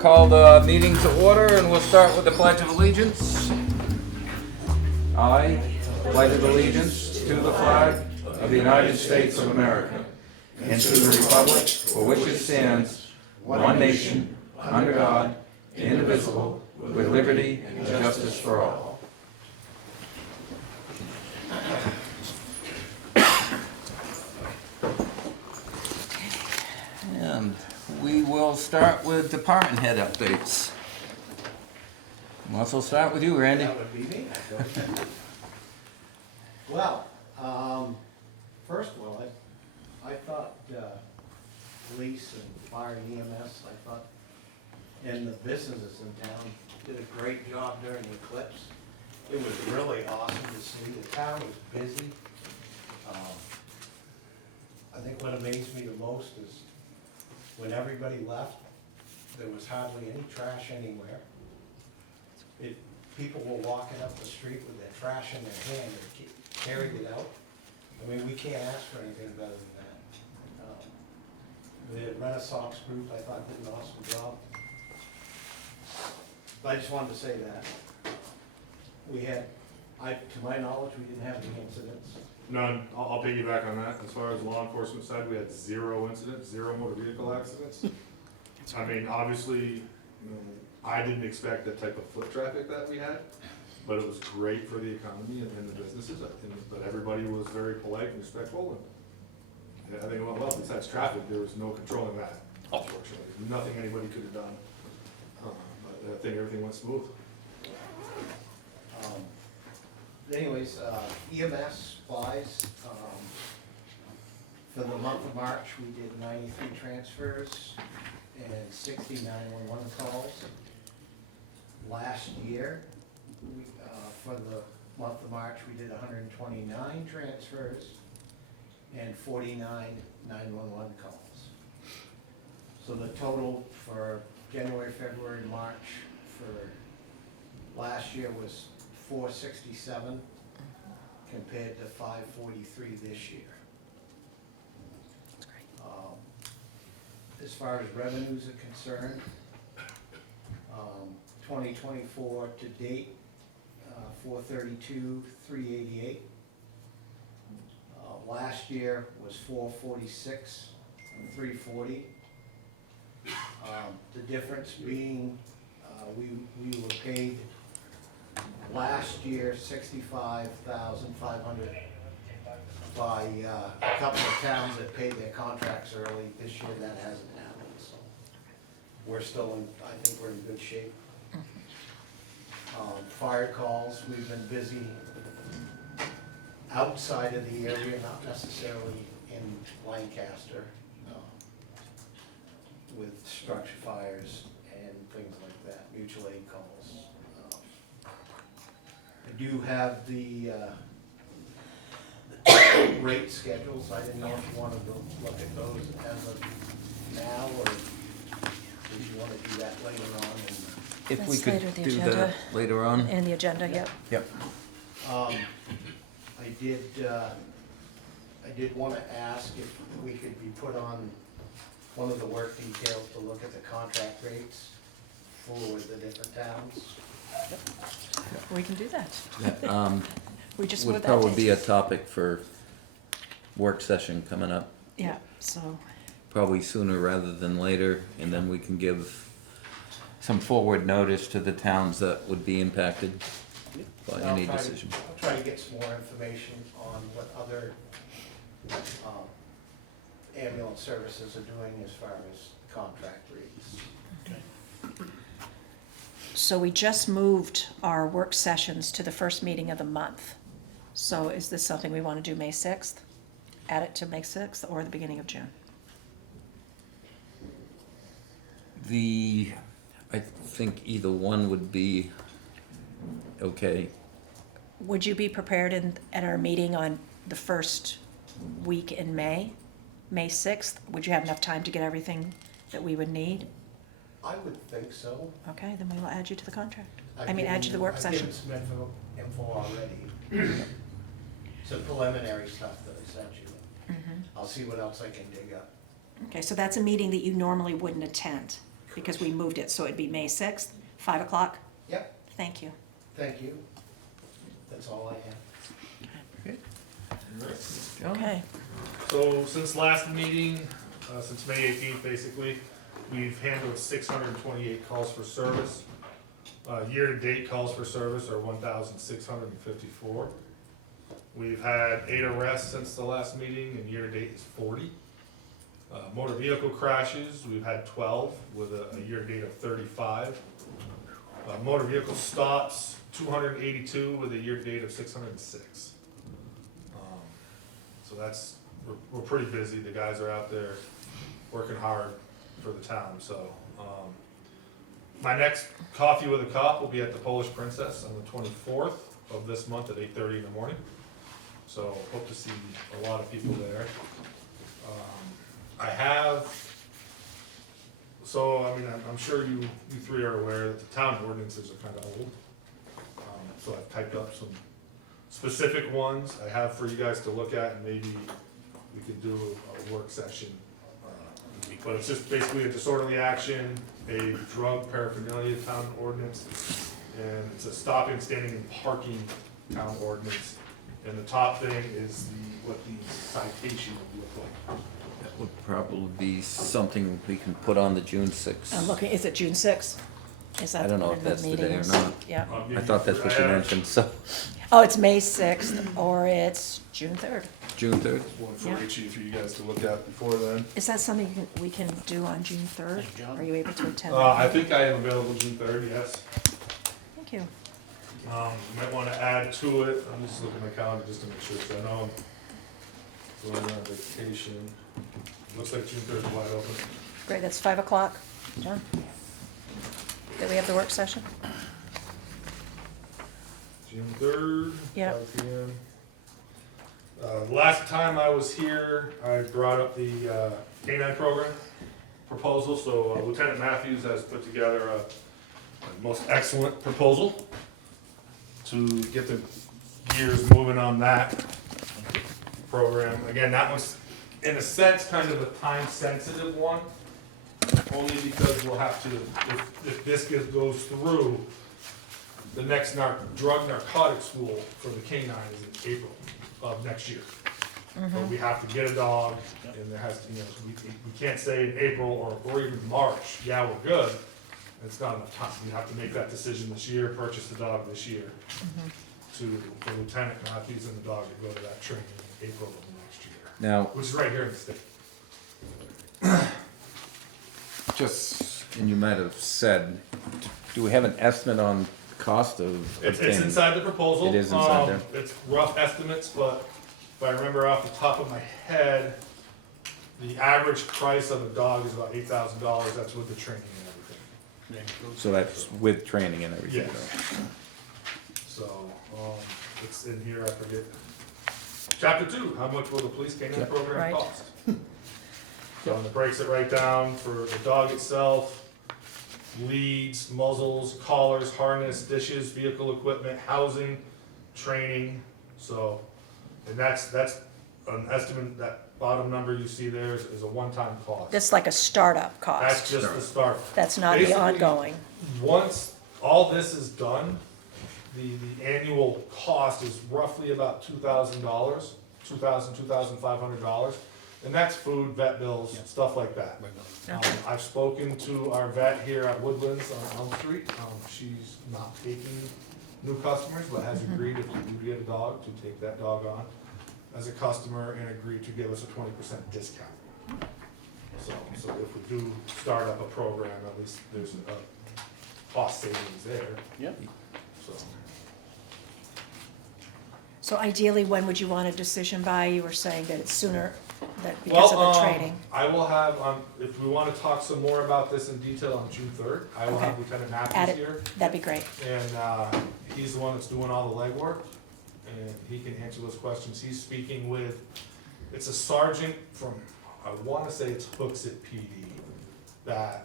call the meeting to order, and we'll start with the Pledge of Allegiance. I pledge allegiance to the flag of the United States of America and to the republic for which it stands, one nation, under God, indivisible, with liberty and justice for all. And we will start with department head updates. We'll start with you, Randy. That would be me. Well, first of all, I thought police and fire and EMS, I thought, and the businesses in town did a great job during the eclipse. It was really awesome to see. The town was busy. I think what amazed me the most is when everybody left, there was hardly any trash anywhere. People were walking up the street with their trash in their hand and carried it out. I mean, we can't ask for anything better than that. The Renaissance group, I thought, did an awesome job. But I just wanted to say that. We had, to my knowledge, we didn't have any incidents. None. I'll piggyback on that. As far as law enforcement side, we had 0 incidents, 0 motor vehicle accidents. I mean, obviously, I didn't expect the type of foot traffic that we had, but it was great for the economy and the businesses. But everybody was very polite and respectful, and I think it went well. Besides traffic, there was no controlling that, unfortunately. Nothing anybody could have done. But I think everything went smooth. Anyways, EMS supplies, for the month of March, we did 93 transfers and 60 911 calls. Last year, for the month of March, we did 129 transfers and 49 911 calls. So the total for January, February, and March for last year was 467 compared to 543 this year. As far as revenues are concerned, 2024 to date, 432, 388. Last year was 446, 340. The difference being we were paid last year $65,500 by a couple of towns that paid their contracts early. This year that hasn't happened, so we're still in, I think we're in good shape. Fire calls, we've been busy outside of the area, not necessarily in Lancaster, with structure fires and things like that, mutual aid calls. I do have the rate schedules. I didn't know if you wanted to look at those as of now, or did you want to do that later on? If we That's later, could the do agenda. that later on. In the agenda, yep. Yep. I did want to ask if we could be put on one of the work details to look at the contract rates for the different towns. We can do that. That, We just would moved that probably date. be a topic for work session coming up, Yeah, so, probably sooner rather than later, and then we can give some forward notice to the towns that would be impacted by And I'll any try to- decision. I'll try to get some more information on what other ambulance services are doing as far as contract rates. so we just moved our work sessions to the first meeting of the month. So is this something we want to do May 6th? Add it to May 6th or the beginning of June? I think either one would be okay. Would you be prepared at our meeting on the first week in May, May 6th? Would you have enough time to get everything that we would need? I would think so. Okay, then we will add you to the contract. I mean, add you to the work session. I've given some info already. Some preliminary stuff that I sent you. I'll see what else I can dig up. Okay, so that's a meeting that you normally wouldn't attend. because we moved it, so it'd be May 6th, 5 o'clock? Yep, Thank you. thank you. That's all I have. Okay. So since last meeting, since May 18th, basically, we've handled 628 calls for service. Year-to-date calls for service are 1,654. We've had 8 arrests since the last meeting, and year-to-date is 40. Motor vehicle crashes, we've had 12 with a year-to-date of 35. Motor vehicle stops, 282 with a year-to-date of 606. So we're pretty busy. The guys are out there working hard for the town, so. My next coffee with a cop will be at the Polish Princess on the 24th of this month at 8:30 in the morning. So hope to see a lot of people there. I'm sure you three are aware that the town ordinances are kind of old. So I've typed up some specific ones I have for you guys to look at, and maybe we could do a work session. But it's just basically a disorderly action, a drug paraphernalia town ordinance, and it's a stopping, standing, and parking town ordinance. And the top thing is what the citation would look like. That would probably be something we can put on the June 6th. I'm looking, is it June 6th? Is that I don't know one if of that's the the day or meetings? not. Yeah. I thought that's what you mentioned, so, Oh, it's May 6th, or it's June 3rd. June 3rd? One for Yeah. each of you guys to look at before then. Is that something we can do on June 3rd? Thank you, John. Are you able to attend? I that? think I am available June 3rd, yes. Thank you. You might wanna add to it, I'm just looking at my calendar just to make sure, so I know I'm going on vacation. Looks like June 3rd is wide open. Great, that's 5 o'clock. John? That we have the work session? June 3rd, Yeah. 5 PM. Last time I was here, I brought up the K-9 program proposal, so Lieutenant Matthews has put together a most excellent proposal to get the gears moving on that program. Again, that was, in a sense, kind of a time-sensitive one, only because we'll have to, if this goes through, the next drug narcotics school for the K-9 is in April of next year. But we have to get a dog, and there has to, we can't say in April or even March, yeah, we're good. It's not enough time. We have to make that decision this year, purchase the dog this year, for Lieutenant Matthews and the dog to go to that training in April of next year, Now, which is right here in the state. just, and you might have said, do we have an estimate on cost of It's obtaining? inside the proposal. It is inside there. It's rough estimates, but if I remember off the top of my head, the average price of a dog is about $8,000. That's with the training and everything. So that's with training and everything? Yes. So, it's in here, I forget. Chapter 2, how much will the police canine Yeah. program Right. cost? So, and it breaks it right down for the dog itself, leads, muzzles, collars, harness, dishes, vehicle equipment, housing, training, so, and that's an estimate, that bottom number you see there is a one-time cost. That's like a startup That's cost. just the start. That's not the Basically, ongoing. Once all this is done, the annual cost is roughly about $2,000, $2,500. And that's food, vet bills, stuff like that. I've spoken to our vet here at Woodlands on Elm Street. She's not taking new customers, but has agreed if you do get a dog, to take that dog on as a customer and agreed to give us a 20% discount. So if we do start up a program, at least there's a cost savings there. Yep. So, So ideally, when would you want a decision by? You were saying that it's sooner, that because of the training. I will have, if we wanna talk some more about this in detail on June 3rd, I will have Okay. Lieutenant Add Matthews it. here. That'd be great. And he's the one that's doing all the legwork, and he can answer those questions. He's speaking with, it's a sergeant from, I wanna say it's Hooksett PD, that,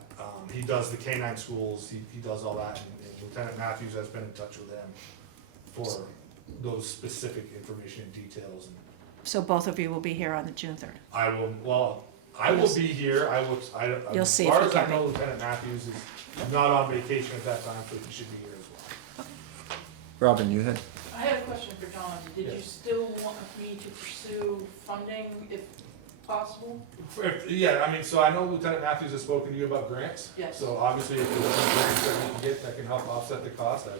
he does the K-9 schools, he does all that, and Lieutenant Matthews has been in touch with them for those specific information and details. And So both of you will be here on the June 3rd. I will, well, I will be here, You'll see as far if as he I can know, make- Lieutenant Matthews is not on vacation at that time, so he should be here as well. Robin, you had? I had a question for John. Did you Yes. still want me to pursue funding if possible? Yeah, I mean, so I know Lieutenant Matthews has spoken to you about grants. Yes. So obviously, if there's any grants that we can get that can help offset the cost, I'm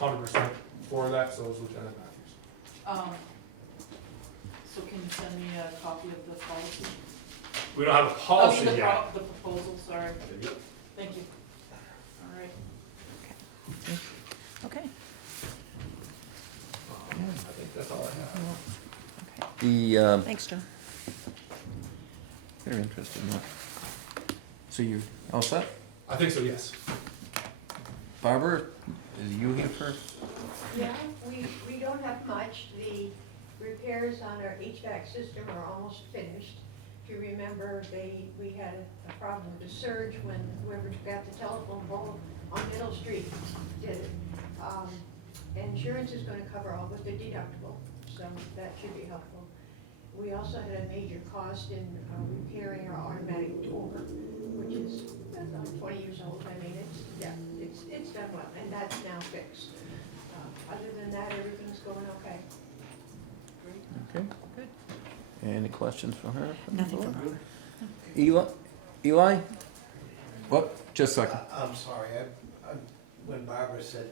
100% for that, so is Lieutenant Matthews. So can you send me a copy of the policy? We don't have a policy I mean, yet. the proposal, sorry. Yep. Thank you. All right. Okay. I think that's all I have. The, Thanks, John. very interesting. So you all set? I think so, yes. Barbara, is you here first? Yeah, we don't have much. The repairs on our HVAC system are almost finished. If you remember, we had a problem with the surge when whoever took out the telephone pole on Middle Street did it. Insurance is gonna cover all with the deductible, so that should be helpful. We also had a major cost in repairing our automatic door, which is about 20 years old. I mean, it's done well, and that's now fixed. Other than that, everything's going okay. Okay. Good. Any questions for her? Nothing from Robin. Eli? What? Just a second. I'm sorry, when Barbara said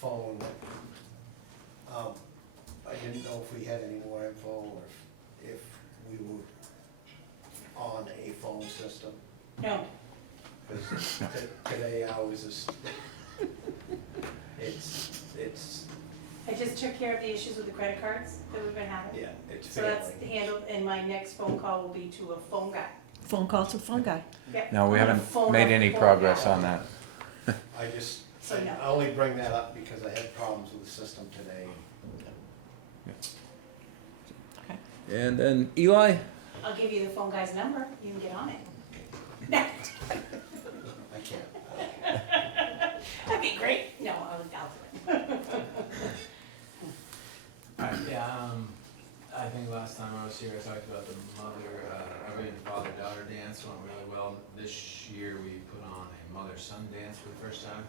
phone, I didn't know if we had any more info or if we were on a phone system. No, Because today I was just, it's, I just took care of the issues with the credit cards that we've been having. yeah, it's So that's failing. handled, and my next phone call will be to a phone guy. Phone call to the phone guy. Yep. No, we I'm gonna haven't phone made up any phone progress guy. on that. I just, So no. I only bring that up because I had problems with the system today. And then Eli? I'll give you the phone guy's number, you can get on it. I can't. That'd be great. No, I'll do it. Yeah, I think last time I was here, I talked about the father-daughter dance went really well. This year, we put on a mother-son dance for the first time.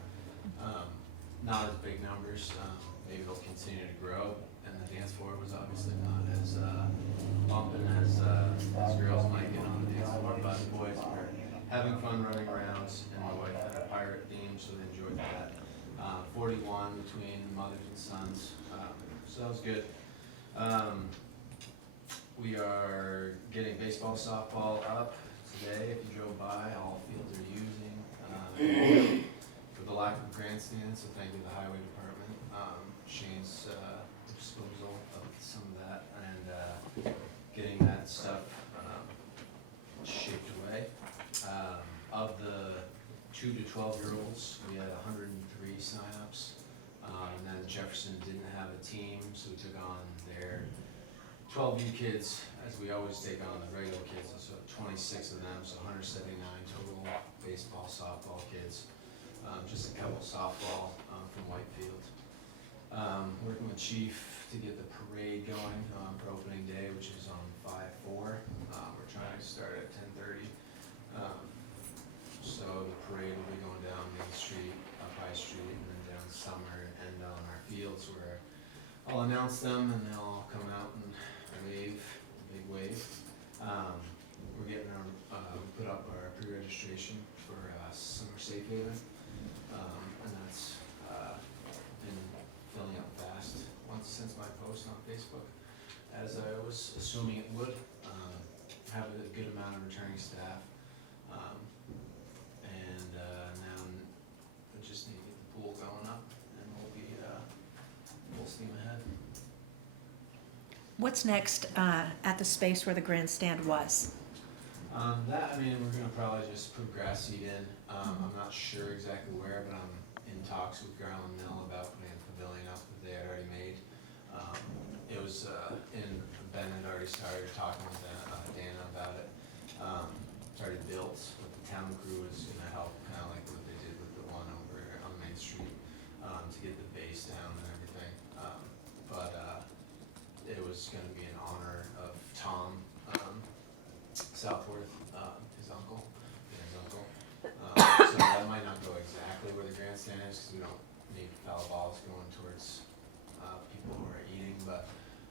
Not as big numbers, maybe they'll continue to grow, and the dance floor was obviously not as bumping as girls might get on the dance floor, but the boys were having fun running around, and my wife had a pirate theme, so they enjoyed that. 41 between mothers and sons, so that was good. We are getting baseball, softball up today. If you drove by, all fields are using for the lack of grandstands, so thank you to the highway department. Shane's disposal of some of that and getting that stuff shaped away. Of the 2 to 12-year-olds, we had 103 signups. And then Jefferson didn't have a team, so we took on their 12U kids, as we always take on the regular kids, so 26 of them, so 179 total baseball, softball kids. Just a couple softball from Whitefield. Working with Chief to get the parade going for opening day, which is on 5/4. We're trying to start at 10:30. So the parade will be going down Main Street, up High Street, and then down Summer, and end on our fields where I'll announce them and they'll all come out and wave, a big wave. We're getting we put up our pre-registration for Summer Safe Haven, and that's been filling up fast since my post on Facebook, as I was assuming it would. Have a good amount of returning staff. And now we just need to get the pool going up and we'll be full steam ahead. What's next at the space where the grandstand was? We're gonna probably just put grass seed in. I'm not sure exactly where, but I'm in talks with Garland Mill about putting a pavilion up that they had already made. It was Ben had already started talking with Dana about it. It's already built, but the town crew is gonna help, kinda like what they did with the one over on Main Street, to get the base down and everything. It was gonna be in honor of Tom Southworth, dollar balls going towards, people who are eating, but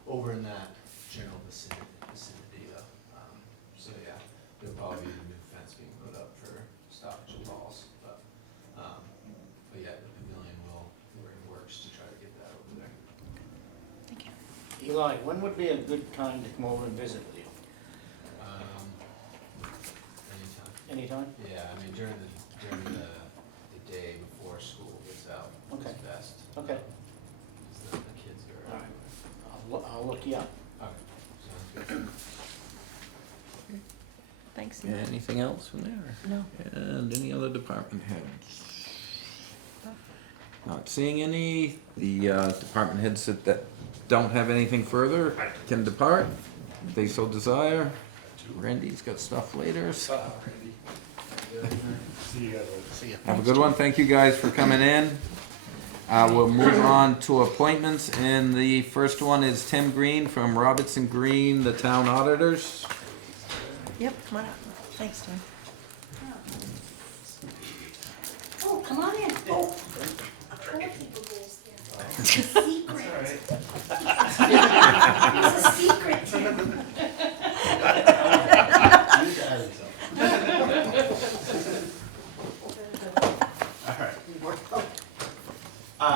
over in that general vicinity though. So yeah, there'll probably be a new fence being put up for stoppage of balls, but yeah, the pavilion we're in works to try to get that over there. Thank you. Eli, when would be a good time to come over and visit with you? Anytime. Anytime? Yeah, I mean, during the day before school gets out Okay. is best. Okay. 'Cause the kids are. All right. I'll look you up. Okay, sounds good. Thanks. Anything else from there? No. And any other department heads? Not seeing any. The department heads that don't have anything further can depart, if they so desire. Randy's got stuff later. So See you guys later. See you. have a good one. Thank you guys for coming in. We'll move on to appointments, and the first one is Tim Green from Robertson Green, the town auditors. Yep, come on up. Thanks, Tim. Oh, come on in. Oh. Poor people goes there. It's a secret. It's a secret, Tim.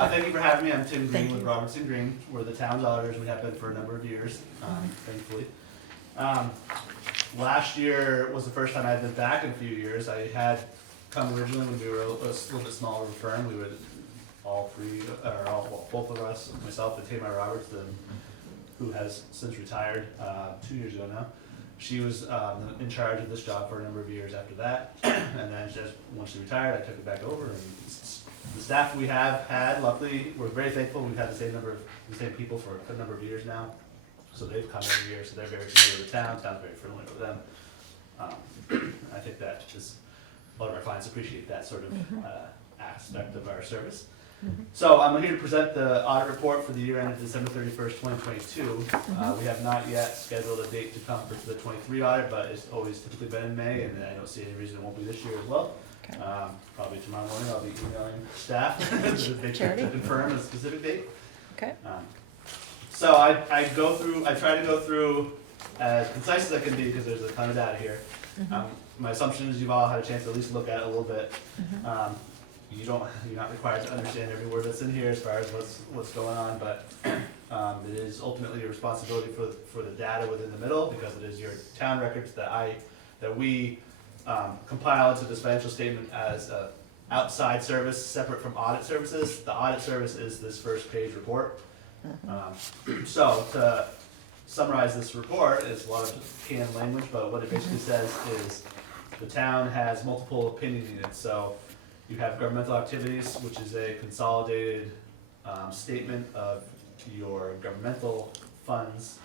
Thank you for having me. I'm Tim Thank Green with you. Robertson Green. We're the town's auditors. We have been for a number of years, thankfully. Last year was the first time I had been back in a few years. I had come originally when we were a little bit smaller of a firm. We would both of us, myself and Tamara Roberts, who has since retired 2 years ago now. She was in charge of this job for a number of years after that, and then once she retired, I took it back over. And the staff we have had, luckily, we're very thankful. We've had the same people for a number of years now, so they've come every year, so they're very familiar with the town. Town's very familiar with them. I think that just a lot of our clients appreciate that sort of aspect of our service. So I'm here to present the audit report for the year ended December 31st, 2022. We have not yet scheduled a date to come for the 23 audit, but it's always typically been in May, and I don't see any reason it won't be this year as well. Okay. Probably tomorrow morning I'll be emailing staff to Charity. confirm a specific date. Okay. So I try to go through as concise as I can be because there's a ton of data here. My assumption is you've all had a chance to at least look at it a little bit. You're not required to understand every word that's in here as far as what's going on, but it is ultimately your responsibility for the data within the middle, because it is your town records that we compile into this financial statement as a outside service separate from audit services. The audit service is this first page report. So to summarize this report, it's a lot of canned language, but what it basically says is the town has multiple opinion units. So you have governmental activities, which is a consolidated statement of your governmental funds,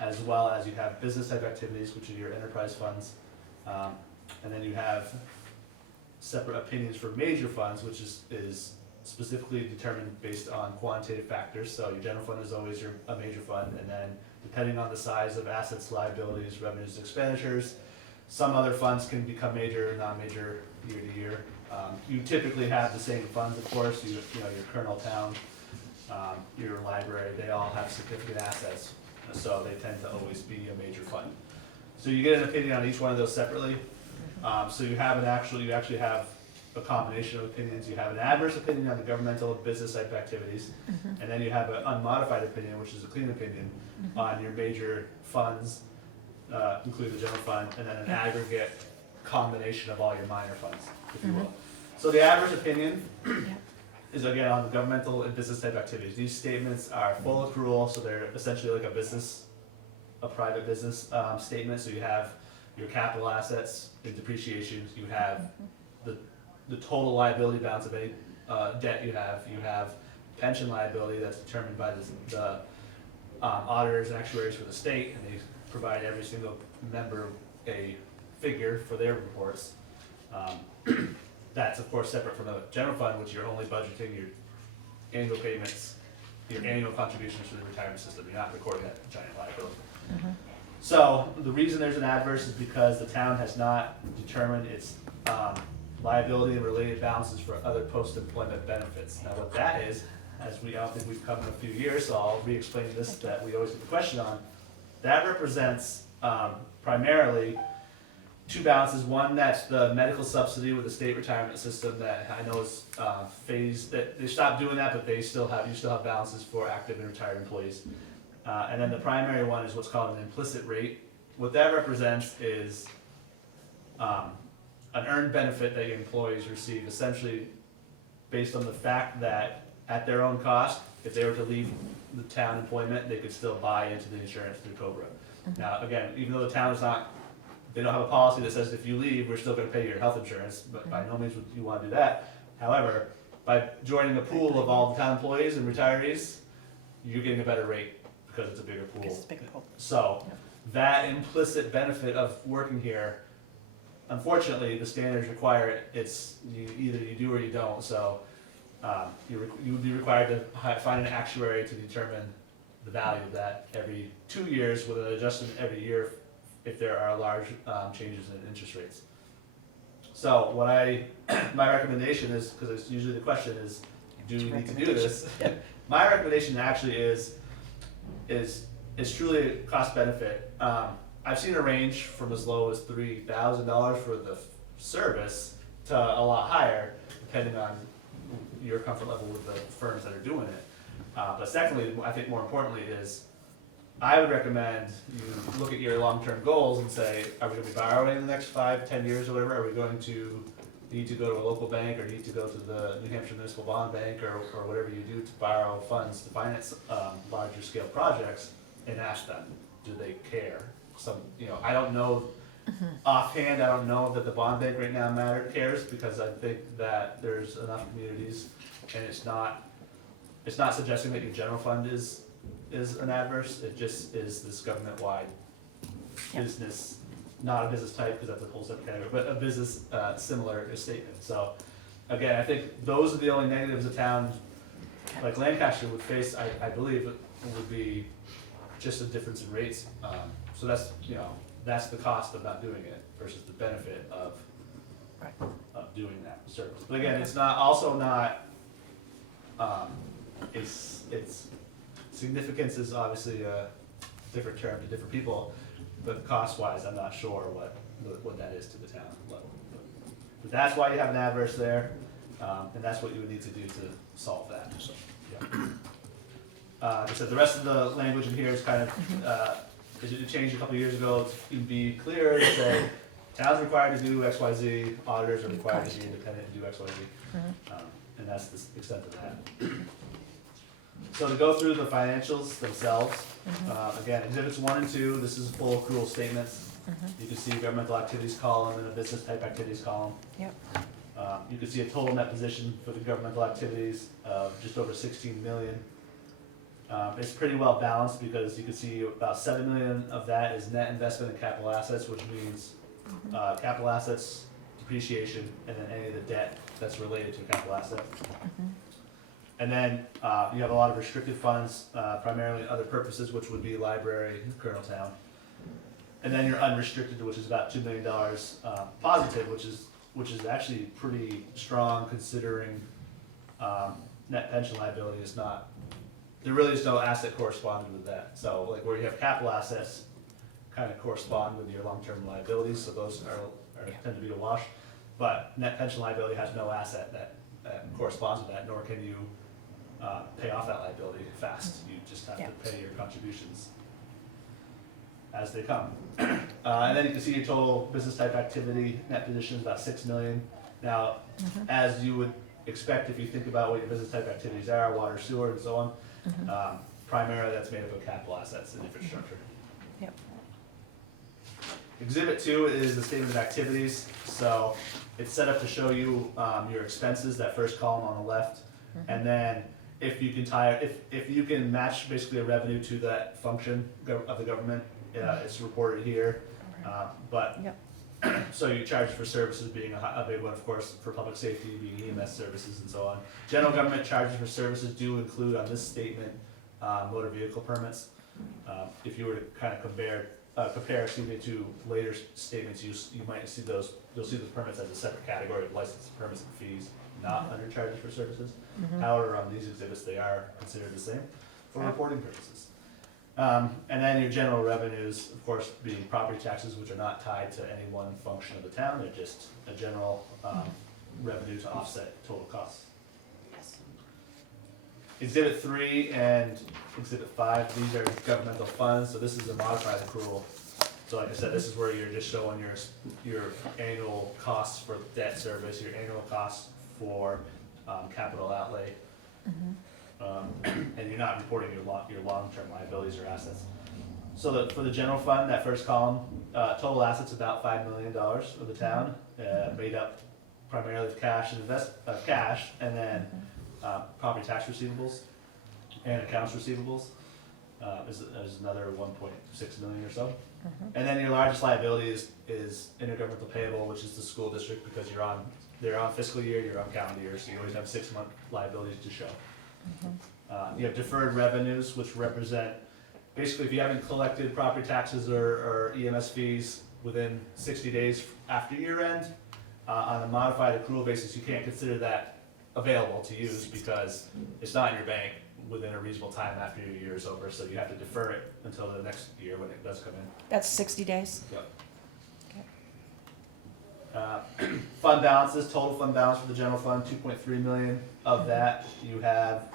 as well as you have business type activities, which are your enterprise funds. And then you have separate opinions for major funds, which is specifically determined based on quantitative factors. So your general fund is always a major fund, and then depending on the size of assets, liabilities, revenues, expenditures, some other funds can become major or non-major year to year. You typically have the same funds, of course. You know, your Colonel Town, your library, they all have significant assets, so they tend to always be a major fund. So you get an opinion on each one of those separately. So you actually have a combination of opinions. You have an adverse opinion on the governmental business type activities, and then you have an unmodified opinion, which is a clean opinion, on your major funds, including the general fund, and then an aggregate combination of all your minor funds, if you will. So the adverse opinion is again on the governmental and business type activities. These statements are full accrual, so they're essentially like a private business statement. So you have your capital assets and depreciation. You have the total liability balance of any debt you have. You have pension liability that's determined by the auditors and actuaries for the state, and they provide every single member a figure for their reports. That's of course separate from the general fund, which you're only budgeting your annual payments, your annual contributions to the retirement system. You're not recording that giant liability. So the reason there's an adverse is because the town has not determined its liability and related balances for other post-employment benefits. Now what that is, as I don't think we've come in a few years, so I'll re-explain this, that we always get the question on, that represents primarily two balances. One, that's the medical subsidy with the state retirement system that I know is phased, that they stopped doing that, but you still have balances for active and retired employees. And then the primary one is what's called an implicit rate. What that represents is an earned benefit that your employees receive, essentially based on the fact that at their own cost, if they were to leave the town employment, they could still buy into the insurance through Cobra. Now, again, even though the town is not, they don't have a policy that says if you leave, we're still gonna pay your health insurance, but by no means would you wanna do that. However, by joining the pool of all the town employees and retirees, you're getting a better rate because it's a bigger pool. Because it's bigger pool. So, that implicit benefit of working here, unfortunately, the standards require it, it's, either you do or you don't, so, you would be required to find an actuary to determine the value of that every 2 years with an adjustment every year if there are large changes in interest rates. So what my recommendation is, because it's usually the question is, do we need to do this? My recommendation actually is truly a cost benefit. I've seen a range from as low as $3,000 for the service to a lot higher, depending on your comfort level with the firms that are doing it. But secondly, I think more importantly is, I would recommend you look at your long-term goals and say, are we gonna be borrowing in the next 5, 10 years or whatever? Are we going to need to go to a local bank or need to go to the New Hampshire Municipal Bond Bank or whatever you do to borrow funds to finance larger scale projects, and ask them, do they care? I don't know, offhand, I don't know that the bond bank right now cares, because I think that there's enough communities, and it's not suggesting that your general fund is an adverse, it just is this government-wide business, not a business type, because that's a whole separate category, but a business similar statement. So, again, I think those are the only negatives a town like Lancaster would face, I believe, would be just a difference in rates. So that's the cost of not doing it versus the benefit of doing that service. But again, it's significance is obviously a different term to different people, but cost-wise, I'm not sure what that is to the town level. But that's why you have an adverse there, and that's what you would need to do to solve that. So, yeah. So the rest of the language in here is kind of, it changed a couple of years ago to be clear to say, town's required to do X, Y, Z, auditors are required to be independent and do X, Y, Z. And that's the extent of that. So to go through the financials themselves, again, exhibits 1 and 2, this is full accrual statements. You can see governmental activities column and a business type activities column. Yep. You can see a total net position for the governmental activities of just over 16 million. It's pretty well balanced because you can see about 7 million of that is net investment in capital assets, which means capital assets, depreciation, and then any of the debt that's related to a capital asset. And then you have a lot of restricted funds, primarily other purposes, which would be library, Colonel Town. And then your unrestricted, which is about $2 million positive, which is actually pretty strong considering net pension liability is not, there really is no asset corresponding with that. So like where you have capital assets kind of correspond with your long-term liabilities, so those tend to be a wash. But net pension liability has no asset that corresponds with that, nor can you pay off that liability fast. You just have to pay your contributions as they come. And then you can see your total business type activity net position is about 6 million. Now, as you would expect if you think about what your business type activities are, water, sewer, and so on, primarily that's made up of capital assets and infrastructure. Yep. Exhibit 2 is the statement of activities. So it's set up to show you your expenses, that first column on the left, and then if you can match basically a revenue to that function of the government, it's reported here. So you charge for services being a big one, of course, for public safety being EMS services and so on. General government charges for services do include on this statement motor vehicle permits. If you were to kind of compare compare, to later statements, you might see those, you'll see the permits as a separate category of licenses, permits, and fees, not under charges for services. However, on these exhibits, they are considered the same for reporting purposes. And then your general revenues, of course, being property taxes, which are not tied to any one function of the town, they're just a general revenue to offset total costs. Yes. Exhibit 3 and Exhibit 5, these are governmental funds, so this is a modified accrual. So like I said, this is where you're just showing your annual costs for debt service, your annual costs for capital outlay. And you're not reporting your long-term liabilities or assets. So for the general fund, that first column, total assets about $5 million of the town, made up primarily of cash and cash, and then property tax receivables and accounts receivables is another 1.6 million or so. And then your largest liability is intergovernmental payable, which is the school district, because they're on fiscal year, you're on calendar year, so you always have 6-month liabilities to show. You have deferred revenues, which represent, basically if you haven't collected property taxes or EMS fees within 60 days after year end, on a modified accrual basis, you can't consider that available to use because it's not in your bank within a reasonable time after your year is over, so you have to defer it until the next year when it does come in. That's 60 days? Yep. Okay. Fund balances, total fund balance for the general fund, 2.3 million. Of that, you have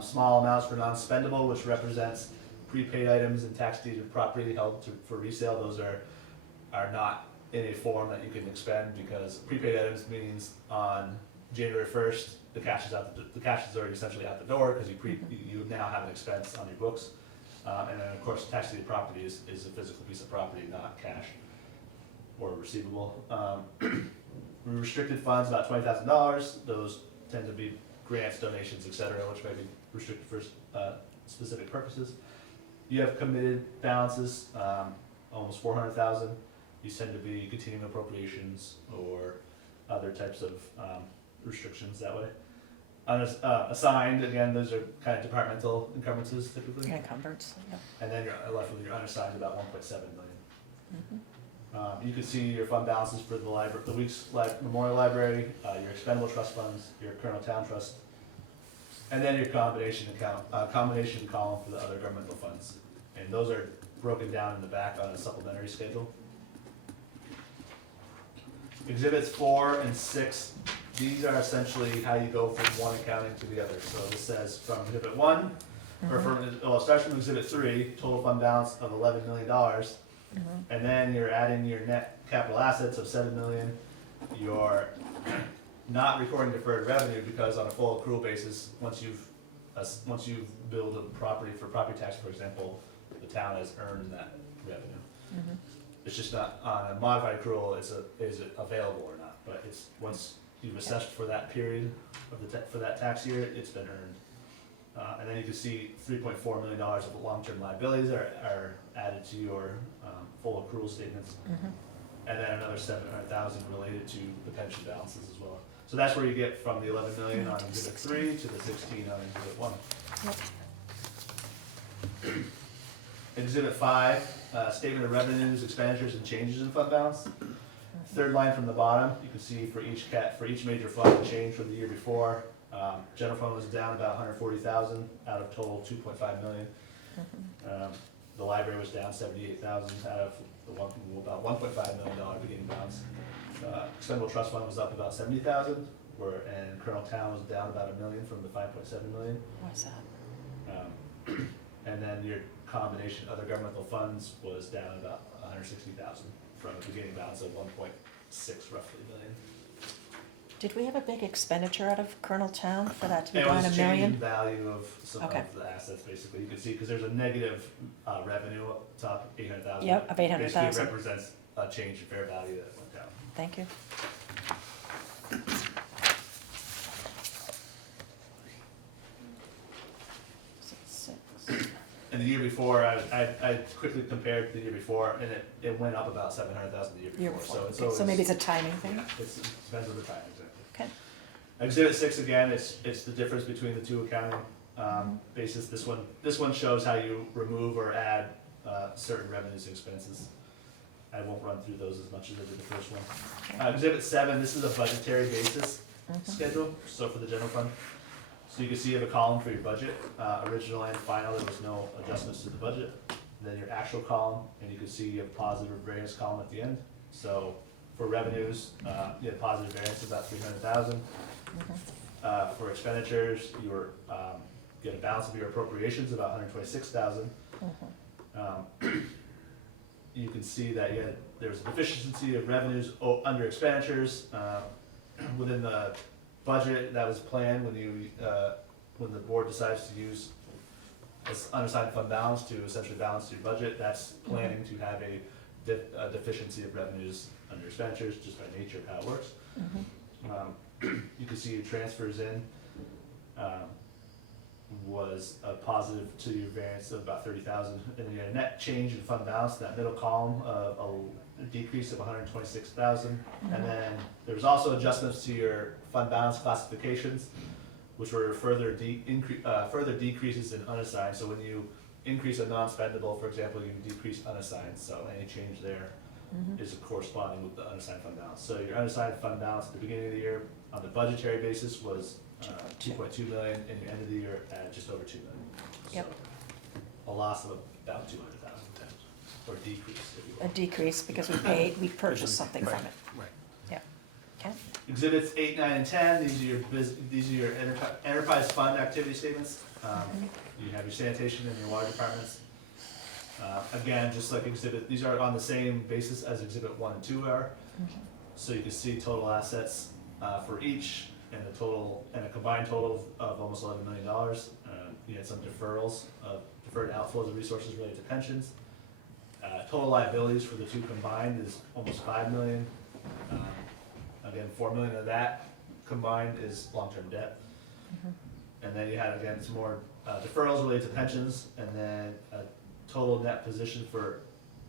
small amounts for non-spendable, which represents prepaid items and tax deeded property held for resale. Those are not in a form that you can expend, because prepaid items means on January 1st, the cash is already essentially out the door, because you now have an expense on your books. And then of course, tax deeded property is a physical piece of property, not cash or receivable. Restricted funds, about $20,000. Those tend to be grants, donations, etc., which may be restricted for specific purposes. You have committed balances, almost 400,000. These tend to be continuing appropriations or other types of restrictions that way. Assigned, again, those are kind of departmental encumbrances typically. Encumbrance, yeah. And then you're left with your unassigned, about 1.7 million. You can see your fund balances for the Weeks Memorial Library, your expendable trust funds, your Colonel Town Trust, and then your combination column for the other governmental funds. And those are broken down in the back on a supplementary schedule. Exhibits 4 and 6, these are essentially how you go from one accounting to the other. So this says from Exhibit 1, it starts from Exhibit 3, total fund balance of $11 million. And then you're adding your net capital assets of $7 million. You're not recording deferred revenue because on a full accrual basis, once you've billed a property for property tax, for example, the town has earned that revenue. It's just not on a modified accrual. Is it available or not? But it's once you've assessed for that period of for that tax year, it's been earned. And then you can see $3.4 million of long-term liabilities are added to your full accrual statements, and then another $700,000 related to the pension balances as well. So that's where you get from the $11 million on Exhibit 3 to the 16 on Exhibit 1. Yep. Exhibit 5, statement of revenues, expenditures, and changes in fund balance. Third line from the bottom, you can see for each major fund, the change from the year before. General fund was down about 140,000 out of total 2.5 million. The library was down 78,000 out of about $1.5 million beginning balance. Expendable trust fund was up about 70,000, and Colonel Town was down about $1 million from the 5.7 million. What's that? And then your combination other governmental funds was down about 160,000 from a beginning balance of 1.6 roughly million. Did we have a big expenditure out of Colonel Town for that to be It down was $1 changing million? value of some Okay. of the assets, basically. You can see, because there's a negative revenue up top, 800,000. Yep, of 800,000. Basically, it represents a change in fair value that went down. Thank you. And the year before, I quickly compared the year before, and it went up about 700,000 the year before. So it's always, So maybe it's a timing thing? yeah, it depends on the time, exactly. Okay. Exhibit 6, again, it's the difference between the two accounting bases. This one shows how you remove or add certain revenues and expenses. I won't run through those as much as I did the first one. Exhibit 7, this is a budgetary basis schedule, so for the general fund. So you can see you have a column for your budget, original and final, there was no adjustments to the budget. Then your actual column, and you can see you have a positive variance column at the end. So for revenues, you have positive variance of about 300,000. For expenditures, you get a balance of your appropriations about 126,000. You can see that there's a deficiency of revenues under expenditures within the budget that was planned when the board decides to use this unassigned fund balance to essentially balance your budget. That's planning to have a deficiency of revenues under expenditures, just by nature of how it works. You can see your transfers in was a positive to your variance of about 30,000, and then you had a net change in fund balance, that middle column of a decrease of 126,000. And then there was also adjustments to your fund balance classifications, which were further decreases in unassigned. So when you increase a non-spendable, for example, you decrease unassigned, so any change there is corresponding with the unassigned fund balance. So your unassigned fund balance at the beginning of the year on the budgetary basis was 2.2 million, and you ended the year at just over 2 million. Yep. So a loss of about 200,000, or decrease, if you will. A decrease because we purchased something from it. Right. Yeah, okay. Exhibits 8, 9, and 10, these are your enterprise fund activity statements. You have your sanitation and your water departments. Again, just like these are on the same basis as exhibit 1 and 2 are. So you can see total assets for each, and a combined total of almost $11 million. You had some deferrals of deferred outflows of resources related to pensions. Total liabilities for the two combined is almost $5 million. Again, $4 million of that combined is long-term debt. And then you had, again, some more deferrals related to pensions, and then a total net position for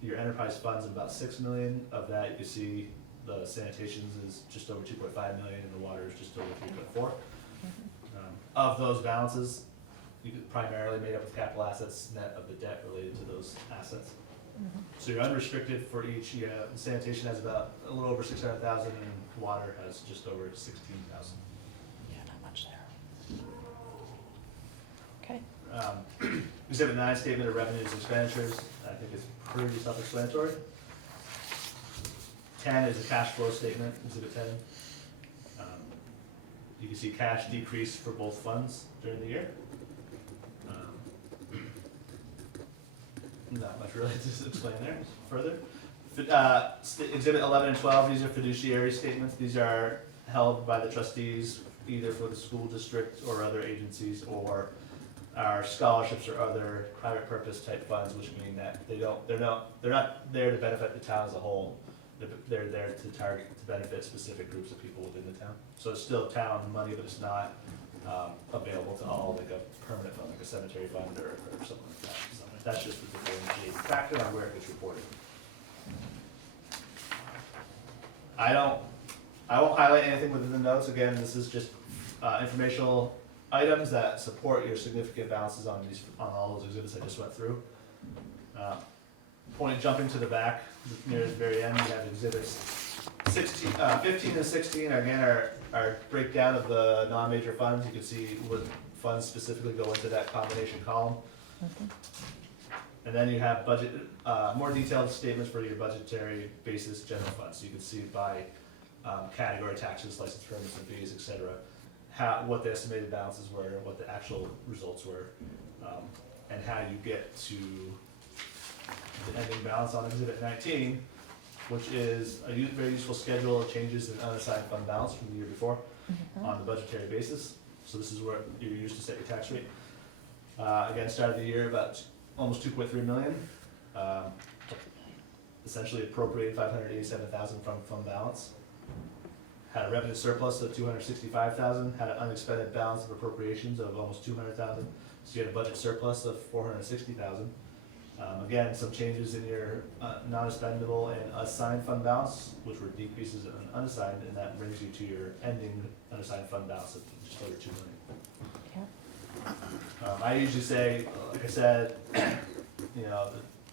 your enterprise funds of about $6 million. Of that, you can see the sanitations is just over 2.5 million, and the water is just over 3.4. Of those balances, you could primarily made up of capital assets, net of the debt related to those assets. So you're unrestricted for each. Sanitation has about a little over 600,000, and water has just over 16,000. Yeah, not much there. Okay. Exhibit 9, statement of revenues and expenditures. I think it's pretty self-explanatory. 10 is a cash flow statement, exhibit 10. You can see cash decrease for both funds during the year. Not much really to explain there further. Exhibit 11 and 12, these are fiduciary statements. These are held by the trustees either for the school district or other agencies, or our scholarships or other private purpose type funds, which mean that they're not there to benefit the town as a whole. They're there to benefit specific groups of people within the town. So it's still town money, but it's not available to all, like a permanent fund, like a cemetery fund or something like that. So that's just the differentiating factor on where it gets reported. I won't highlight anything within the notes. Again, this is just informational items that support your significant balances on all those exhibits I just went through. Jumping to the back, near the very end, we have exhibits 15 and 16, again, are breakdown of the non-major funds. You can see what funds specifically go into that combination column. And then you have budget, more detailed statements for your budgetary basis general funds. So you can see by category, taxes, license permits and fees, etc., what the estimated balances were, what the actual results were, and how you get to the ending balance on exhibit 19, which is a very useful schedule of changes in unassigned fund balance from the year before on the budgetary basis. So this is where you're used to set your tax rate. Again, started the year about almost 2.3 million. Essentially appropriated 587,000 from fund balance. Had a revenue surplus of 265,000. Had an unexpended balance of appropriations of almost 200,000. So you had a budget surplus of 460,000. Again, some changes in your non-expendable and assigned fund balance, which were decreases in unassigned, and that brings you to your ending unassigned fund balance of just over 2 million. I usually say, like I said,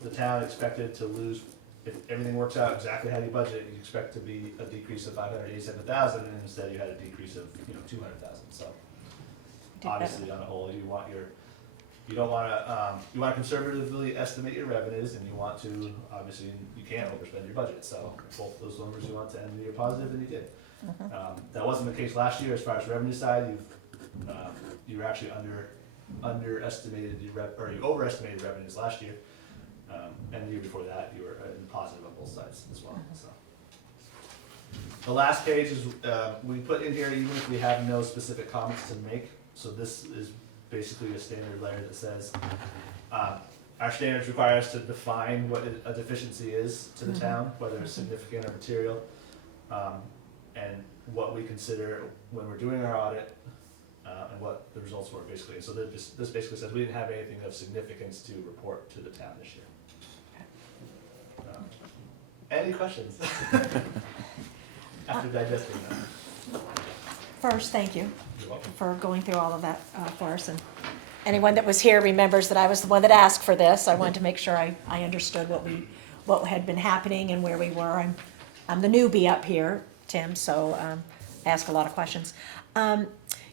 the town expected to lose, if everything works out exactly how you budget, you expect to be a decrease of 587,000, and instead you had a decrease of, 200,000, so. Did better. Obviously, on a whole, you don't wanna, you wanna conservatively estimate your revenues, and you want to, obviously, you can't overspend your budget, so both those numbers you want to end the year positive, and you did. That wasn't the case last year, as far as revenue side, you were actually underestimated or you overestimated revenues last year. And the year before that, you were in positive on both sides as well, so. The last page is, we put in here, even if we have no specific comments to make, so this is basically a standard letter that says, our standards require us to define what a deficiency is to the town, whether it's significant or material, and what we consider when we're doing our audit, and what the results were basically. And so this basically says we didn't have anything of significance to report to the town this year. Any questions? After digesting that. First, thank you You're welcome. for going through all of that for us. And anyone that was here remembers that I was the one that asked for this. I wanted to make sure I understood what had been happening and where we were. I'm the newbie up here, Tim, so I ask a lot of questions.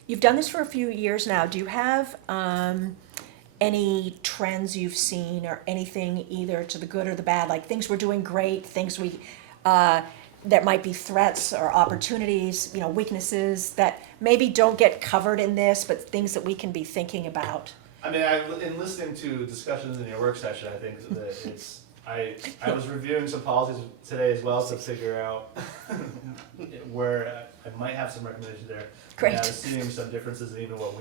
You've done this for a few years now. Do you have any trends you've seen or anything either to the good or the bad, like things we're doing great, things that might be threats or opportunities, weaknesses that maybe don't get covered in this, but things that we can be thinking about? I mean, in listening to discussions in your work session, I think that it's, I was reviewing some policies today as well to figure out where I might have some recommendations there. Great. And I was seeing some differences in even what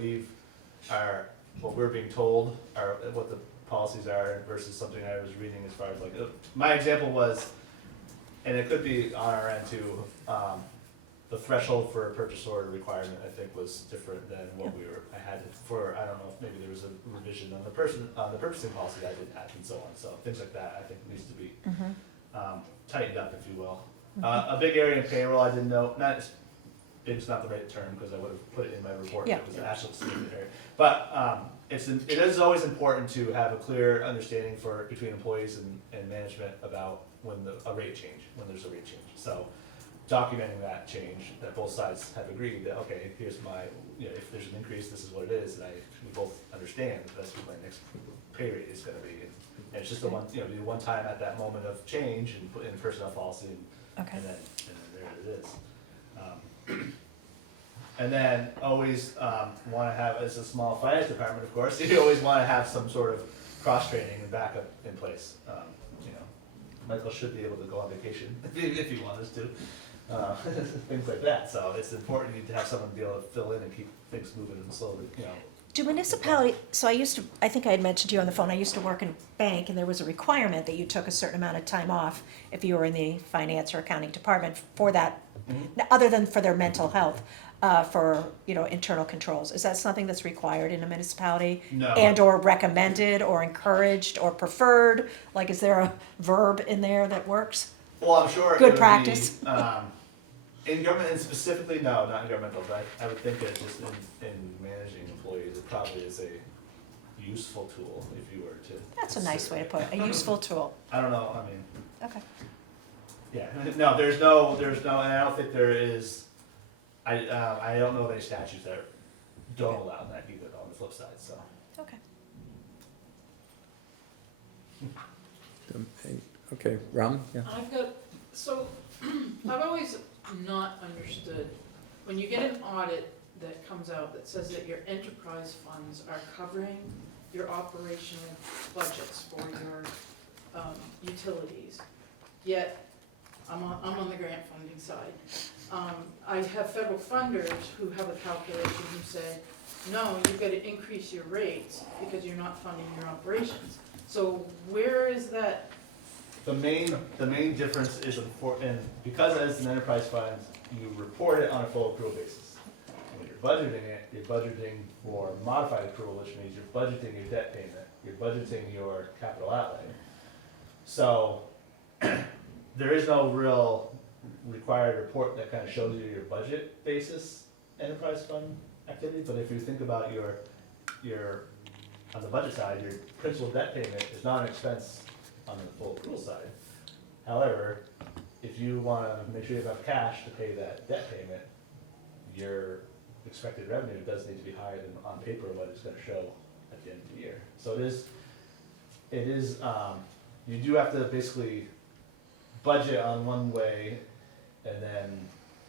we're being told, or what the policies are versus something I was reading as far as my example was, and it could be on our end too, the threshold for a purchase order requirement, I think, was different than what I had for, I don't know, if maybe there was a revision on the purchasing policy I didn't have and so on. So things like that, I think, needs to be tightened up, if you will. A big area in payroll I didn't know, it's not the right term because I would have put it in my report. Yeah. It was an actual statement area. But it is always important to have a clear understanding between employees and management about when there's a rate change. So documenting that change, that both sides have agreed that, okay, here's my, if there's an increase, this is what it is, and we both understand that that's what my next pay rate is gonna be. And it's just the one time at that moment of change and put in personnel policy, and then there it is. And then always want to have, as a small finance department, of course, you always want to have some sort of cross-training and backup in place. Michael should be able to go on vacation if he wanted to, things like that. So it's important to have someone be able to fill in and keep things moving slowly, Do municipality, so I think I had mentioned to you on the phone, I used to work in a bank, and there was a requirement that you took a certain amount of time off if you were in the finance or accounting department for that, other than for their mental health, for, internal controls. Is that something that's required in a municipality? No. And or recommended or encouraged or preferred? Like, is there a verb in there that works? Well, I'm sure it Good would be, practice. in government, and specifically, no, not in governmental, but I would think that just in managing employees, it probably is a useful tool if you were to. That's a nice way to put it, a useful tool. I don't know, Okay. yeah, no, there's no, and I don't think there is, I don't know of any statutes that don't allow that either on the flip side, so. Okay. Okay, Ram? Yeah. I've always not understood, when you get an audit that comes out that says that your enterprise funds are covering your operational budgets for your utilities, yet I'm on the grant funding side. I have federal funders who have a calculation who say, no, you've got to increase your rates because you're not funding your operations. So where is that? The main difference is and because as an enterprise fund, you report it on a full accrual basis. When you're budgeting it, you're budgeting for modified accrual, which means you're budgeting your debt payment, you're budgeting your capital outlay. So there is no real required report that kind of shows you your budget basis enterprise fund activity, but if you think about your on the budget side, your principal debt payment is not an expense on the full accrual side. However, if you wanna make sure you have enough cash to pay that debt payment, your expected revenue does need to be higher than on paper what it's gonna show at the end of the year. So it is, you do have to basically budget on one way and then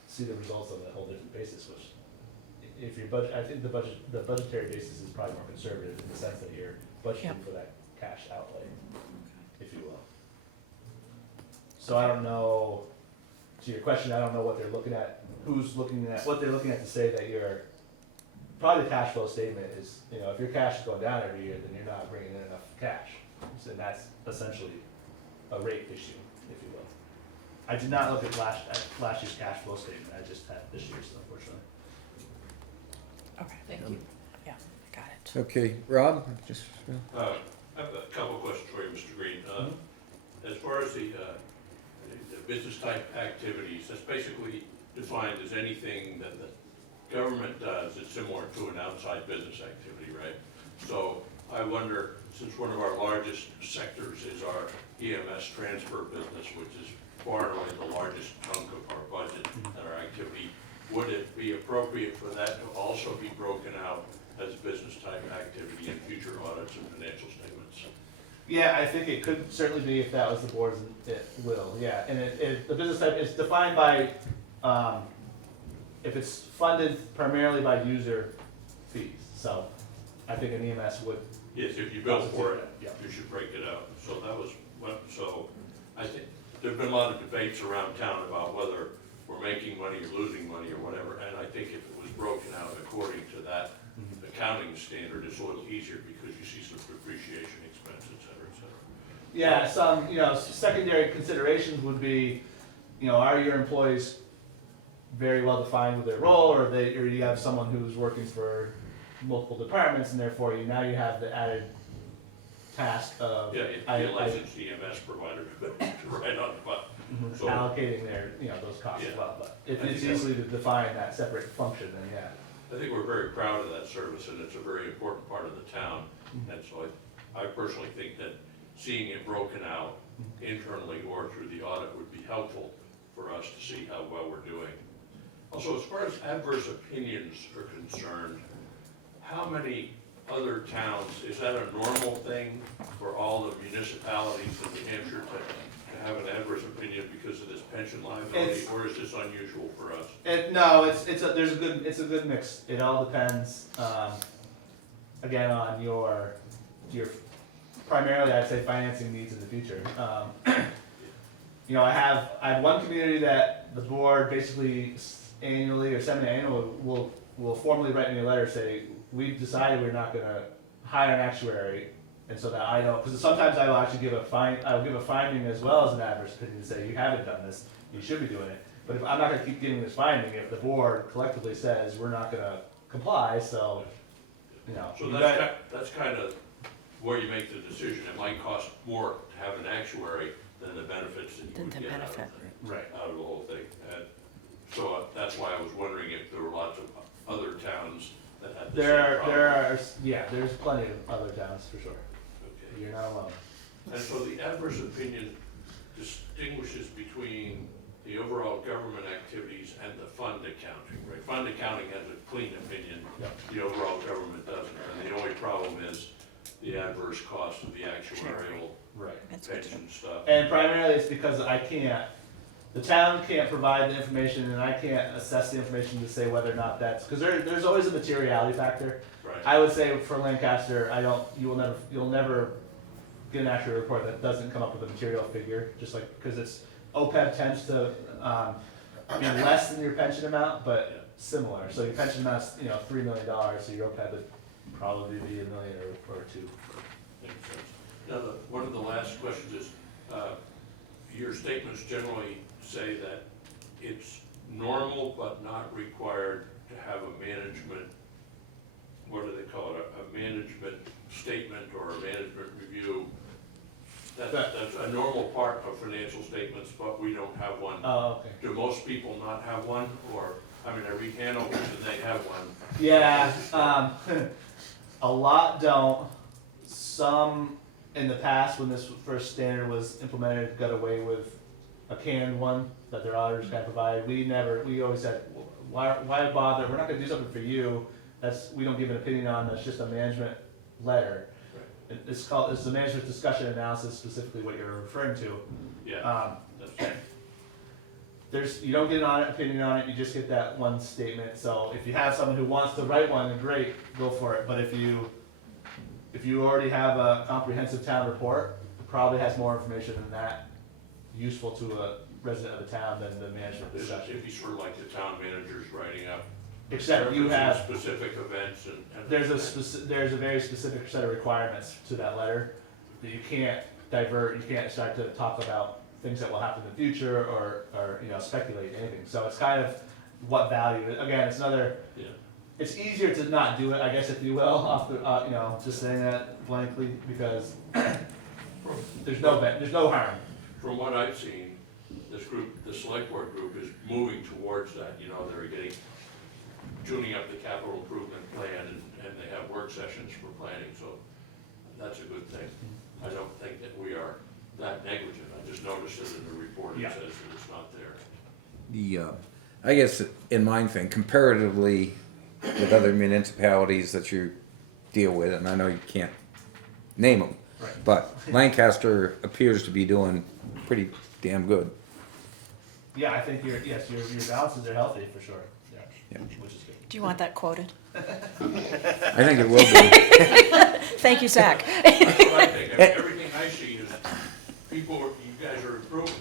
see the results on a whole different basis, which if your budget, I think the budgetary basis is probably more conservative in the sense that you're budgeting Yep. for that cash outlay, if you will. So I don't know, to your question, I don't know what they're looking at, what they're looking at to say that you're, probably the cash flow statement is, you know, if your cash is going down every year, then you're not bringing in enough cash. So that's essentially a rate issue, if you will. I did not look at last year's cash flow statement, I just had this year's, unfortunately. Okay, Thank you. yeah, got it. Okay, Rob, just, I have a couple of questions for you, Mr. Green. As far as the business type activities, that's basically defined as anything that the government does that's similar to an outside business activity, right? So I wonder, since one of our largest sectors is our EMS transfer business, which is far and away the largest chunk of our budget and our activity, would it be appropriate for that to also be broken out as business type activity in future audits and financial statements? Yeah, I think it could certainly be if that was the board's will, yeah, and the business type is defined by, if it's funded primarily by user fees, so I think an EMS would. Yes, if you bill for it, Yeah. you should break it out. So that was what, so I think, there've been a lot of debates around town about whether we're making money or losing money or whatever, and I think if it was broken out according to that accounting standard, it's a little easier because you see some depreciation expense, et cetera, et cetera. Yeah, some, you know, secondary considerations would be, you know, are your employees very well defined with their role, or you have someone who's working for multiple departments, and therefore you have the added task of Yeah, it'd be a licensed EMS provider to write on the button. So- allocating their, you know, those costs as Yeah. well, but if I it's think easily to define that separate function, then yeah. I think we're very proud of that service, and it's a very important part of the town. And so I personally think that seeing it broken out internally or through the audit would be helpful for us to see how well we're doing. Also, as far as adverse opinions are concerned, how many other towns, is that a normal thing for all the municipalities in New Hampshire to have an adverse opinion because of this pension liability, It's- or is this unusual for us? No, it's a good mix. It all depends, again, on your primarily, I'd say, financing needs in the future. You know, I have one community that the board basically annually or semi-annually will formally write me a letter, say, we've decided we're not gonna hire an actuary, and so that I don't, because sometimes I will actually give a finding as well as an adverse opinion, to say, you haven't done this, you should be doing it. But if, I'm not gonna keep giving this finding if the board collectively says, we're not gonna comply, so, you know. So you that's, got- that's kind of where you make the decision. It might cost more to have an actuary than the benefits that you Than would the get out of, benefit. Right. out of the whole thing. And so that's why I was wondering if there were lots of other towns that had the same problem. There's plenty of other towns for sure. Okay. You're not alone. And so the adverse opinion distinguishes between the overall government activities and the fund accounting, right? Fund accounting has a clean opinion, Yep. the overall government doesn't. And the only problem is the adverse cost of the actuarial Right. That's good to know. pension stuff. And primarily it's because the town can't provide the information and I can't assess the information to say whether or not that's, because there's always a materiality factor. Right. I would say for Lancaster, you'll never get an actual report that doesn't come up with a material figure, just like, because it's, OPEB tends to, be less than your pension amount, but similar. So your pension amount's, $3 million, so your OPEB would probably be $1 million or two. Makes sense. Now, one of the last questions is, your statements generally say that it's normal but not required to have a management, what do they call it, a management statement or a management review. That's a normal part of financial statements, but we don't have one. Oh, okay. Do most people not have one, or, I mean, I read Hanover and they have one. Yeah, a lot don't. Some in the past, when this first standard was implemented, got away with a canned one that their auditors kind of provided. We always said, why bother? We're not gonna do something for you. We don't give an opinion on, that's just a management letter. It's the management discussion analysis, specifically what you're referring to. Yeah, that's You don't get an audit opinion on it, you just get that one statement. So if you have someone who wants to write one, then great, go for it. But if you already have a comprehensive town report, it probably has more information than that useful to a resident of the town than the management discussion. it'd be sort of like the town manager's writing up. Except you references have, specific events and. there's a very specific set of requirements to that letter that you can't divert, you can't start to talk about things that will happen in the future or speculate anything. So it's kind of what value, again, it's another, Yeah. it's easier to not do it, I guess, if you will, off the, just saying that blankly, because there's no harm. From what I've seen, this group, the select board group is moving towards that, they're tuning up the capital improvement plan and they have work sessions for planning, so that's a good thing. I don't think that we are that negligent, I just noticed it in the report, it Yeah. says that it's not there. I guess in my thing, comparatively with other municipalities that you deal with, and I know you can't name them, Right. but Lancaster appears to be doing pretty damn good. Yeah, I think your balances are healthy for sure, Yeah. which is good. Do you want that quoted? I think it will be. Thank you, Zach. That's what I think, everything I see is you guys are improving,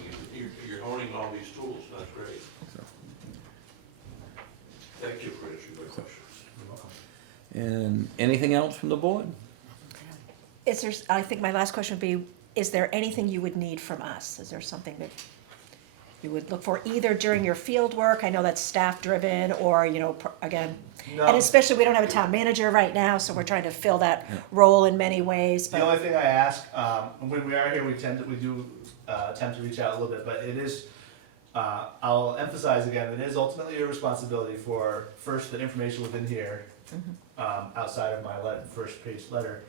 you're owning all these tools, that's great. Thank you for answering my questions. You're welcome. And anything else from the board? I think my last question would be, is there anything you would need from us? Is there something that you would look for either during your field work? I know that's staff driven or, again, No. and especially we don't have a town manager right now, so we're trying to fill that role in many ways, The but, only thing I ask, when we are here, we do attempt to reach out a little bit, but it is, I'll emphasize again, it is ultimately your responsibility for, first, the information within here, outside of my first page letter,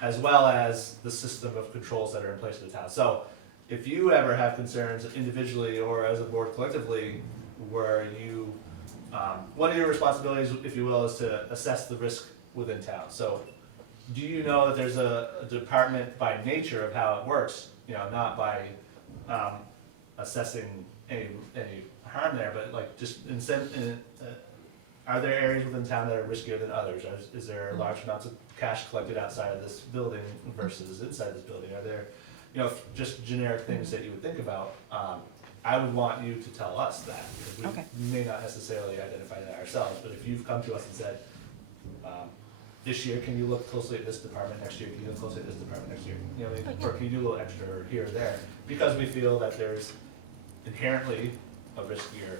as well as the system of controls that are in place in the town. So, if you ever have concerns individually or as a board collectively, where you, one of your responsibilities, if you will, is to assess the risk within town. So, do you know that there's a department by nature of how it works, not by assessing any harm there, but like just are there areas within town that are riskier than others? Is there large amounts of cash collected outside of this building versus inside this building? Are there, just generic things that you would think about? I would want you to tell us that, because Okay. we may not necessarily identify that ourselves, but if you've come to us and said, this year, can you look closely at this department, next year, can you look closely at this department next year? Or can you do a little extra here or there? Because we feel that there's inherently a riskier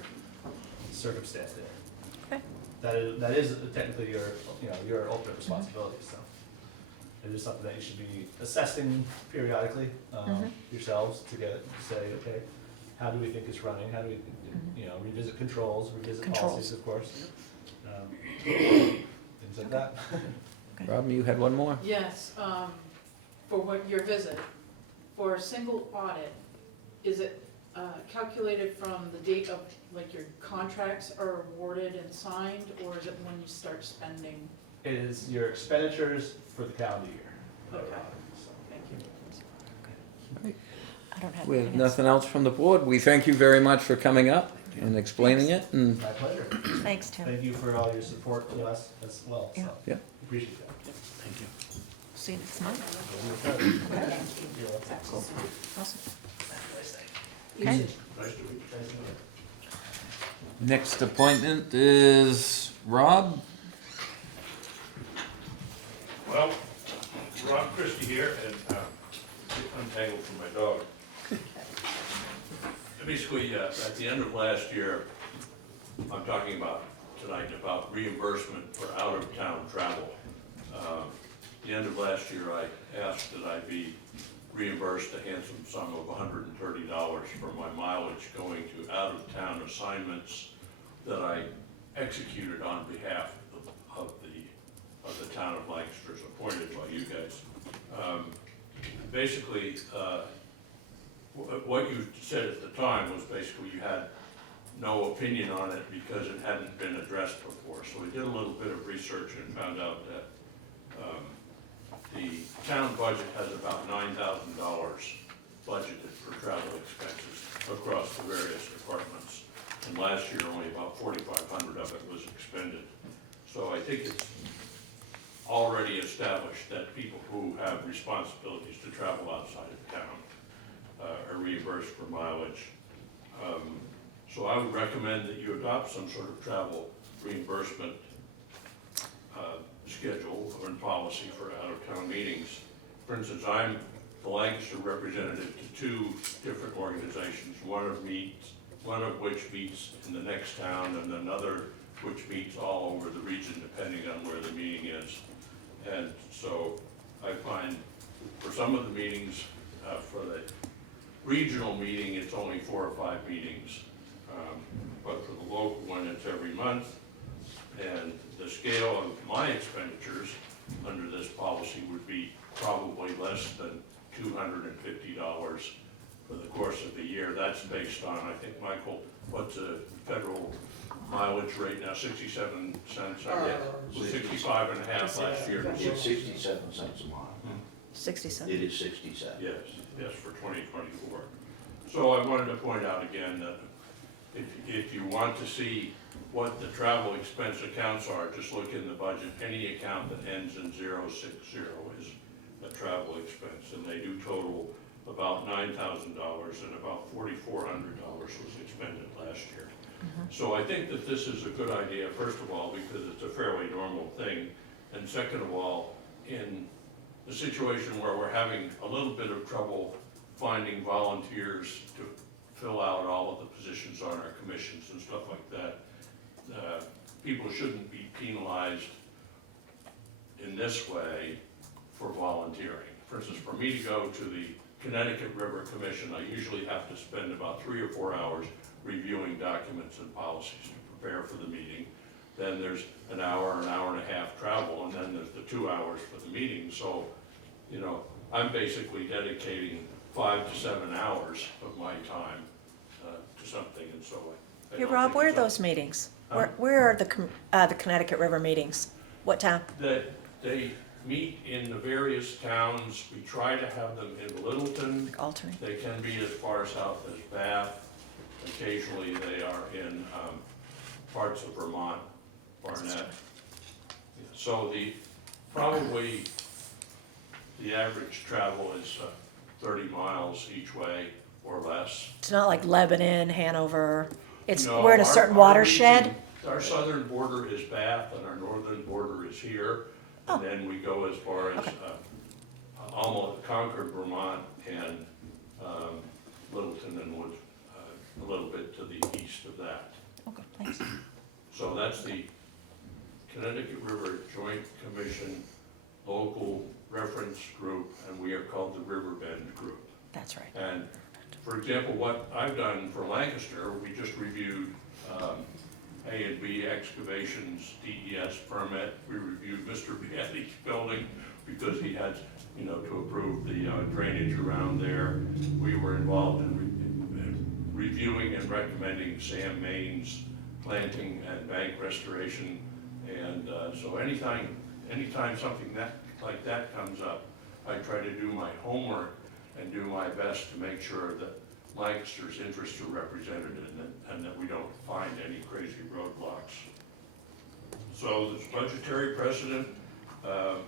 circumstance there. Okay. That is technically your ultimate responsibility, so. It is something that you should be assessing periodically, yourselves to say, okay, how do we think it's running? How do we, revisit controls, revisit policies, of course. Things like that. Robin, you had one more? Yes, for your visit, for a single audit, is it calculated from the date of, like, your contracts are awarded and signed, or is it when you start spending? It is your expenditures for the calendar year. Okay. So. Thank you. I don't have With anything else. nothing else from the board, we thank you very much for coming up and explaining it, and My pleasure. Thanks, Tim. Thank you for all your support to us as well, so. Yeah. Appreciate that. thank you. See you next month. You're welcome. Cool. Awesome. Nice to meet you. Next appointment is Rob. Well, Rob Christie here, and get untangled from my dog. Basically, at the end of last year, I'm talking about tonight about reimbursement for out-of-town travel. At the end of last year, I asked that I be reimbursed a handsome sum of $130 for my mileage going to out-of-town assignments that I executed on behalf of the town of Lancaster, appointed by you guys. basically, what you said at the time was basically you had no opinion on it because it hadn't been addressed before. So we did a little bit of research and found out that the town budget has about $9,000 budgeted for travel expenses across the various departments. And last year, only about 4,500 of it was expended. So I think it's already established that people who have responsibilities to travel outside of town are reimbursed for mileage. So I would recommend that you adopt some sort of travel reimbursement schedule and policy for out-of-town meetings. For instance, I'm the Lancaster representative to 2 different organizations, one of which meets in the next town and another which meets all over the region depending on where the meeting is. And so I find for some of the meetings, for the regional meeting, it's only 4 or 5 meetings. But for the local one, it's every month. And the scale of my expenditures under this policy would be probably less than $250 for the course of the year. That's based on, I think, Michael, what's the federal mileage rate now, 67 cents? It was 65 and a half last year. It's 67 cents a mile. 67. It is 67. Yes, for 2024. So I wanted to point out again that if you want to see what the travel expense accounts are, just look in the budget. Any account that ends in 060 is a travel expense, and they do total about $9,000, and about $4,400 was expended last year. So I think that this is a good idea, first of all, because it's a fairly normal thing, and second of all, in the situation where we're having a little bit of trouble finding volunteers to fill out all of the positions on our commissions and stuff like that, people shouldn't be penalized in this way for volunteering. For instance, for me to go to the Connecticut River Commission, I usually have to spend about 3 or 4 hours reviewing documents and policies to prepare for the meeting. Then there's an hour and a half travel, and then there's the 2 hours for the meeting. So, you know, I'm basically dedicating 5 to 7 hours of my time to something, and so I Hey, don't Rob, think where are it's those meetings? Where are the Connecticut River meetings? What town? that they meet in the various towns. We try to have them in Littleton. Like alternate? They can be as far south as Bath. Occasionally, they are in parts of Vermont, Barnett. So probably the average travel is 30 miles each way or less. It's not like Lebanon, Hanover. It's, No, we're in a our- certain our watershed? region- Our southern border is Bath, and our northern border is here. And then we go as far as Okay. almost Concord, Vermont, and Littleton and Wood, a little bit to the east of that. Okay, thanks. So that's the Connecticut River Joint Commission Local Reference Group, and we are called the Riverbend Group. That's right. And for example, what I've done for Lancaster, we just reviewed A and B excavations, DES permit. We reviewed Mr. Bietti's building because he had, you know, to approve the drainage around there. We were involved in reviewing and recommending Sam Main's planting and bank restoration. And so anytime something like that comes up, I try to do my homework and do my best to make sure that Lancaster's interests are represented and that we don't find any crazy roadblocks. So there's budgetary precedent. Not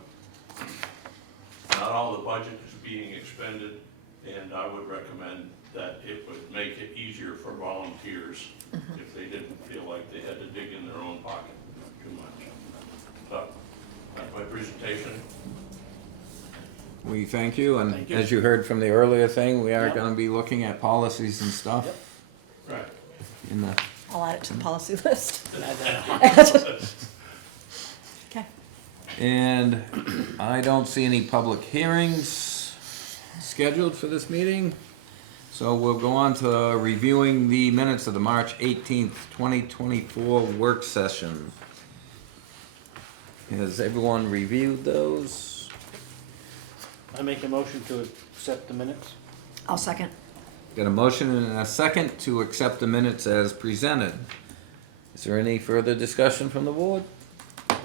all the budget is being expended, and I would recommend that it would make it easier for volunteers if they didn't feel like they had to dig in their own pocket too much. So that's my presentation. We thank you, and Thank you. as you heard from the earlier thing, we are Yep. gonna be looking at policies and stuff Right. in the, I'll add it to the policy list. Okay. and I don't see any public hearings scheduled for this meeting. So we'll go on to reviewing the minutes of the March 18th, 2024 work session. Has everyone reviewed those? I make a motion to accept the minutes. I'll second. Got a motion and a second to accept the minutes as presented. Is there any further discussion from the board?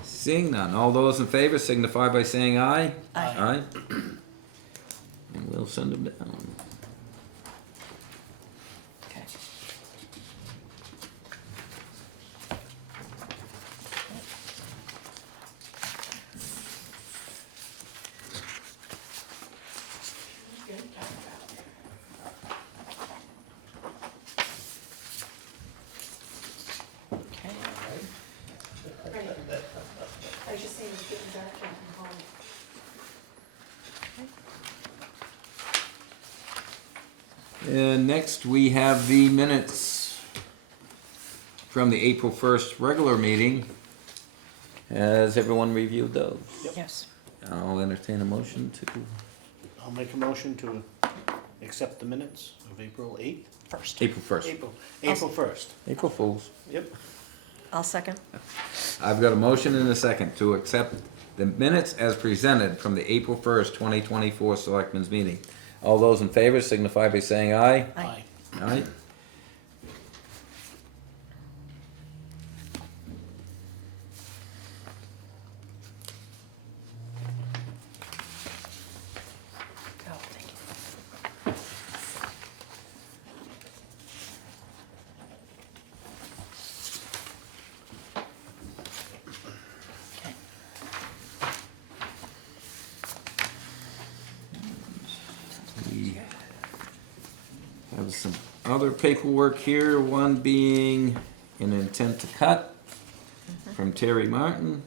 Seeing none, all those in favor signify by saying aye. Aye. Aye. And we'll send them down. Okay. Okay. I was just saying, it's getting dark here from home. And next, we have the minutes from the April 1st regular meeting. Has everyone reviewed those? Yes. I'll entertain a motion to, I'll make a motion to accept the minutes of April 8th. First. April 1st. April 1st. April Fools. Yep. I'll second. I've got a motion and a second to accept the minutes as presented from the April 1st, 2024 Selectmen's Meeting. All those in favor signify by saying aye. Aye. Aye. Oh, thank you. Okay. We have some other paperwork here, one being an intent to cut from Terry Martin.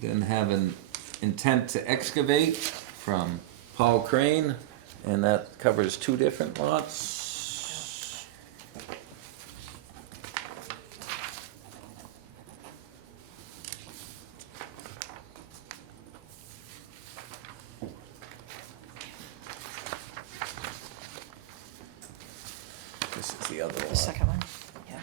Then have an intent to excavate from Paul Crane, and that covers 2 different lots. This is the other The lot. second one, yeah.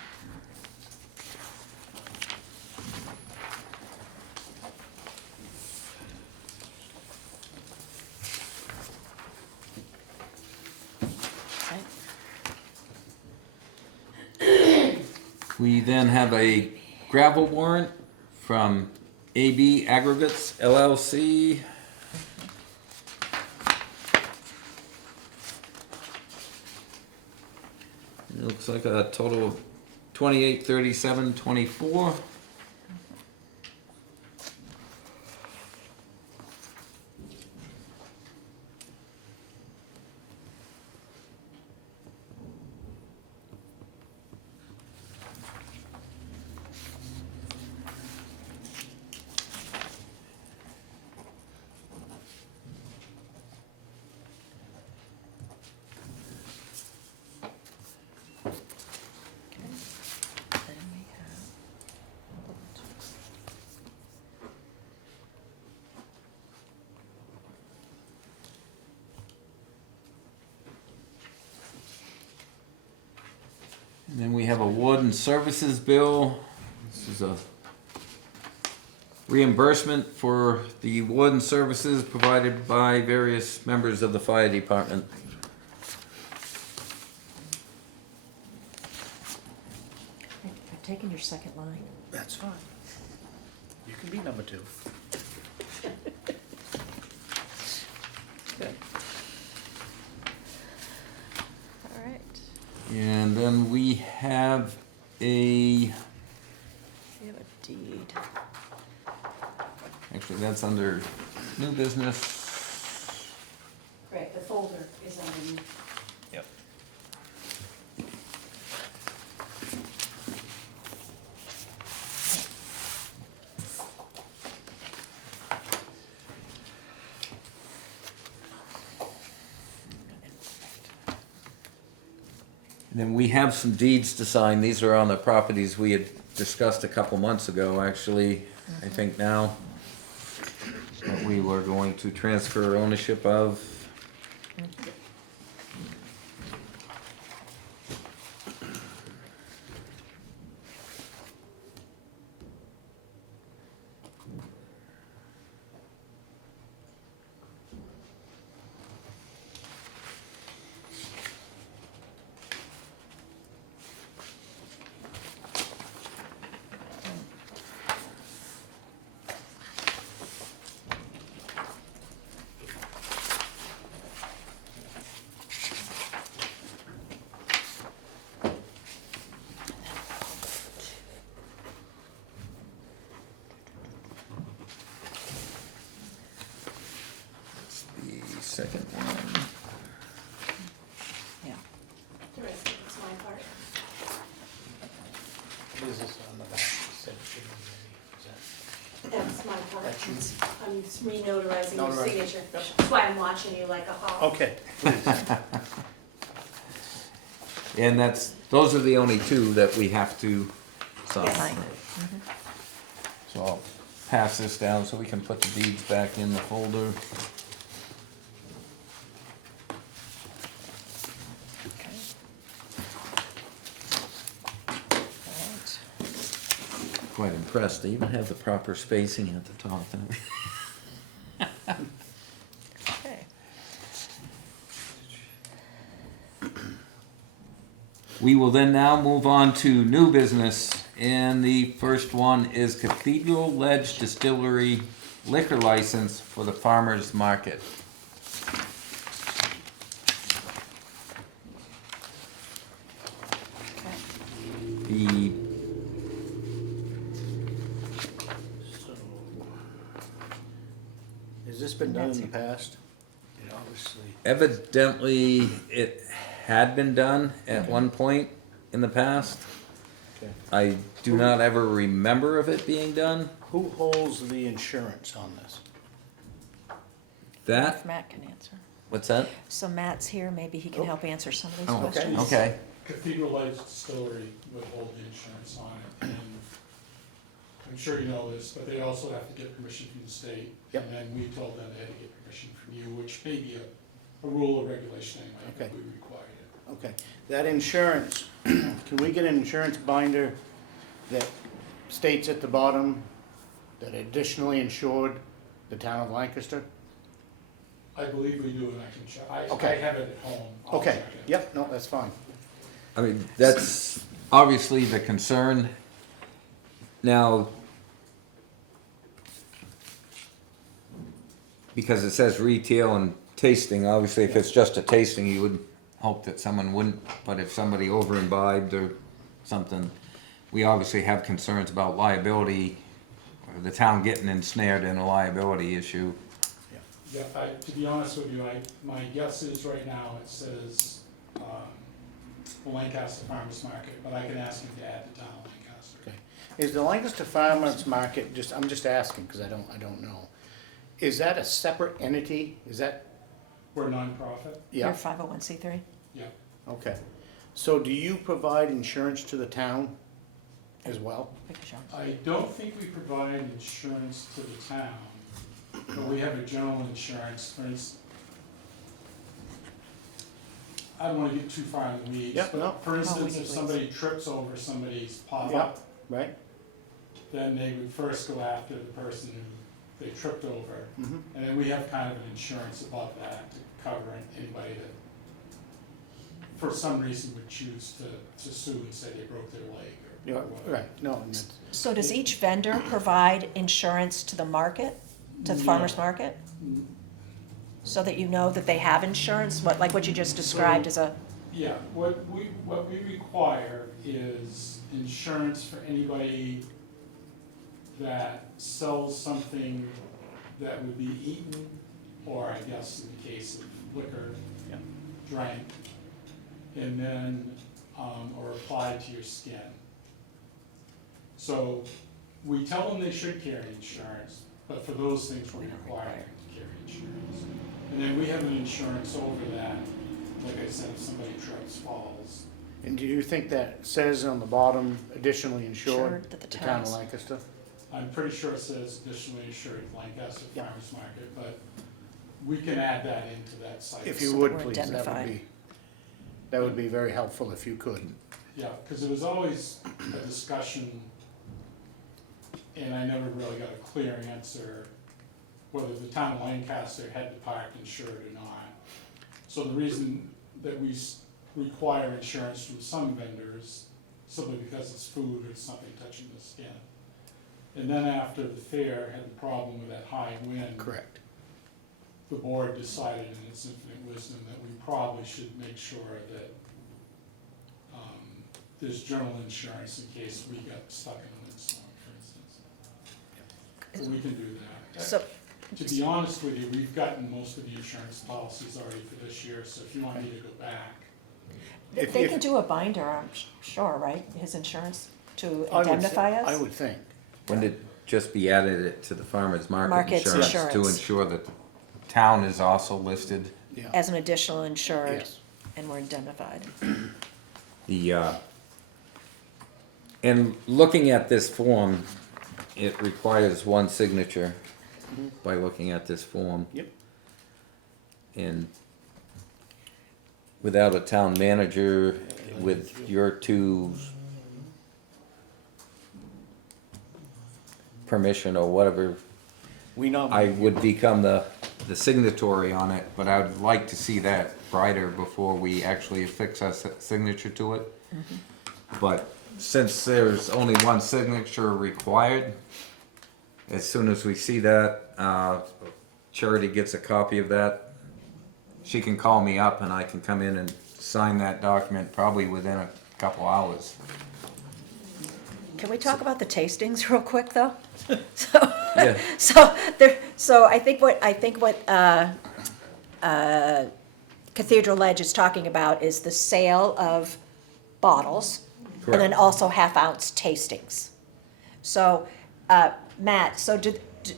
Okay. We then have a gravel warrant from AB Aggregates LLC. It looks like a total of 2837.24. Then we have. And then we have a warden services bill. This is a reimbursement for the warden services provided by various members of the fire department. I've taken your second line. That's fine. You can be number 2. All right. And then we have We have a deed. actually that's under new business. Great, the folder is underneath. Yep. And then we have some deeds to sign. These are on the properties we had discussed a couple months ago, actually, I think now. That we were going to transfer ownership of. The second one. Yeah. The rest of it's my part. This is on the back, it said it should be ready. Is That's my part. That's you. I'm just re-notarizing your Notarize. signature. That's why I'm watching you like a that- hawk. Okay. And those are the only two that we have to sign. Sign. So I'll pass this down so we can put the deeds back in the folder. Okay. Alright. Quite impressed, they even have the proper spacing at the top. Okay. We will then now move on to new business, and the first one is Cathedral Ledge Distillery liquor license for the farmer's market. Okay. The, So, has this been done in the past? It obviously. evidently, it had been done at one point in the past. Okay. I do not ever remember of it being done. Who holds the insurance on this? That, If Matt can answer. what's that? So Matt's here, maybe he can help answer some of these Oh, questions. okay. Cathedral Ledge Distillery would hold the insurance on it, and I'm sure you know this, but they also have to get permission from the state. Yep. And then we told them they had to get permission from you, which may be a rule or regulation anyway, but Okay. we required it. Okay, that insurance, can we get an insurance binder that states at the bottom that additionally insured the town of Lancaster? I believe we do, and I can check, I Okay. have it at home. I'll Okay, check it. yep, no, that's fine. I mean, that's obviously the concern. Now, because it says retail and tasting, obviously if it's just a tasting, you would hope that someone wouldn't, but if somebody over imbibed or something, we obviously have concerns about liability, or the town getting ensnared in a liability issue. Yeah, to be honest with you, my guess is right now it says, Lancaster Farmers Market, but I can ask him to add the town of Lancaster. Okay. Is the Lancaster Farmers Market, I'm just asking, because I don't know. Is that a separate entity? Is that, We're a nonprofit, You're yeah, 501c3? yeah. okay. So do you provide insurance to the town as well? Because you're- I don't think we provide insurance to the town, but we have a general insurance, for instance. I don't wanna get too far in the weeds, Yep, no. but for we instance, need if somebody trips over somebody's pop-up, Yeah. Right? then they would first go after the person who they tripped over. Mm-hmm. And then we have kind of an insurance above that to cover anybody that, for some reason, would choose to sue and say they broke their leg or Yeah, whatever. right, no, and that's, So does each vendor provide insurance to the market, to the No. farmer's market? So that you know that they have insurance, like what you just described as a, Yeah, what we require is insurance for anybody that sells something that would be eaten, or I guess in the case of liquor, Yeah. drank, and then, or applied to your skin. So we tell them they should carry insurance, but for those things, we require them to carry insurance. And then we have an insurance over that, like I said, if somebody trips, falls. And do you think that says on the bottom additionally insured, Insured that the the town of towns- Lancaster? I'm pretty sure it says additionally insured Lancaster Yeah. Farmers Market, but we can add that into that site. If So you that would, we're please, identified. that would be very helpful if you could. Yeah, because there was always a discussion, and I never really got a clear answer, whether the town of Lancaster had the park insured or not. So the reason that we require insurance from some vendors, simply because it's food or something touching the skin. And then after the fair had the problem with that high wind. Correct. The board decided in its infinite wisdom that we probably should make sure that there's general insurance in case we got stuck in a windstorm, for instance. So we can do that. So, To be honest with you, we've gotten most of the insurance policies already for this year, so if you want me to go back. If- they if- can do a binder, I'm sure, right, his insurance to I would thi- indemnify us? I would think. Wouldn't it just be added it to the farmer's market Market's insurance to insurance. ensure that the town is also listed? Yeah. As an additional insured, Yes. and we're indemnified. The, and looking at this form, it requires one signature by looking at this form. Yep. And without a town manager, with your two permission or whatever, We know. I would become the signatory on it, but I would like to see that brighter before we actually affix our signature to it. But since there's only one signature required, as soon as we see that, Charity gets a copy of that, she can call me up and I can come in and sign that document probably within a couple hours. Can we talk about the tastings real quick, though? So, Yeah. so I think what Cathedral Ledge is talking about is the sale of bottles, and then Correct. also half-ounce tastings. So, Matt, so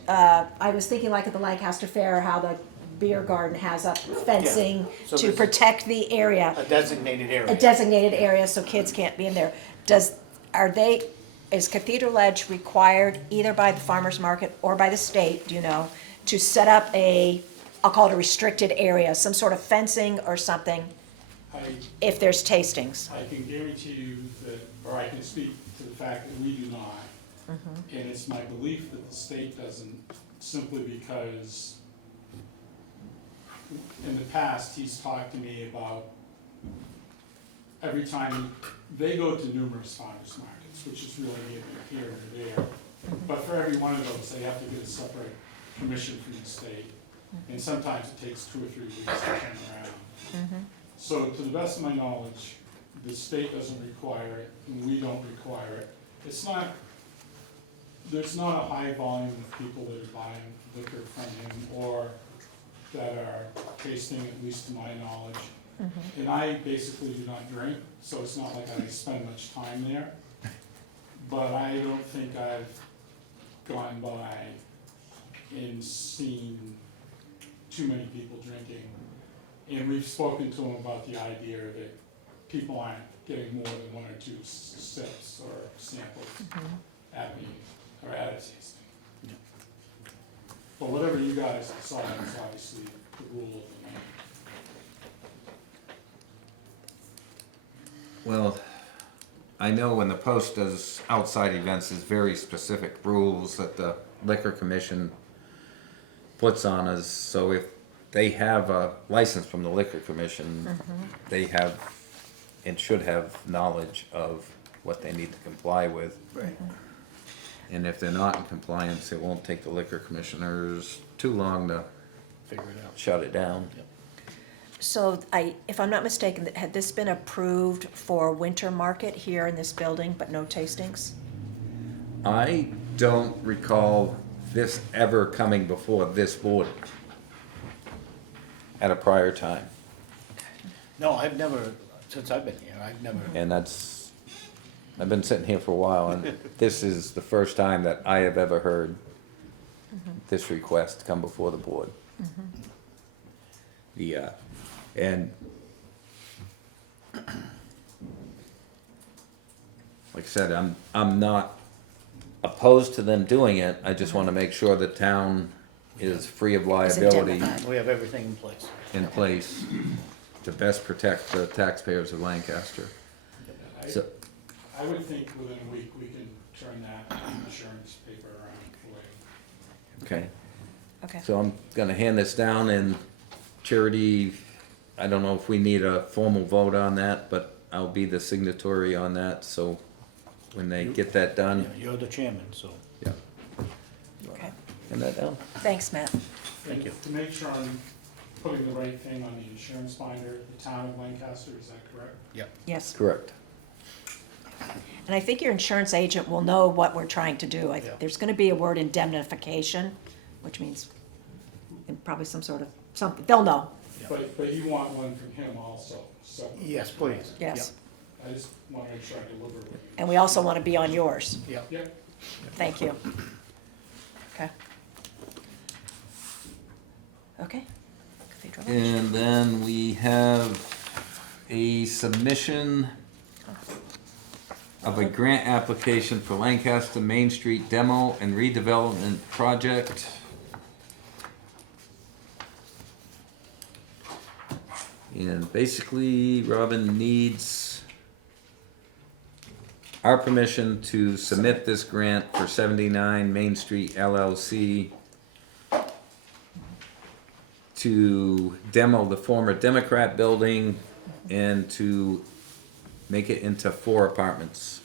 I was thinking like at the Lancaster Fair, how the beer garden has up fencing So to there's- protect the area. A designated area. A designated area so kids can't be in there. Is Cathedral Ledge required either by the farmer's market or by the state, do you know, to set up I'll call it a restricted area, some sort of fencing or something, if there's tastings? I can guarantee you that, or I can speak to the fact that we do not. And it's my belief that the state doesn't, simply because in the past, he's talked to me about every time, they go to numerous farmers markets, which is really either here or there. But for every one of those, they have to get a separate permission from the state. And sometimes it takes 2 or 3 weeks to turn around. So to the best of my knowledge, the state doesn't require it, and we don't require it. There's not a high volume of people that are buying liquor from him, or that are tasting, at least to my knowledge. And I basically do not drink, so it's not like I spend much time there. But I don't think I've gone by and seen too many people drinking. And we've spoken to them about the idea that people aren't getting more than 1 or 2 sips or samples at a meeting, or at a tasting. But whatever you guys decide is obviously the rule of the night. Well, I know when the Post does outside events, there's very specific rules that the Liquor Commission puts on us. So if they have a license from the Liquor Commission, they have and should have knowledge of what they need to comply with. Right. And if they're not in compliance, it won't take the Liquor Commissioners too long to Figure it out. shut it down. So if I'm not mistaken, had this been approved for winter market here in this building, but no tastings? I don't recall this ever coming before this board at a prior time. No, I've never, since I've been here, I've never, And that's, I've been sitting here for a while, and this is the first time that I have ever heard this request come before the board. And like I said, I'm not opposed to them doing it, I just wanna make sure the town is free of liability indemnified. we have everything in place. in place to best protect the taxpayers of Lancaster. So, I would think within a week, we can turn that insurance paper around for you. okay, Okay, so I'm gonna hand this down, and Charity, I don't know if we need a formal vote on that, but I'll be the signatory on that, so when they get that done, Yeah, you're the chairman, so, yeah. okay. Hand that down? Thanks, Matt. thank you. To make sure I'm putting the right thing on the insurance binder, the town of Lancaster, is that correct? Yes. Correct. And I think your insurance agent will know what we're trying to do. Yeah. There's gonna be a word indemnification, which means, and probably some sort of, something, they'll know, Yeah. But you want one from him also, so. Yes, please. yes. I just wanna make sure I deliver with you. And we also wanna be on yours. Yeah. Yep. Thank you. Okay. Okay. Cathedral Lodge. And then we have a submission of a grant application for Lancaster Main Street demo and redevelopment project. And basically, Robin needs our permission to submit this grant for 79 Main Street LLC to demo the former Democrat building and to make it into 4 apartments.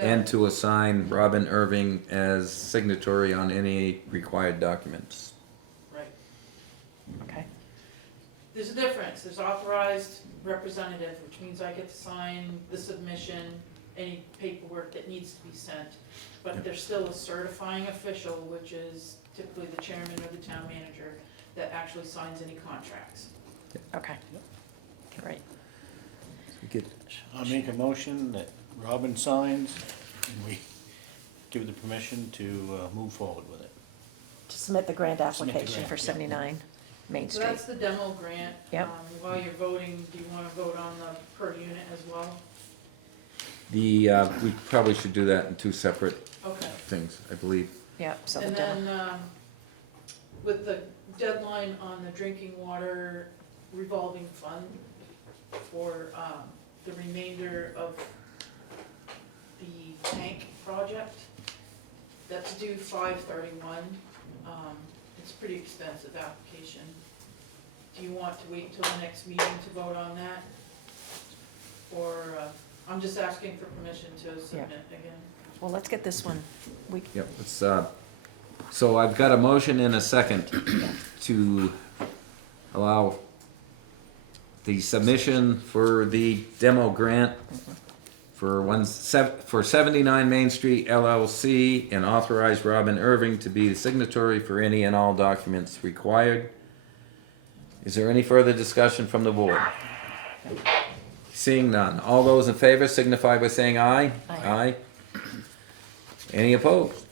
And to assign Robin Irving as signatory on any required documents. Right. Okay, There's a difference, there's authorized representative, which means I get to sign the submission, any paperwork that needs to be sent. But there's still a certifying official, which is typically the chairman or the town manager, that actually signs any contracts. okay. Great. We get- I'll make a motion that Robin signs, and we give the permission to move forward with it. To submit the grant Submit the application grant, for yeah. 79 Main So Street. that's the demo grant. Yep. While you're voting, do you wanna vote on the per unit as well? we probably should do that in 2 separate Okay. things, I believe. Yeah, so the And demo. then, with the deadline on the drinking water revolving fund for, the remainder of the tank project, that's due 5/31. It's a pretty extensive application. Do you want to wait until the next meeting to vote on that? Or, I'm just asking for permission to submit again. Well, let's get this one. We, Yep, it's, so I've got a motion and a second to allow the submission for the demo grant for 79 Main Street LLC and authorize Robin Irving to be the signatory for any and all documents required. Is there any further discussion from the board? Seeing none. All those in favor signify by saying aye. Aye. Any opposed?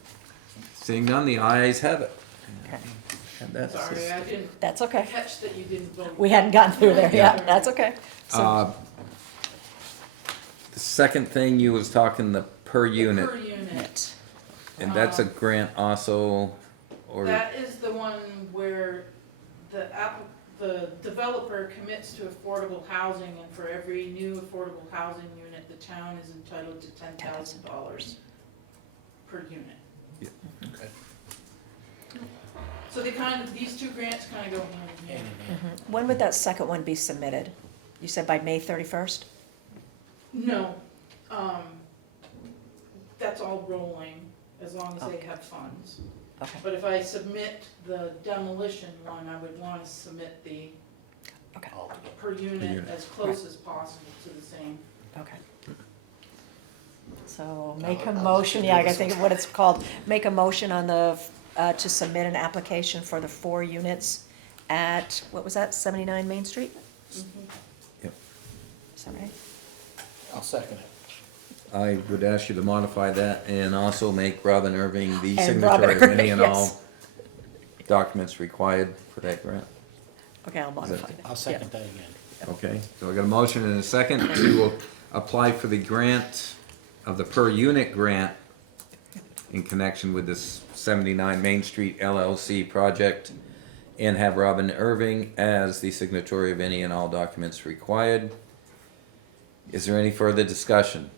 Seeing none, the ayes have it. okay. And that's Sorry, I didn't That's okay. catch that you didn't vote. We hadn't gotten through there yet. That's okay. So, the second thing you was talking the per unit, Per unit. and that's a grant also, or, That is the one where the developer commits to affordable housing, and for every new affordable housing unit, the town is entitled to $10,000 per unit. Okay. So these two grants kind of go hand in hand. when would that second one be submitted? You said by May 31st? No, that's all rolling, as long as they have funds. Okay, But if I submit the demolition one, I would want to submit the okay, per unit unit. as close as possible to the same. okay. So make a motion, yeah, I gotta think of what it's called. Make a motion on the, to submit an application for the 4 units at, what was that, 79 Main Street? Yep. Is that right? I'll second it. I would ask you to modify that and also make Robin Irving the And Robin signatory of any Irving, and all yes. documents required for that grant. Okay, I'll modify it. I'll second that again. Okay, so I got a motion and a second to apply for the grant of the per unit grant in connection with this 79 Main Street LLC project and have Robin Irving as the signatory of any and all documents required. Is there any further discussion?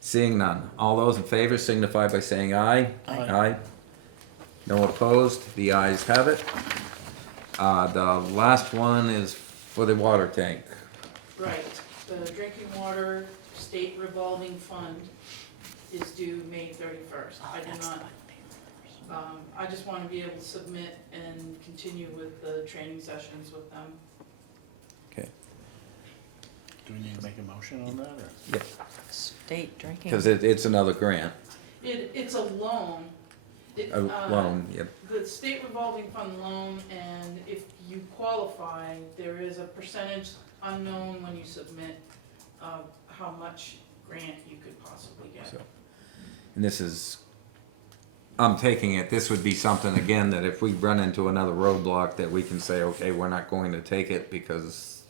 Seeing none. All those in favor signify by saying aye. Aye. No opposed, the ayes have it. The last one is for the water tank. Right, the drinking water state revolving fund is due May 31st. I do not, I just want to be able to submit and continue with the training sessions with them. Okay. Do we need to make a motion on that, or? Yeah, State drinking. because it's another grant, It's a loan. a loan, yep. The state revolving fund loan, and if you qualify, there is a percentage unknown when you submit of how much grant you could possibly get. So, and this is, I'm taking it, this would be something, again, that if we run into another roadblock, that we can say, okay, we're not going to take it because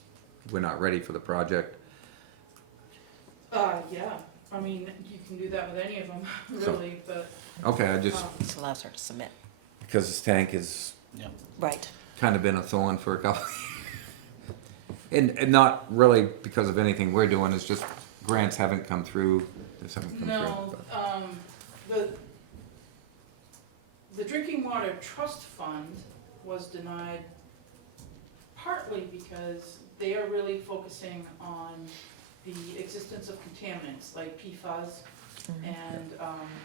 we're not ready for the project. Yeah, I mean, you can do that with any of them, So- really, but, Okay, I just, This allows her to submit. because this tank has Yeah. Right. kind of been a thorn for a couple. And not really because of anything we're doing, it's just grants haven't come through, this haven't come no, through. the drinking water trust fund was denied partly because they are really focusing on the existence of contaminants like PFAS and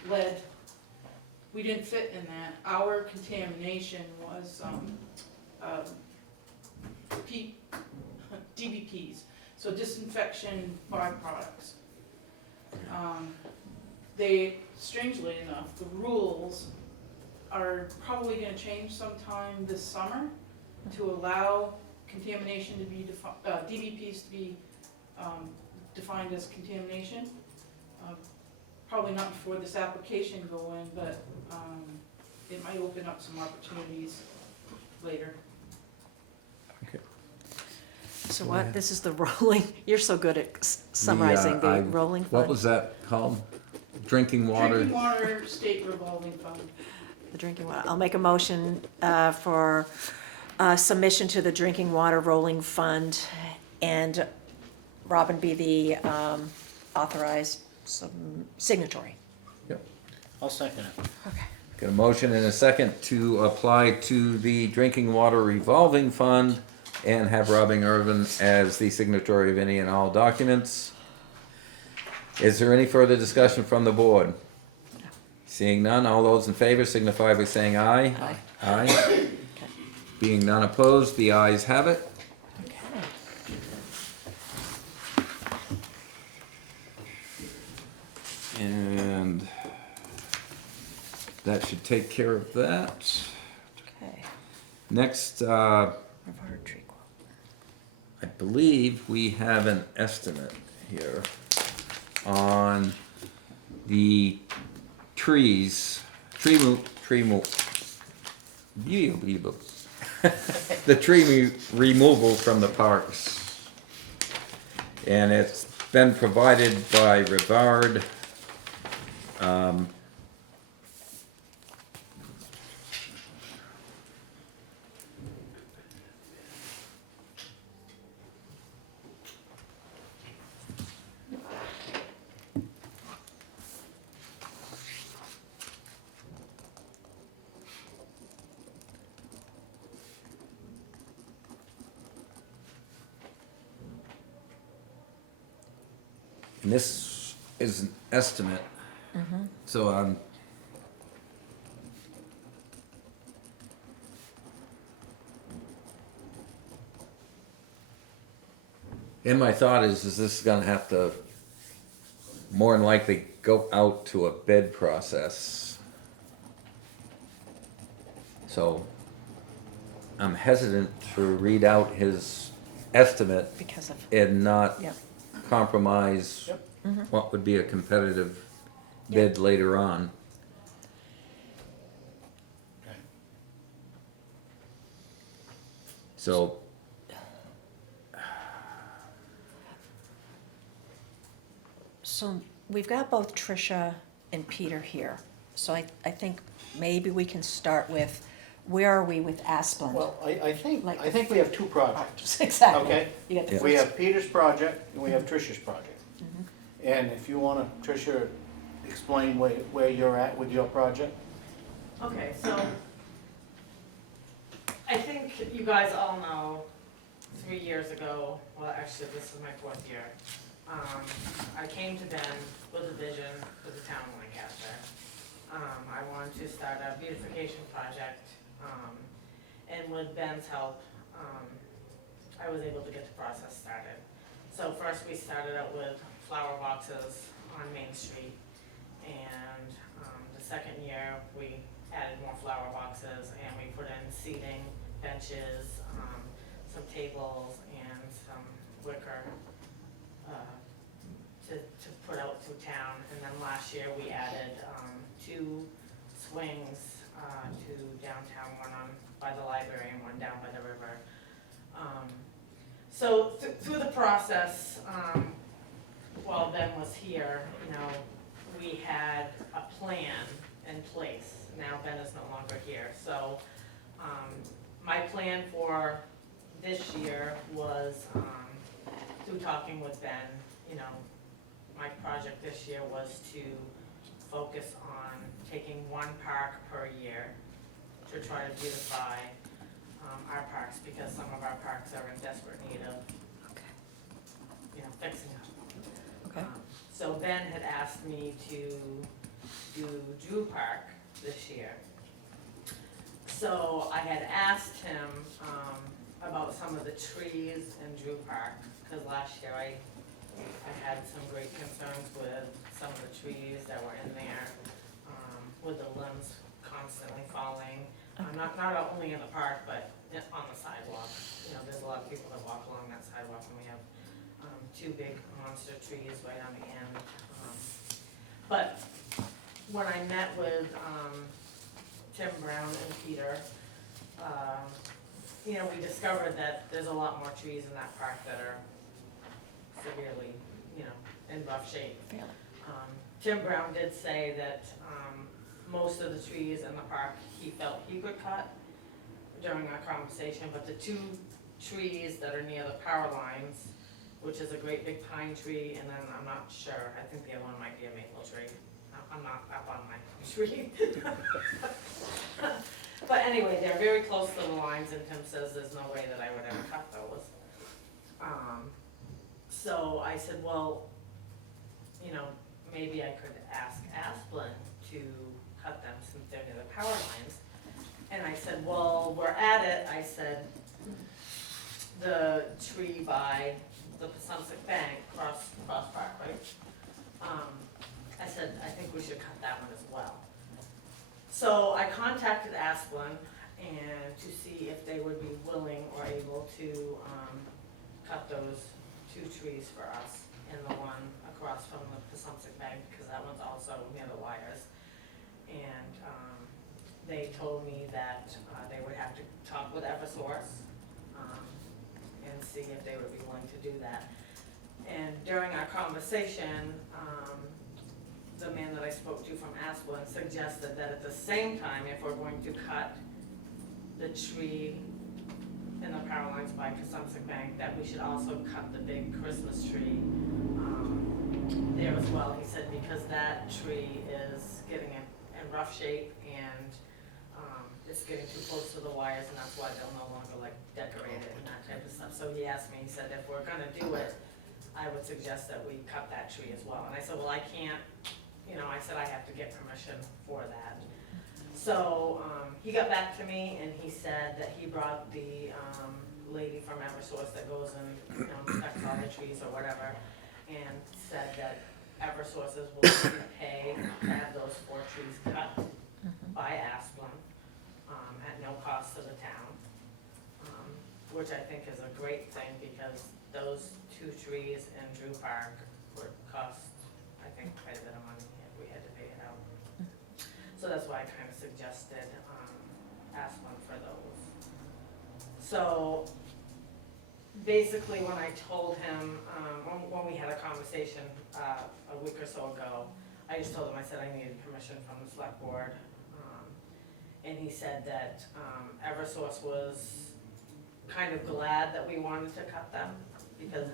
lead. We didn't fit in that. Our contamination was DBPs, so disinfection byproducts. They, strangely enough, the rules are probably gonna change sometime this summer to allow contamination to be DBPs to be defined as contamination. Probably not before this application go in, but it might open up some opportunities later. So what, this is the rolling, you're so good at summarizing the rolling What fund, was that called? Drinking water? Drinking water state revolving fund. the drinking water. I'll make a motion for submission to the drinking water rolling fund and Robin be the authorized signatory. Yep. I'll second it. Okay. Got a motion and a second to apply to the drinking water revolving fund and have Robin Irvin as the signatory of any and all documents. Is there any further discussion from the board? Seeing none, all those in favor signify by saying aye. Aye. Aye. Being none opposed, the ayes have it. Okay. And that should take care of that. Okay. Next, Brevard tree quote. I believe we have an estimate here on the trees, the tree removal from the parks. And it's been provided by Brevard. And this is an estimate. So, and my thought is this gonna have to more than likely go out to a bid process. So I'm hesitant to read out his estimate Because of, and not Yep. compromise Yep. what would be a competitive bid later on. Okay. So, so we've got both Tricia and Peter here. So I think maybe we can start with, where are we with Asplund? Well, I think Like- we have two projects, Exactly. okay? You got the Yeah. We first. have Peter's project and we have Tricia's project. Mhm. And if you wanna, Tricia, explain where you're at with your project? Okay, so I think you guys all know 3 years ago, well, actually, this is my 4th year. I came to Ben with a vision for the town of Lancaster. I wanted to start a beautification project, and with Ben's help, I was able to get the process started. So first we started out with flower boxes on Main Street, and the second year we added more flower boxes and we put in seating, benches, some tables and some wicker to put out through town. And then last year we added 2 swings to downtown, one on by the library and one down by the river. So through the process, while Ben was here, you know, we had a plan in place. Now Ben is no longer here, so my plan for this year was, through talking with Ben, you know, my project this year was to focus on taking 1 park per year to try to beautify our parks, because some of our parks are in desperate need of, you know, fixing up. Okay. So Ben had asked me to do Drew Park this year. So I had asked him about some of the trees in Drew Park, because last year I had some great concerns with some of the trees that were in there, with the limbs constantly falling. Not only in the park, but on the sidewalk. You know, there's a lot of people that walk along that sidewalk, and we have 2 big monster trees right on the end. But when I met with Tim Brown and Peter, you know, we discovered that there's a lot more trees in that park that are severely, you know, in rough shape. Fairly. Tim Brown did say that most of the trees in the park he felt he could cut during our conversation, but the 2 trees that are near the power lines, which is a great big pine tree, and then I'm not sure, I think the other one might be a maple tree. I'm not up on my tree. But anyway, they're very close to the lines, and Tim says there's no way that I would ever cut those. So I said, well, you know, maybe I could ask Asplund to cut them since they're near the power lines. And I said, well, we're at it. I said, the tree by the Pasumsic Bank, cross park, right? I said, I think we should cut that one as well. So I contacted Asplund and to see if they would be willing or able to cut those 2 trees for us, and the one across from the Pasumsic Bank, because that one's also near the wires. And they told me that they would have to talk with Eversource and see if they would be willing to do that. And during our conversation, the man that I spoke to from Asplund suggested that at the same time, if we're going to cut the tree in the power lines by Pasumsic Bank, that we should also cut the big Christmas tree there as well. He said because that tree is getting in rough shape, and it's getting too close to the wires, and that's why they'll no longer like decorate it and that type of stuff. So he asked me, he said, if we're gonna do it, I would suggest that we cut that tree as well. And I said, well, I can't, you know, I said I have to get permission for that. So he got back to me and he said that he brought the lady from Eversource that goes and, you know, inspects all the trees or whatever, and said that Eversource is willing to pay to have those 4 trees cut by Asplin, at no cost to the town. Which I think is a great thing, because those 2 trees in Drew Park would cost, I think, quite a bit of money if we had to pay it out. So that's why I kind of suggested, Asplin for those. So, basically, when I told him, when we had a conversation, a week or so ago, I just told him, I said I needed permission from the select board. And he said that, Eversource was kind of glad that we wanted to cut them, because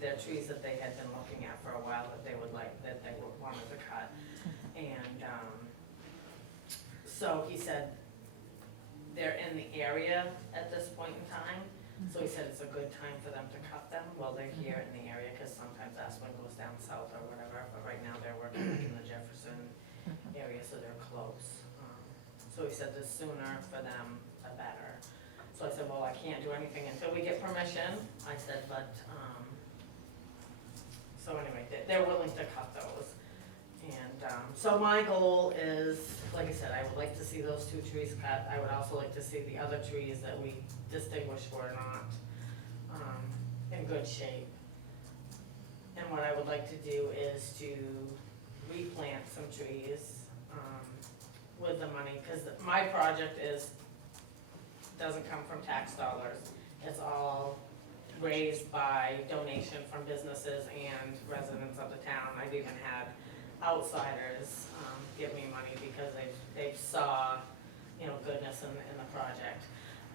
they're trees that they had been looking at for a while, that they wanted to cut. And, so he said they're in the area at this point in time, so he said it's a good time for them to cut them. Well, they're here in the area, because sometimes Aspen goes down south or whatever, but right now they're working in the Jefferson area, so they're close. So he said the sooner for them, the better. So I said, well, I can't do anything until we get permission. I said, but, so anyway, they're willing to cut those. And, so my goal is, like I said, I would like to see those 2 trees cut. I would also like to see the other trees that we distinguished were not, in good shape. And what I would like to do is to replant some trees, with the money, because my project doesn't come from tax dollars. It's all raised by donation from businesses and residents of the town. I've even had outsiders give me money because they saw, goodness in the project.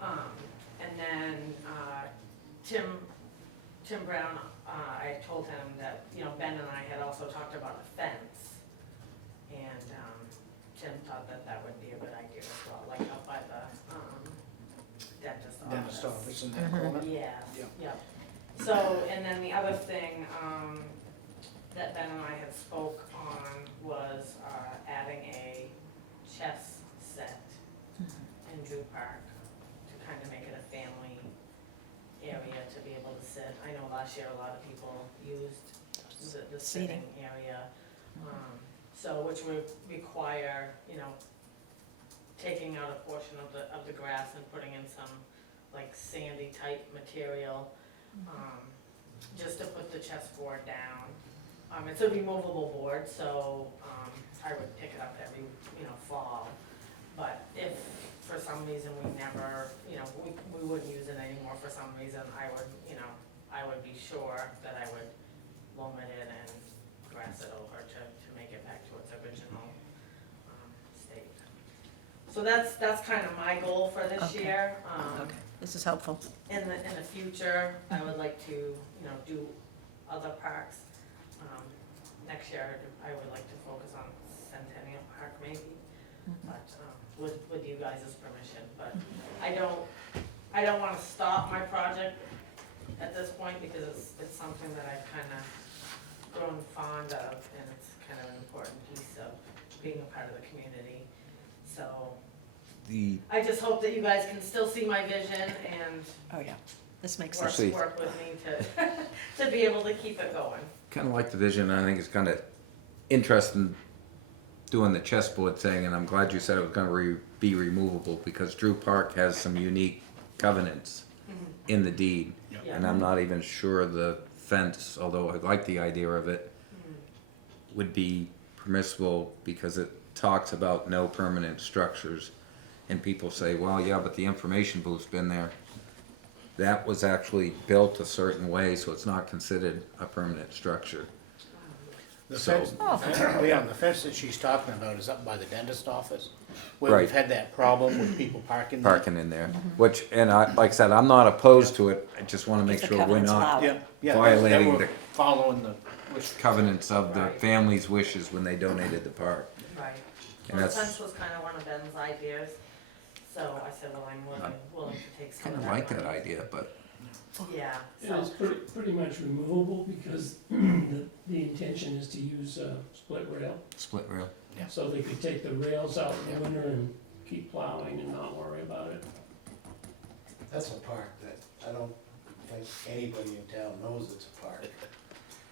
And then Tim Brown, I told him that, Ben and I had also talked about a fence. And Tim thought that would be a good idea as well, like up by the dentist office. Dentist office in that corner. Yeah, Yeah. yeah. So, and then the other thing, that Ben and I had spoke on was, adding a chess set in Drew Park to kind of make it a family area to be able to sit. I know last year a lot of people used the sitting area. So, which would require, taking out a portion of the grass and putting in some like sandy type material, just to put the chessboard down. It's a removable board, so, I would pick it up every, fall. But if for some reason we never, we wouldn't use it anymore for some reason, I would be sure that I would loam it in and grass it over to make it back to its original state. So that's kind of my goal for this Okay. year. Okay, this is helpful. In the future, I would like to, do other parks. Next year, I would like to focus on Centennial Park maybe, but with you guys' permission. But I don't want to stop my project at this point, because it's something that I've kind of grown fond of, and it's kind of an important piece of being a part of the community. So I just hope that you guys can still see my vision and Oh, yeah, this makes sense. work with me to be able to keep it going. Kind of like the vision. I think it's kind of interesting doing the chessboard thing, and I'm glad you said it was going to be removable, because Drew Park has some unique covenants in the deed, Yeah. and I'm not even sure the fence, although I like the idea of it, would be permissible, because it talks about no permanent structures, and people say, well, yeah, but the information booth's been there. That was actually built a certain way, so it's not considered a permanent structure. The So- fence, the fence that she's talking about is up by the dentist office, where we've Right. had that problem with people parking there. Parking in there, which, and like I said, I'm not opposed to it, I just wanna make If the sure we're covenants not allow it. Yeah, violating we're the following the, which, covenants of the Right. family's wishes when they donated the park. Right. And Well, the that's- fence was kind of one of Ben's ideas, so I said, well, I'm willing to take some Kinda of that. like that money. idea, but Yeah, It is so, pretty much removable, because the intention is to use split rail. split rail. So they could take the rails out in the winter and keep plowing and not worry about it. that's a park that I don't think anybody in town knows it's a park.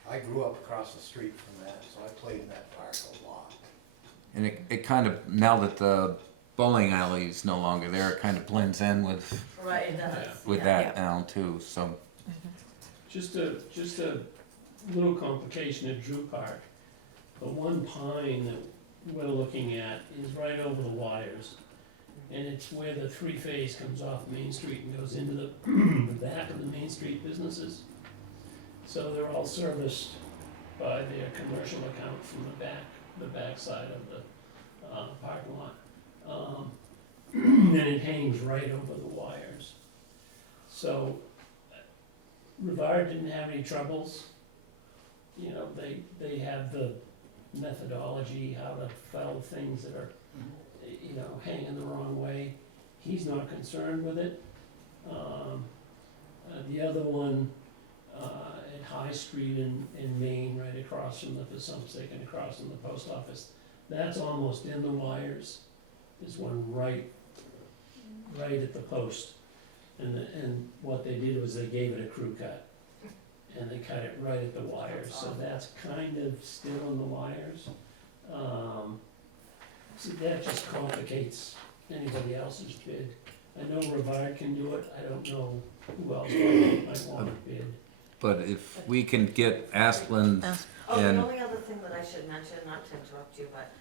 I grew up across the street from that, so I played in that park a lot. And it kind of, now that the bowling alley is no longer there, it kind of blends in with Right, it does. with yeah. that now too, so. Just a little complication at Drew Park. The one pine that we're looking at is right over the wires. And it's where the three-phase comes off Main Street and goes into the, the back of the Main Street businesses. So they're all serviced by their commercial account from the back side of the parking lot. And it hangs right over the wires. So Rivard didn't have any troubles. You know, they have the methodology, how to fell things that are, you know, hanging the wrong way. He's not concerned with it. The other one, at High Street in Maine, right across from the Pasumsic and across from the post office, that's almost in the wires. There's one right at the post. And what they did was they gave it a crew cut. And they cut it right at the wires, so that's kind of still in the wires. So that just complicates anybody else's bid. I know Rivard can do it, I don't know who else might want to bid. But if we can get Asplin Oh, and the only other thing that I should mention, not to interrupt you, but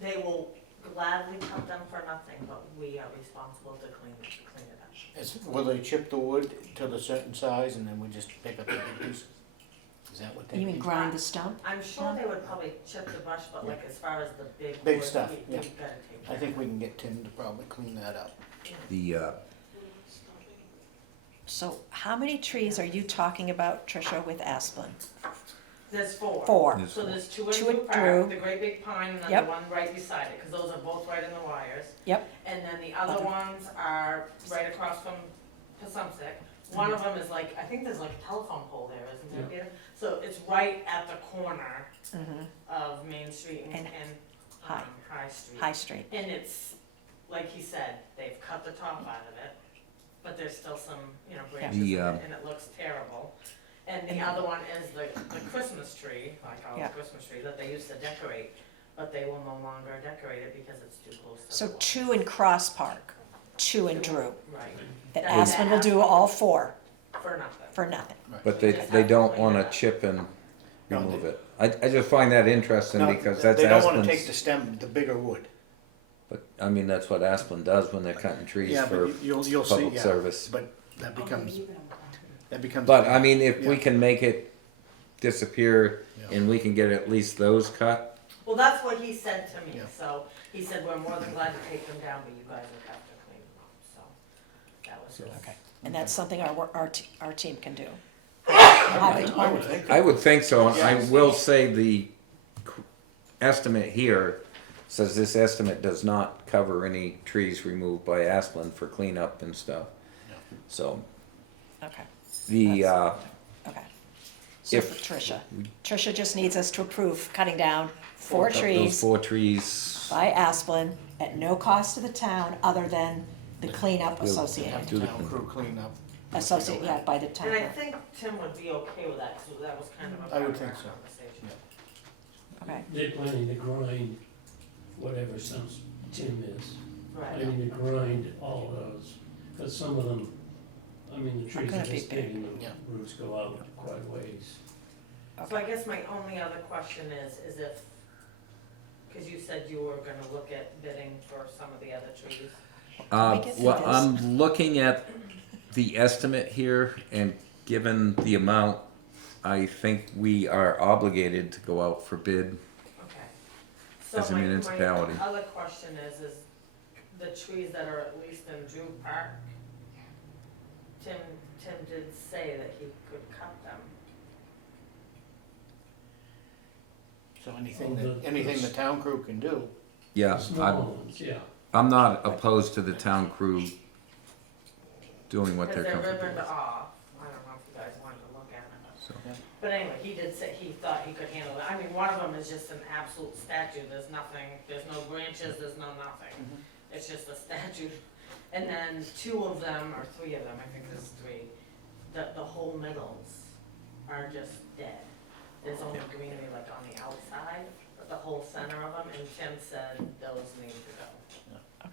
they will gladly cut them for nothing, but we are responsible to clean it up. Will they chip the wood to the certain size and then we just pick up the big pieces? Is that what they do? You mean grind the stump? I'm sure they would probably chip the brush, but like as far as the big Big wood, stuff, you yeah. gotta take I care think of we can get Tim to probably clean that up. the, So how many trees are you talking about, Tricia, with Asplin? There's four. Four. There's So there's two in Two Drew at Park, Drew. the great big pine, and then Yep. the one right beside it, because those are both right in the wires. Yep. And then the other ones are right across from Pasumsic. One of them is like, I think there's like a telephone pole there, isn't there, Peter? So it's right at the corner Mm-hmm. of Main Street and High. High Street. High Street. And it's, like he said, they've cut the top out of it, but there's still some, you know, branches in it, and it looks terrible. And the other one is the Christmas tree, I call it Yeah. the Christmas tree, that they used to decorate, but they will no longer decorate it because it's too close to the So wall. two in Cross Park, two in Drew. Right, And That's Asplin will do all four for nothing. for nothing. but they don't wanna chip and No, remove it. I just find that interesting No, because that's they don't wanna take the Asplin's, stem, the bigger wood. but, I mean, that's what Asplin does when they're cutting trees Yeah, for but you'll see, public yeah, service. but that becomes. But I mean, if we Yeah. can make it disappear Yeah. and we can get at least those cut, Well, that's what he said to me, Yeah. so he said, we're more than glad to take them down, but you guys would have to clean them up, so that was his. Okay. And that's something our team can do. I would think. I would think so, and I Yes. will say the estimate here says this estimate does not cover any trees removed by Asplin for cleanup and stuff. No. So, Okay, the, okay. So If- for Tricia just needs us to approve cutting down four those trees four trees, by Asplin at no cost to the town other than the cleanup We'll associated. Have Do the the town crew clean up. Associated, yeah, by the town. And I think Tim would be okay with that, because that was kind of a I part would of our think so. conversation. Okay, They're planning to grind whatever some Tim is. I Right, mean, to grind all of those, because some of them, I mean, the trees gonna are be this big big. and the Yeah. roots go out quite a ways. so I guess my only other question is if, because you said you were gonna look at bidding for some of the other trees. Can we get well, this? I'm looking at the estimate here, and given the amount, I think we are obligated to go out for bid. Okay. So As a my municipality. other question is the trees that are at least in Drew Park, Tim did say that he could cut them. So anything Oh, anything the town crew can do. Yeah, Small ones, yeah. I'm not opposed to the town crew doing what Because they're they're comfortable ribboned with. off. I don't know if you guys wanted to look at it. So, But anyway, he did say he thought he could handle it. I mean, one of them is just an absolute statue. There's nothing, there's no branches, there's no nothing. It's just a statue. And then two of them, or three of them, I think there's three, the whole middles are just dead. there's only greenery like on the outside, but the whole center of them, and Tim said those need to go.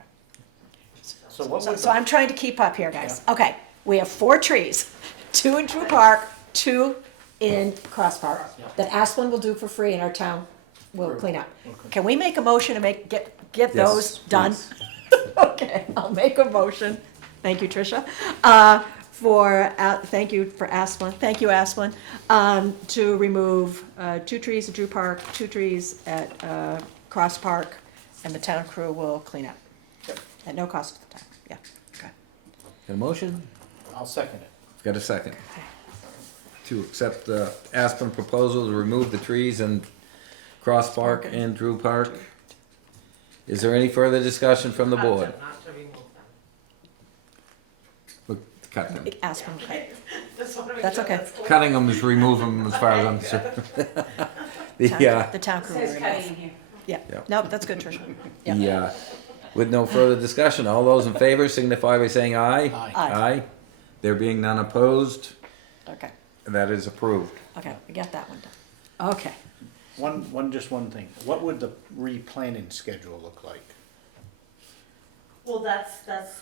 So what So, would so I'm trying to keep up here, guys. Okay, we have 4 trees, 2 in Drew Park, 2 in Cross Park, that Asplin will do for free and our town will clean up. Can we make a motion to get those done? please. Okay, I'll make a motion. Thank you, Tricia. Thank you for Asplin, thank you, Asplin, to remove 2 trees at Drew Park, 2 trees at Cross Park, and the town crew will clean up. At no cost to the town, yeah, okay. Got a motion? I'll second it. Got a second. To accept the Aspen proposal to remove the trees in Cross Park and Drew Park. Is there any further discussion from the board? Not to remove them. Look, cut them. Aspen, okay. Just wanna make That's sure okay. that's clear. Cutting them is remove them as far as I'm concerned. The The town crew. Says will cutting remove. in here. Yeah, Yeah. no, that's good, Tricia. Yeah. Yeah. With no further discussion, all those in favor signify by saying aye. Aye. Aye. There being none opposed, Okay, that is approved. okay, we got that one done. Okay, Just one thing. What would the replanting schedule look like? Well, that's, That's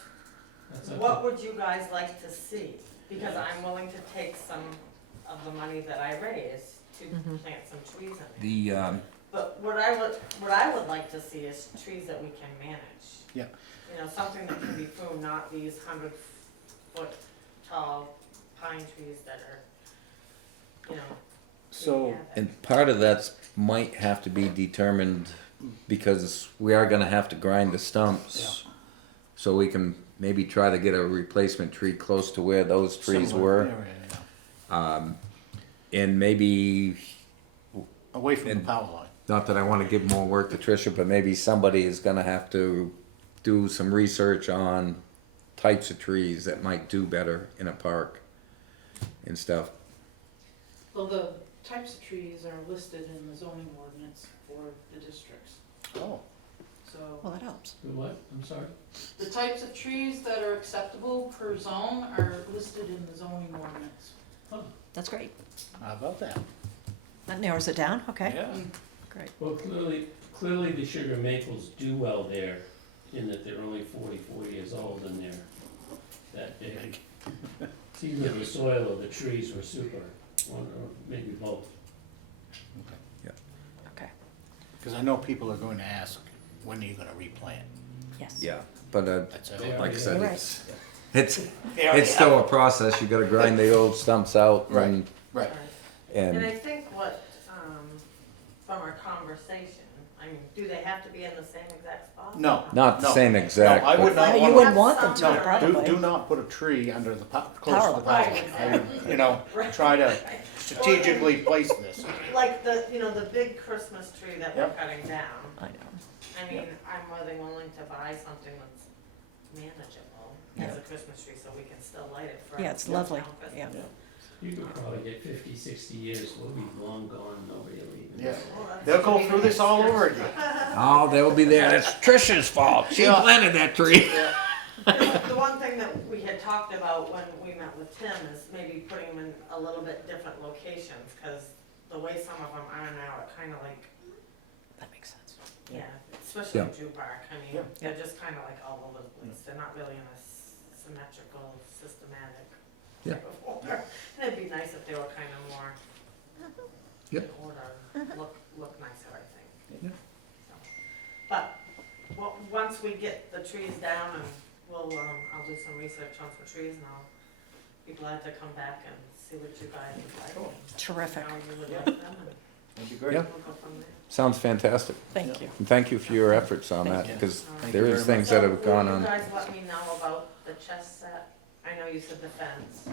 up what to- would you guys like to see? Because I'm willing to take some of the money that I raise to plant some trees in there. The, But what I would like to see is trees that we can manage. Yeah. You know, something that can be pruned, not these 100-foot tall pine trees that are, you know. So, yeah, and part of that might have to be determined because we are gonna have to grind the stumps. So we can maybe try to get a replacement tree close to where those trees similar were. area, yeah. And maybe, Away from the And- power line. not that I wanna give more work to Tricia, but maybe somebody is gonna have to do some research on types of trees that might do better in a park and stuff. Well, the types of trees are listed in the zoning ordinance for the districts, Oh. so. well, that helps. The what? I'm sorry? The types of trees that are acceptable per zone are listed in the zoning ordinance. That's great. How about that? That narrows it down, okay, Yeah. great. Well, clearly the sugar maples do well there, in that they're only 44 years old and they're that big. It's either the soil or the trees were super, one or maybe both. Okay, Because I know people are going to ask, when are you gonna replant? yes. Yeah, but That's it. like I said, You're right. it's still a process. You gotta grind the old stumps out and, Right. And I and think from our conversation, I mean, do they have to be in the same exact spot? No. not the No. same exact. No, I but- would not You want wouldn't want them to, Some- probably. Do not put a tree under the, close Power to the power line. line. You know, try to strategically place this. Like the big Christmas tree that we're Yep. cutting down. I know. I mean, I'm more than willing to buy something that's manageable as a Christmas tree, so we can still light it for. Yeah, it's lovely, town Christmas. yeah. You could probably get 50, 60 years, we'll be long gone, nobody will even. Yeah. Well, that's They'll go pretty through this nice. all over again. Oh, they'll be there. That's Tricia's fault. She Yeah. planted that tree. The one thing that we had talked about when we met with Tim is maybe putting them in a little bit different locations, because the way some of them are now, it kind of like, That makes sense. yeah, especially in Yeah. Drew Park, I mean, Yeah. they're just kind of like all over the place, they're not really in a symmetrical, systematic Yeah. type of order. And it'd be nice if they were kind of more Yeah. in order, look nicer, I think. Yeah. So, but, once we get the trees down, and I'll do some research on some trees, and I'll be glad to come back and see what you guys would like. Terrific, How you would like them, and That'd be great. Yeah. we'll go from there. Sounds fantastic. thank you. And thank you for your efforts on Thank that, you. because Thank there you is very things So that have gone will on. you guys let me know about the chess set? I know you said the fence.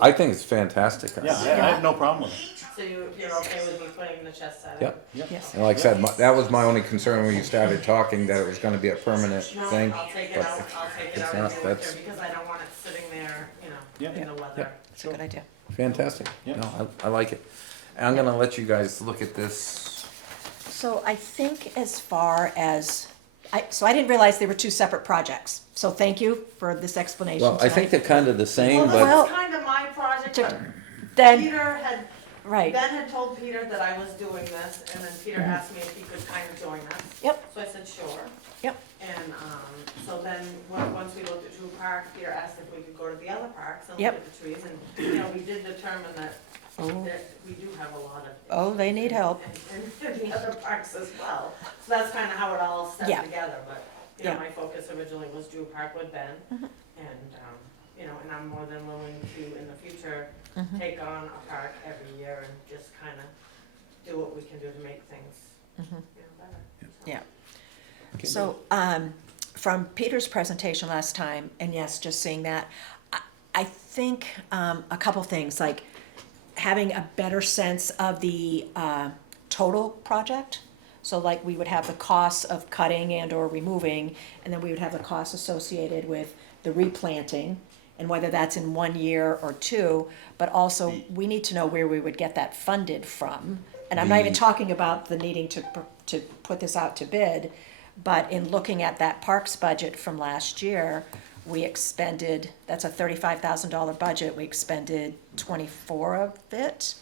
I think it's fantastic. Yeah, I have no problem with it. So you're okay with me putting the chess set? Yep. Yes. And like I said, that was my only concern when you started talking, that it was gonna be a permanent No, thing. I'll take it but out, I'll take it it's out in not, the winter, that's- because I don't want it sitting there, Yeah. in the weather. It's a good idea. Fantastic. Yeah. No, I like it. I'm gonna let you guys look at this. So I think as far as, so I didn't realize they were 2 separate projects. So thank you for this explanation Well, I think tonight. they're kind of the same, Well, but this is kind of my project, but Then, Peter had Right. Ben had told Peter that I was doing this, and then Peter asked me if he could kind of join us. Yep. So I said, sure. Yep. And, so then, once we looked at Drew Park, Peter asked if we could go to the other parks and look Yep. at the trees, and, you know, we did determine that, Oh. that we do have a lot of. Oh, they need help. And the other parks as well. So that's kind of how it all Yeah. stepped together, but, you know, Yeah. my focus originally was Drew Park with Ben. Mhm. And, you know, and I'm more than willing to, in the future, Mhm. take on a park every year and just kind of do what we can do to make things, Mhm. you know, better. Yeah. So, from Peter's presentation last time, and yes, just seeing that, I think a couple things, like having a better sense of the total project. So like we would have the costs of cutting and or removing, and then we would have the costs associated with the replanting, and whether that's in 1 year or two, but also we need to know where we would get that funded from. And I'm not even talking about the needing to put this out to bid, but in looking at that parks budget from last year, we expended, that's a $35,000 budget, we expended 24 of it.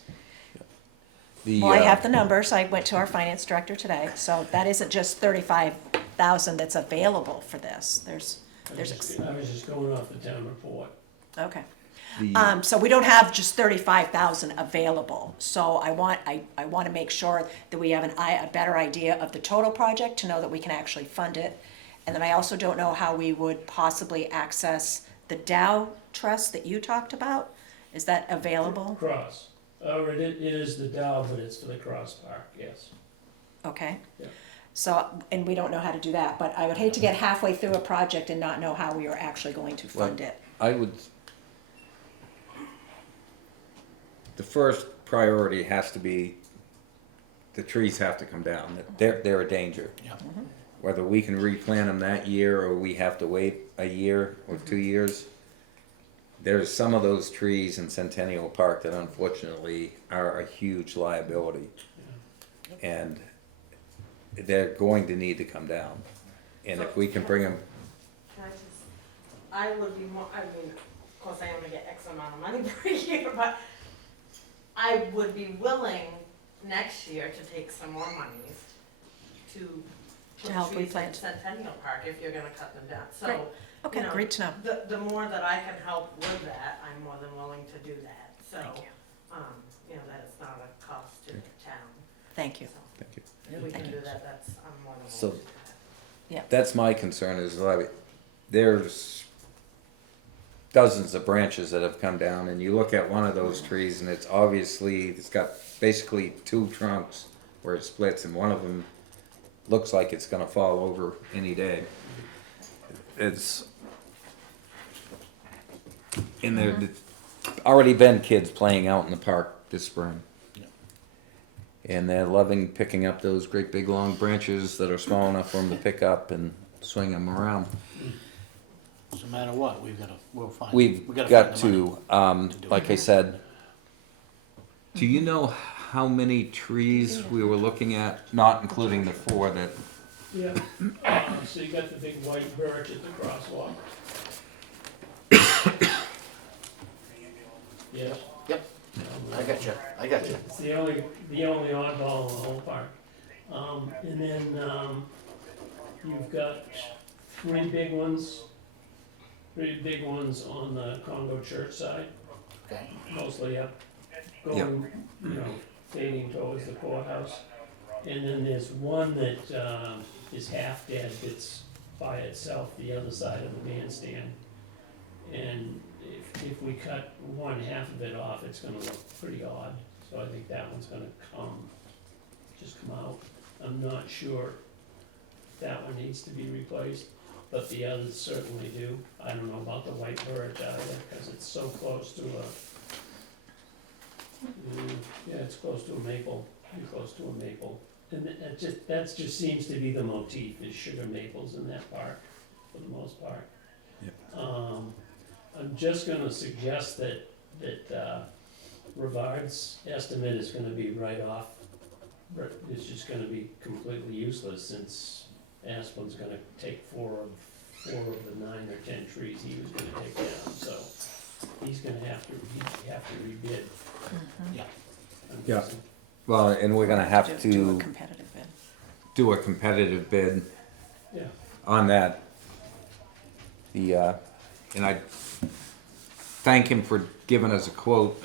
Well, I have the numbers, I went to our finance director today, so that isn't just 35,000 that's available for this, there's, I was just going off the town report. okay. So we don't have just 35,000 available, so I want to make sure that we have a better idea of the total project to know that we can actually fund it. And then I also don't know how we would possibly access the Dow Trust that you talked about, is that available? Cross. It is the Dow, but it's for the Cross Park, yes. Okay. Yeah. So, and we don't know how to do that, but I would hate to get halfway through a project and not know how we are actually going to fund it. The first priority has to be, the trees have to come down, they're a danger. Whether we can replant them that year or we have to wait a year or 2 years, there's some of those trees in Centennial Park that unfortunately are a huge liability. And they're going to need to come down. And if we can bring them, Can I would be more, I mean, of course I only get X amount of money per year, but I would be willing next year to take some more monies to put help trees in replant. Centennial Park if you're gonna cut them down. Great. So, Okay, you know, great to know. the more that I can help with that, I'm more than willing to do that. So, Thank you. you know, that it's not a cost to the town. Thank you. So, thank you. if we Thank can you. do that, that's, I'm more than So- willing to do that. That's my concern is like, there's dozens of branches that have come down and you look at one of those trees and it's obviously, it's got basically 2 trunks where it splits and one of them looks like it's gonna fall over any day. It's, and there's already been kids playing out in the park this spring. And they're loving picking up those great big long branches that are small enough for them to pick up and swing them around. No matter what, we'll find. We've we gotta got find the money. to, like I said, do you know how many trees we were looking at, not including the 4 that, Yeah, so you got the big white birch at the crosswalk. Yes. Yep. I got you. It's the only oddball in the whole park. And then, you've got 3 big ones on the Congo Church side, Okay. mostly up, going, you know, fading towards the courthouse. And then there's one that, is half dead, that's by itself, the other side of the bandstand. And if we cut one half of it off, it's gonna look pretty odd, so I think that one's gonna just come out. I'm not sure if that one needs to be replaced, but the others certainly do. I don't know about the white birch either, cause it's so close to it's close to a maple, pretty close to a maple. And that just seems to be the motif, is sugar maples in that park, for the most part. I'm just gonna suggest that Rivard's estimate is gonna be right off. It's just gonna be completely useless, since Aspen's gonna take four of the 9 or 10 trees he was gonna take down, so he's gonna have to rebid. Yeah. I'm Yeah. guessing. Well, and we're gonna have Do a to competitive bid. do a competitive bid Yeah, on that. And I thank him for giving us a quote,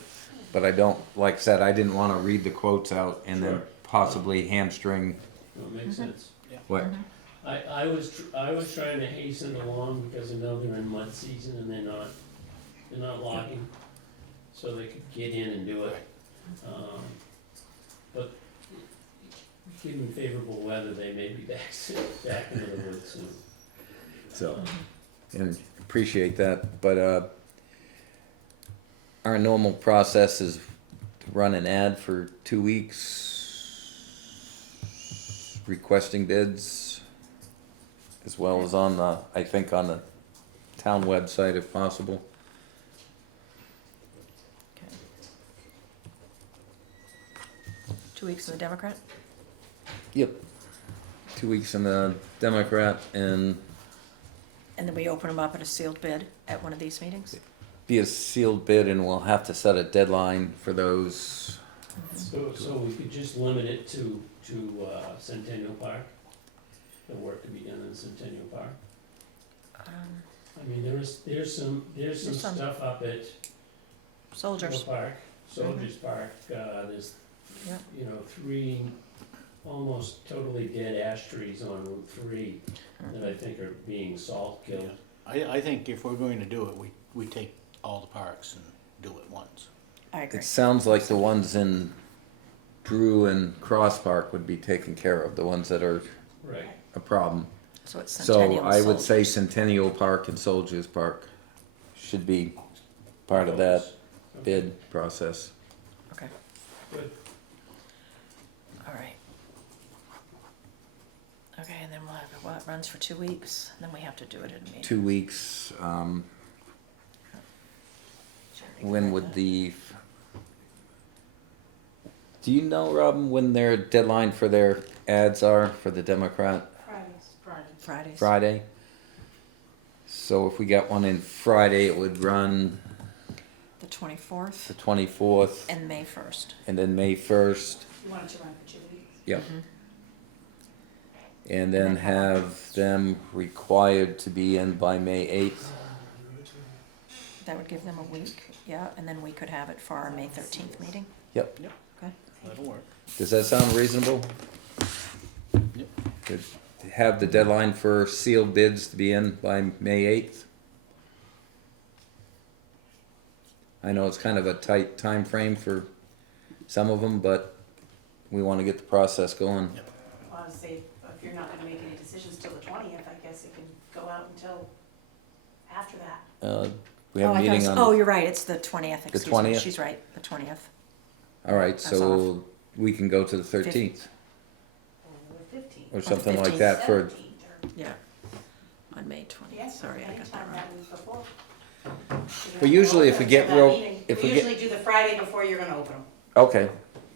but I don't, like I said, I didn't wanna read the quotes out and then Sure. possibly hamstring no, it makes sense. what, I was trying to hasten along because I know they're in mud season and they're not logging, so they could get in and do it. But given favorable weather, they may be back into the woods soon. so, and appreciate that, but, our normal process is to run an ad for 2 weeks, requesting bids, as well as on the, I think on the town website if possible. Okay. 2 weeks in the Democrat? Yep. 2 weeks in the Democrat and And then we open them up at a sealed bid at one of these meetings? be a sealed bid, and we'll have to set a deadline for those. So we could just limit it to Centennial Park, the work to be done in Centennial Park. I mean, there's some some- stuff up at Soldiers. Hill Park, Soldiers Park, there's, Yep. 3 almost totally dead ash trees on Route 3 that I think are being salt killed. I think if we're going to do it, we take all the parks and do it once. I agree. It sounds like the ones in Drew and Cross Park would be taken care of, the ones that are Right. a problem. So it's Centennial So I would say Soldiers. Centennial Park and Soldiers Park should be part of that Okay. bid process. Okay, Good. all right. Okay, and then we'll have, what, runs for 2 weeks, and then we have to do it in a meeting. 2 weeks, when would the, do you know, Robin, when their deadline for their ads are for the Democrat? Fridays. Friday? So if we got one in Friday, it would run The 24th the 24th and May 1st. and then May 1st. You want it to run for 2 weeks? Yep. And then have them required to be in by May 8th. That would give them a week, yeah, and then we could have it for our May 13th meeting. Yep. Okay. That'll work. Does that sound reasonable? Yep. Good. Have the deadline for sealed bids to be in by May 8th? I know it's kind of a tight time frame for some of them, but we want to get the process going. Honestly, if you're not gonna make any decisions till the 20th, I guess it can go out until after that. We have Oh, a I thought meeting it was- on, Oh, you're right, it's the 20th, excuse me. 20th? She's right, the 20th. all right, That's so we can go to the 13th Or the 15th. or something like that for, 17th, or, Yeah, on May 20th, yes, sorry, I got that anytime wrong. that week before. Well, usually if we get That real- meeting. if We we get- usually do the Friday before you're gonna open them. okay.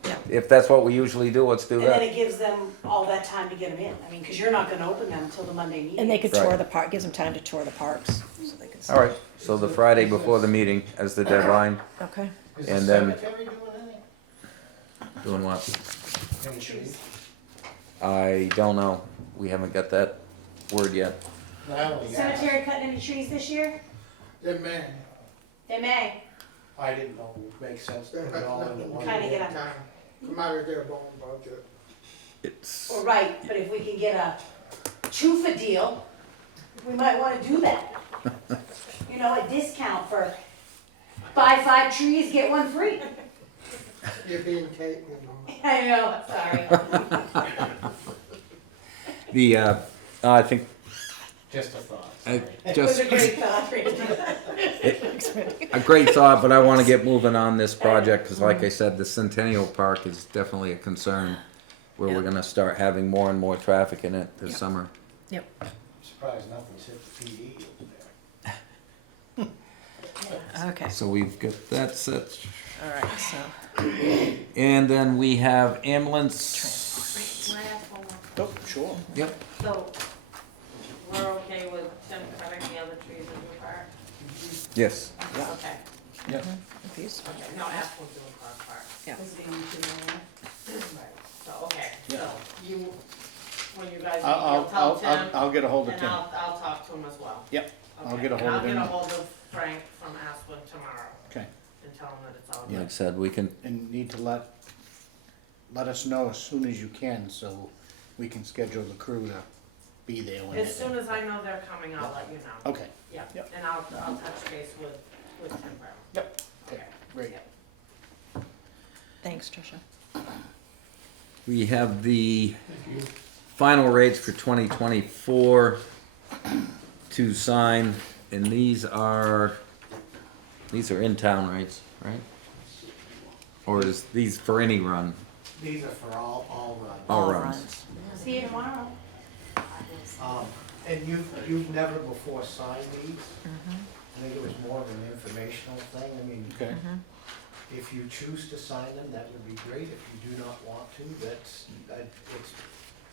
Yeah. If that's what we usually do, let's do And then that. it gives them all that time to get them in. I mean, because you're not gonna open them until the Monday meeting. And they could Right. tour the park, gives them time to tour the parks, so they could. All right, so the Friday before the meeting as the deadline, Okay. Is And the then- cemetery doing anything? doing what? Any trees? I don't know, we haven't got that word yet. Cemetery cutting any trees this year? They may. They may. I didn't know it would make sense to put it all into one. Kinda get a, Come out of their bone budget. It's, well, right, but if we can get a chufa deal, we might wanna do that. You know, a discount for buy 5 trees, get 1 free. You're being Kate. I know, sorry. the, I think, Just a thought. It was just a great thought, Randy. a great thought, but I wanna get moving on this project, cause like I said, the Centennial Park is definitely a concern. Where we're Yeah. gonna start having more and more traffic in it this Yeah. summer. Surprised nothing's hit the PD over there. Okay, So we've got that set. all right, so, And then we have ambulance. Can I ask one more? Oh, sure. Yep. So, we're okay with Tim cutting the other trees in the park? Yes. Okay. Yeah. confused. Okay, no, Asplund's doing Clark Park. Yeah. Right, so, okay, so you, when you guys meet, I'll, you'll tell I'll, Tim, I'll get a hold of and Tim. I'll talk to him as well. Yep, I'll Okay, get a hold of And him. I'll get a hold of Frank from Asplund tomorrow Okay, and tell him that it's all Like I good. said, we can, and need to let us know as soon as you can, so we can schedule the crew to be there when As they're soon as I know they're coming, I'll let you know. Okay, Yeah, Yep. and I'll touch base with Tim Brown. Yep. Okay. great. Yep. Thanks, Tricia. we have the Thank you. final rates for 2024 to sign, and these are in-town rates, right? Or is these for any run? These are for all runs. All runs. See you tomorrow. And you've never before signed these? I think it was more of an informational thing, I mean, Okay. if you choose to sign them, that would be great, if you do not want to, it's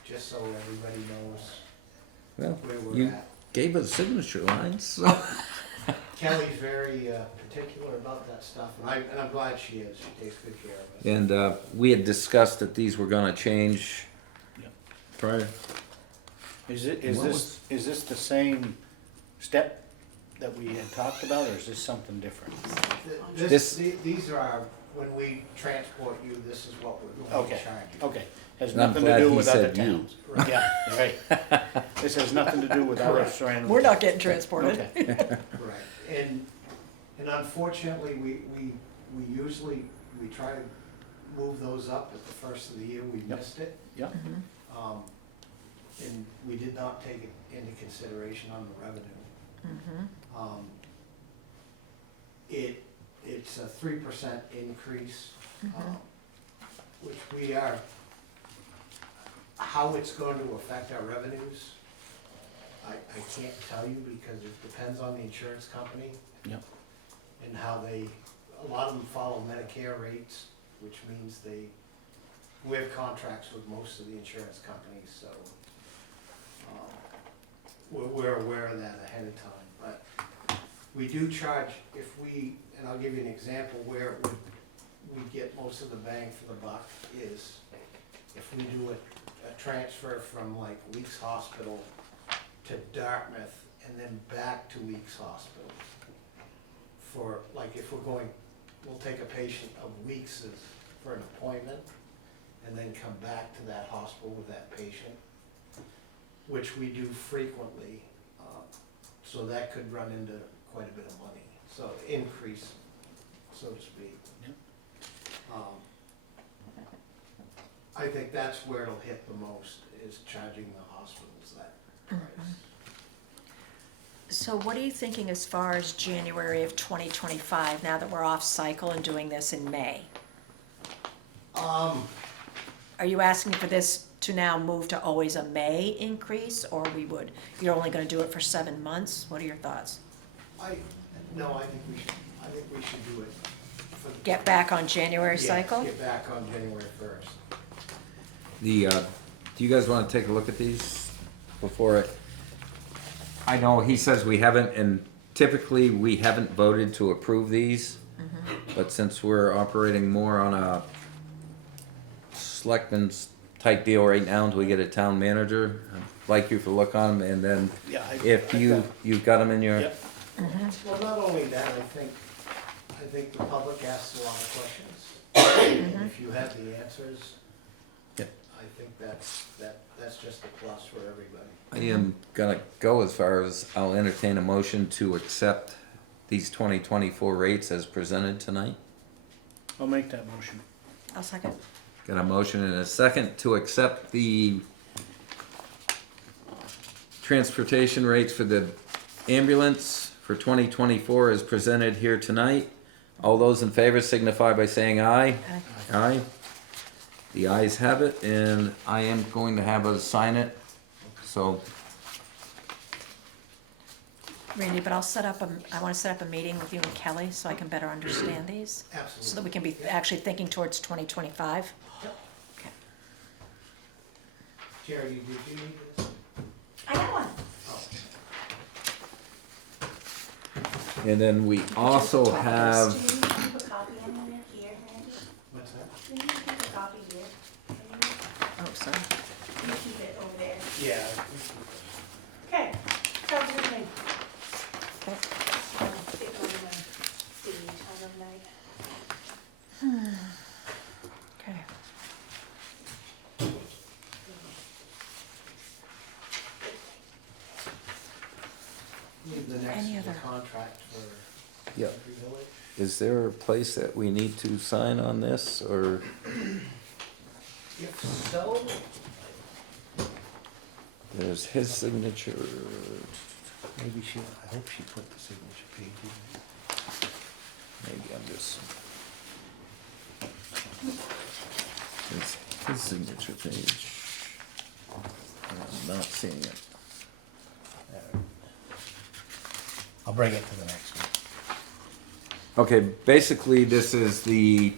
just so everybody knows Well, where we're you at. gave us signature lines, so. Kelly's very particular about that stuff, and I'm glad she is, she takes good care of us. And we had discussed that these were gonna change Yep. prior. Is What this the same step that we had talked about, or is this something different? These are, when we transport you, this is what we're going to charge you. Okay, has And I'm nothing to glad do he with other said you. towns. Yeah, right. This has nothing to do with other surrounding. We're not getting transported. Okay. Right, and unfortunately, we usually, we try to move those up at the first of the year, we Yep. missed it. Yep. And we did not take it into consideration on the revenue. It's a 3% increase, which we are, how it's going to affect our revenues, I can't tell you because it depends on the insurance company. Yep. And how they, a lot of them follow Medicare rates, which means we have contracts with most of the insurance companies, so we're aware of that ahead of time. But we do charge, if we, and I'll give you an example where we get most of the bang for the buck is if we do a transfer from like Weeks Hospital to Dartmouth and then back to Weeks Hospital. For, like, if we're going, we'll take a patient of Weeks's for an appointment and then come back to that hospital with that patient, which we do frequently, so that could run into quite a bit of money, so increase, so to speak. I think that's where it'll hit the most, is charging the hospitals that price. So what are you thinking as far as January of 2025, now that we're off cycle and doing this in May? Are you asking for this to now move to always a May increase, or you're only gonna do it for 7 months? What are your thoughts? No, I think we should do it for. Get back on January Yes, cycle? get back on January 1st. Do you guys wanna take a look at these before I know he says we haven't, and typically we haven't voted to approve these, but since we're operating more on a selectmen's type deal right now until we get a town manager, I'd like you to look on them, and then Yeah, if you've got them in your, Yep. Well, not only that, I think the public asks a lot of questions. And if you have the answers, Yep. I think that's just a plus for everybody. I am gonna go as far as I'll entertain a motion to accept these 2024 rates as presented tonight. I'll make that motion. I'll second. Got a motion and a second to accept the transportation rates for the ambulance for 2024 as presented here tonight. All those in favor signify by saying aye. Aye. The ayes have it, and I am going to have us sign it, so. Randy, but I wanna set up a meeting with you and Kelly so I can better understand these, so that Absolutely. we can be actually thinking towards 2025. Jerry, did you need this? I got one. Oh. And then we also have Keep a copy The next Any is the other- contract for Yeah. Country Village. Is there a place that we need to sign on this, or? If so, There's his signature. maybe I hope she put the signature page in there. Maybe I'm just. There's his signature page. I'm not seeing it. I'll bring it to the next one. Okay, basically, this is the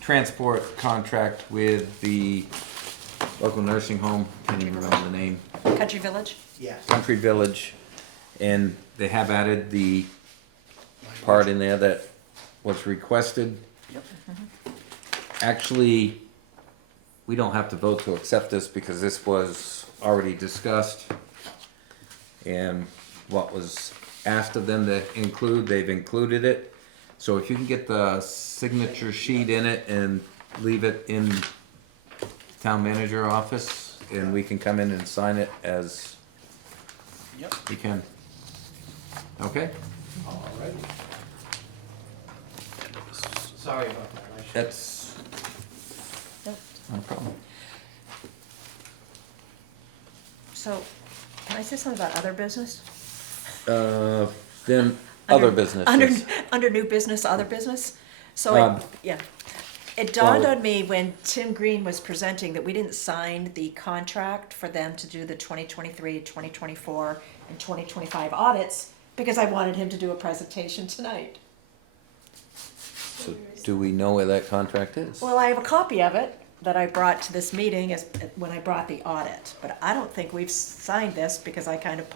transport contract with the local nursing home, can't even remember the name, Country Village? Yes. Country Village. And they have added the part in there that was requested. Yep. Actually, we don't have to vote to accept this because this was already discussed. And what was asked of them to include, they've included it. So if you can get the signature sheet in it and leave it in town manager office, and we can come in and sign it as Yep. we can. Okay? Alrighty. Sorry about that. I should- That's Nope. no problem. So, can I say something about other business? Then Under- other businesses. Under new business, other business? So, Um, yeah. It dawned well- on me when Tim Green was presenting that we didn't sign the contract for them to do the 2023, 2024, and 2025 audits, because I wanted him to do a presentation tonight. So do we know where that contract is? Well, I have a copy of it that I brought to this meeting when I brought the audit, but I don't think we've signed this because I kind of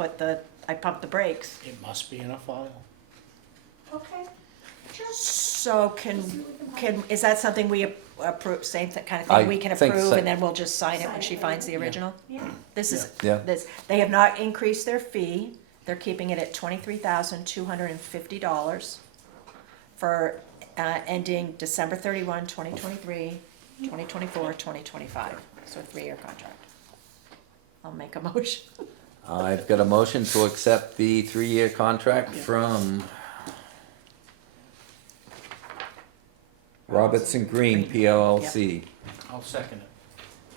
I pumped the brakes. It must be in a file. Okay. So is that something we approve, same kind of I thing we can think approve so. and then we'll just sign it when she finds the original? Yeah. This is, Yeah. they have not increased their fee, they're keeping it at $23,250 for, ending December 31, 2023, 2024, 2025, so a 3-year contract. I'll make a motion. I've got a motion to accept the 3-year contract from Robertson Green PLC. I'll second it.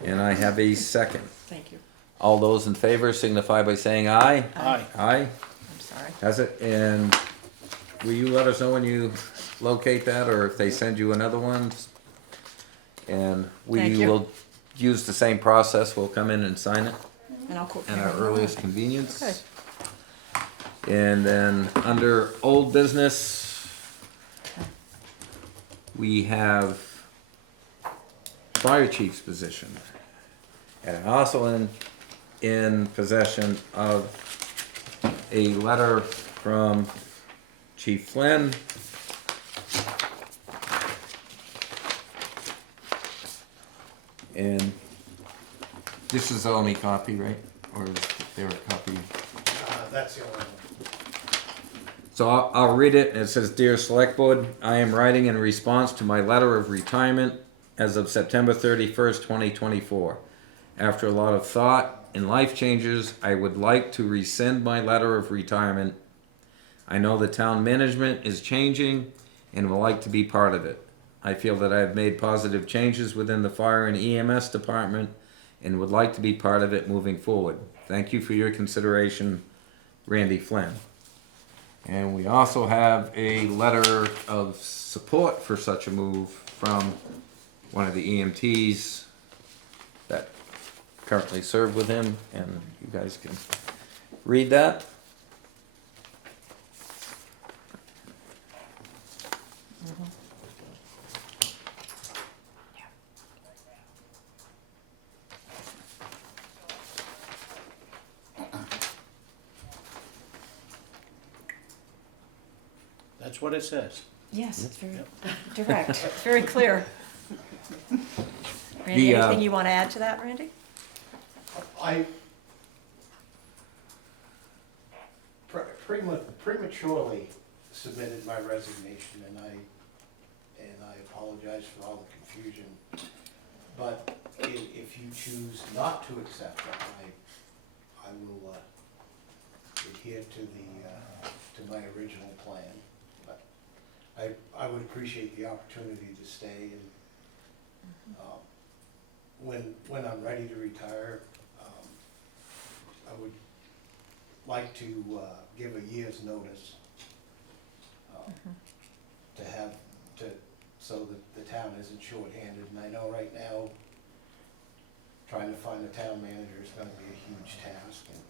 And I have a second. Thank you. All those in favor signify by saying aye. Aye. Aye, I'm sorry. has it? And will you let us know when you locate that, or if they send you another one? And we Thank you. will use the same process, we'll come in and sign it And I'll quote at our Karen. earliest convenience. Okay. And then under old business, we have fire chief's position. And also in possession of a letter from Chief Flynn. And this is the only copy, right? Or is there a copy? That's the only one. So I'll read it. It says, "Dear Select Board, I am writing in response to my letter of retirement as of September 31st, 2024. After a lot of thought and life changes, I would like to rescind my letter of retirement. I know the town management is changing and would like to be part of it. I feel that I have made positive changes within the fire and EMS department and would like to be part of it moving forward. Thank you for your consideration, Randy Flynn." And we also have a letter of support for such a move from one of the EMTs that currently serve with him, and you guys can read that. That's what it says. Yes, it's very direct, it's very clear. Randy, The, anything you want to add to that, Randy? I prematurely submitted my resignation, and I apologize for all the confusion. But if you choose not to accept it, I will adhere to to my original plan. But I would appreciate the opportunity to stay, and when I'm ready to retire, I would like to give a year's notice so that the town isn't shorthanded. And I know right now, trying to find a town manager is gonna be a huge task, and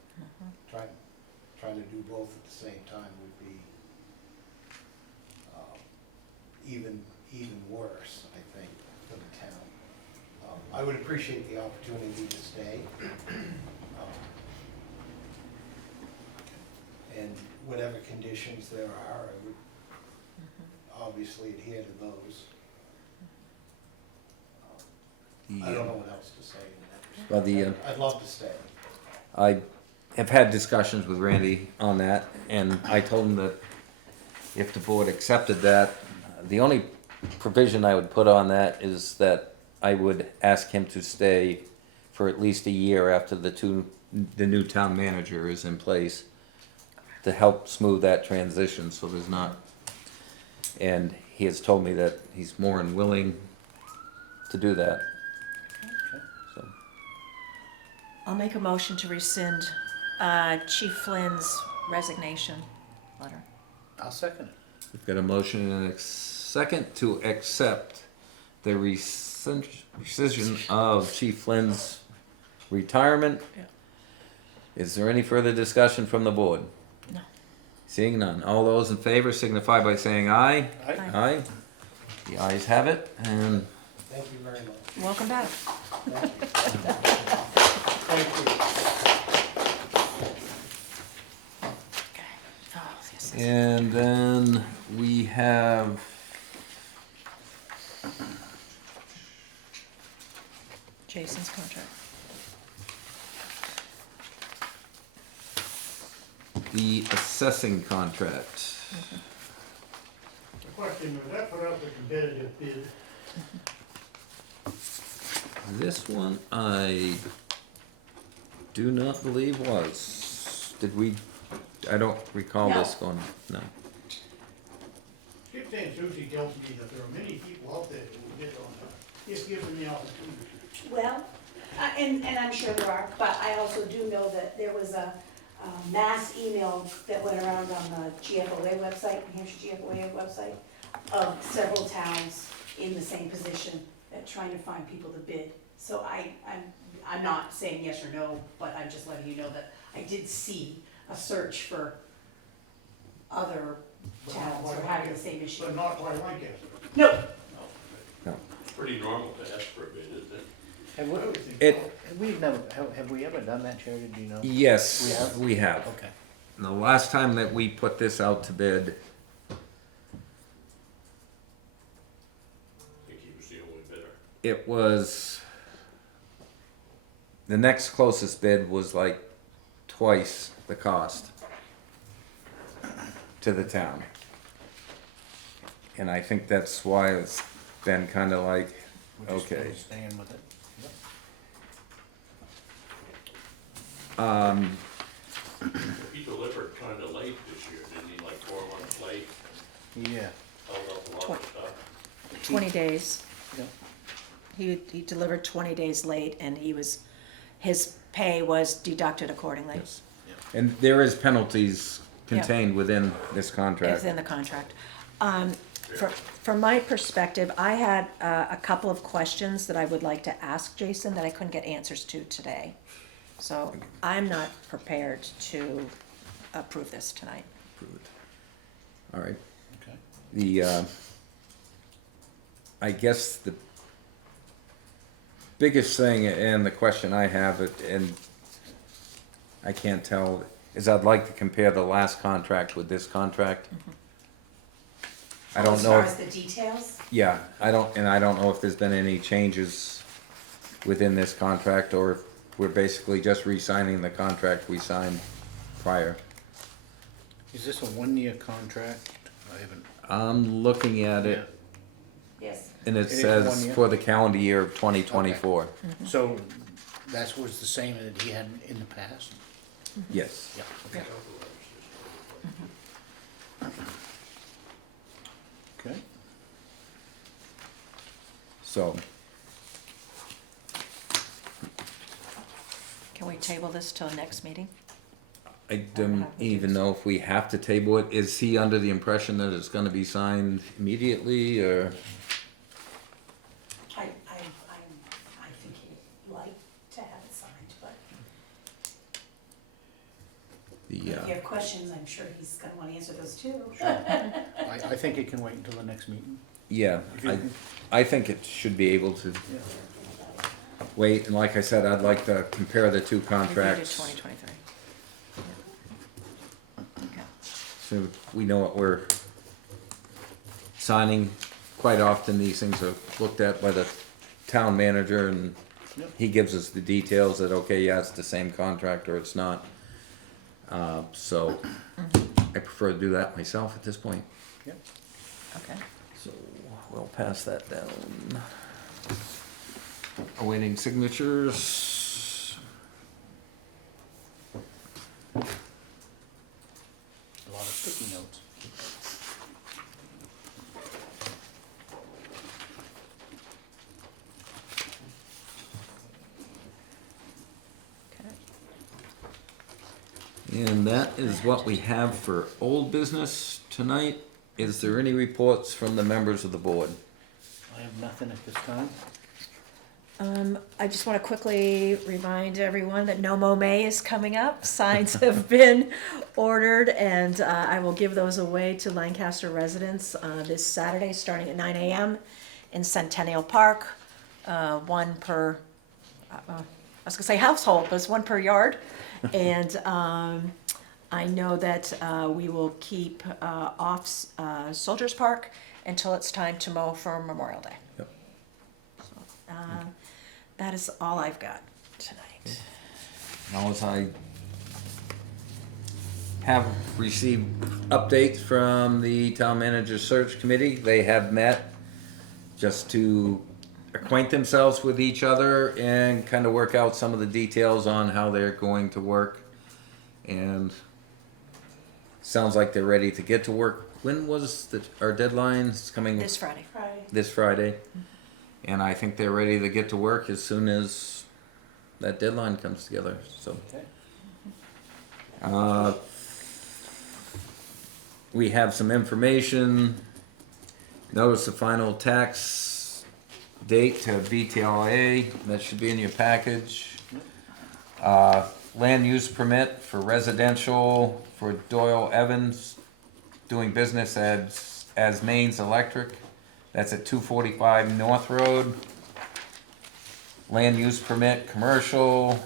trying to do both at the same time would be even worse, I think, for the town. I would appreciate the opportunity to stay. And whatever conditions there are, I would obviously adhere to those. I don't know what else to say in that Well, respect. I'd love to stay. I have had discussions with Randy on that, and I told him that if the board accepted that, the only provision I would put on that is that I would ask him to stay for at least a year after the new town manager is in place, to help smooth that transition, so there's not, and he has told me that he's more than willing to do that. So, I'll make a motion to rescind Chief Flynn's resignation letter. I'll second it. we've got a motion and a second to accept the rescission of Chief Flynn's retirement. Yeah. Is there any further discussion from the board? No. Seeing none. All those in favor signify by saying aye. Aye. Aye. The ayes have it, and Thank you very much. Welcome back. Thank you. Okay. Oh, yes. and then we have Jason's contract. the assessing contract. The question, was that put out the competitive bid? This one I do not believe was. Did we? I don't recall No. this going. No. Skip San Souci tells me that there are many people out there who will bid on that, if given the opportunity. Well, and I'm sure there are, but I also do know that there was a mass email that went around on the GFOA website, New Hampshire GFOA website, of several towns in the same position that trying to find people to bid. So I'm not saying yes or no, but I'm just letting you know that I did see a search for other towns who are having the same issue. But not quite Lancaster. No, It's pretty normal to ask for a bid, isn't it? Have I would think It. have we ever done that, Charity, do you know? Yes, we have. Okay. And the last time that we put this out to bid, I think he was the only bidder. it was, the next closest bid was like twice the cost to the town. And I think that's why it's been kind of like, We're just okay. staying with it. He delivered kind of late this year, didn't he, like 4 months late, Yeah. held up a lot of stuff? 20 days. Yeah. He delivered 20 days late, and his pay was deducted accordingly. Yes. And there is penalties contained within this contract. Within the contract. From my perspective, I had a couple of questions that I would like to ask Jason that I couldn't get answers to today. So I'm not prepared to approve this tonight. All right. Okay. The, I guess the biggest thing and the question I have, and I can't tell, is I'd like to compare the last contract with this contract. I don't as know. far if- as the details, Yeah, I don't know if there's been any changes within this contract, or if we're basically just re-signing the contract we signed prior. Is this a one-year contract? I haven't. I'm looking at it, yes. and it It is says 1 year? for the calendar year of 2024. So that was the same that he had in the past? Yes. Yeah. Yeah. So, Can we table this till next meeting? I don't even know if we have to table it. Is he under the impression that it's gonna be signed immediately, or? I think he'd like to have it signed, but if you have questions, I'm sure he's gonna wanna answer those too. I think it can wait until the next meeting. Yeah, If you- I think it should be able to Yeah. wait, and like I said, I'd like to compare the two contracts. 2023. Okay. So we know what we're signing. Quite often, these things are looked at by the town manager, and Yep. he gives us the details that, okay, yeah, it's the same contract, or it's not. So I prefer to do that myself at this point. Okay. So we'll pass that down. Awaiting signatures. A lot of sticky notes. Okay. And that is what we have for old business tonight. Is there any reports from the members of the board? I have nothing at this time. I just want to quickly remind everyone that No Mow May is coming up. Signs have been ordered, and I will give those away to Lancaster residents this Saturday, starting at 9 a.m. in Centennial Park. One per, I was gonna say household, but it's one per yard. And I know that we will keep off Soldiers Park until it's time to mow for Memorial Day. Yep. So, that is all I've got tonight. Now, as I have received updates from the town manager search committee, they have met just to acquaint themselves with each other and kind of work out some of the details on how they're going to work. And sounds like they're ready to get to work. When was our deadline? It's coming This Friday. this Friday. And I think they're ready to get to work as soon as that deadline comes together, so. Okay. We have some information. Notice the final tax date to BTLA, that should be in your package. Land use permit for residential for Doyle Evans, doing business as Maine's Electric. That's at 245 North Road. Land use permit, commercial.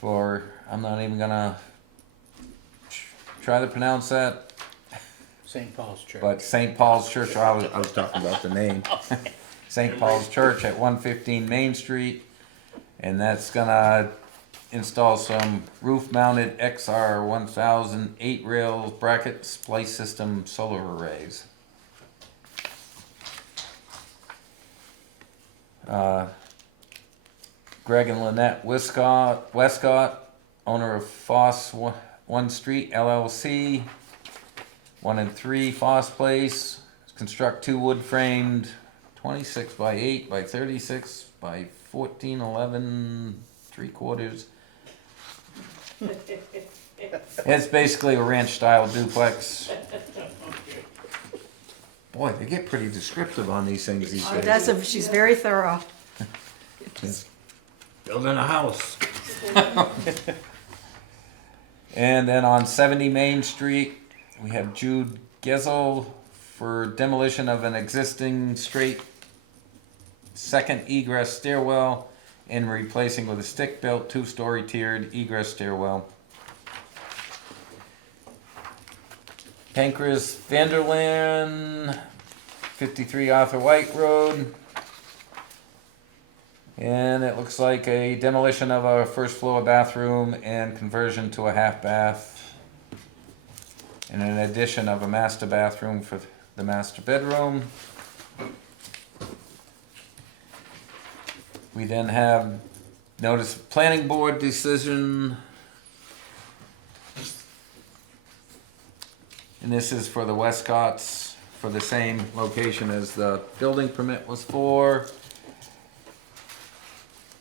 For, I'm not even gonna try to pronounce that, St. Paul's Church. but St. Paul's Church, I was talking about the name. St. Paul's Church at 115 Main Street. And that's gonna install some roof-mounted XR 1000 8-rail bracket splice system solar arrays. Greg and Lynette Westcott, owner of Foss One Street LLC, 1 and 3 Foss Place, construct 2 wood-framed 26 by 8 by 36 by 14, 11, 3/4. It's basically a ranch-style duplex. Boy, they get pretty descriptive on these things these days. She's very thorough. Building a house. And then on 70 Main Street, we have Jude Gezel for demolition of an existing straight second egress stairwell and replacing with a stick-built 2-story tiered egress stairwell. Pancras Vanderland, 53 Arthur White Road. And it looks like a demolition of a first floor bathroom and conversion to a half bath. And an addition of a master bathroom for the master bedroom. We then have notice of planning board decision. And this is for the Westcotts for the same location as the building permit was for.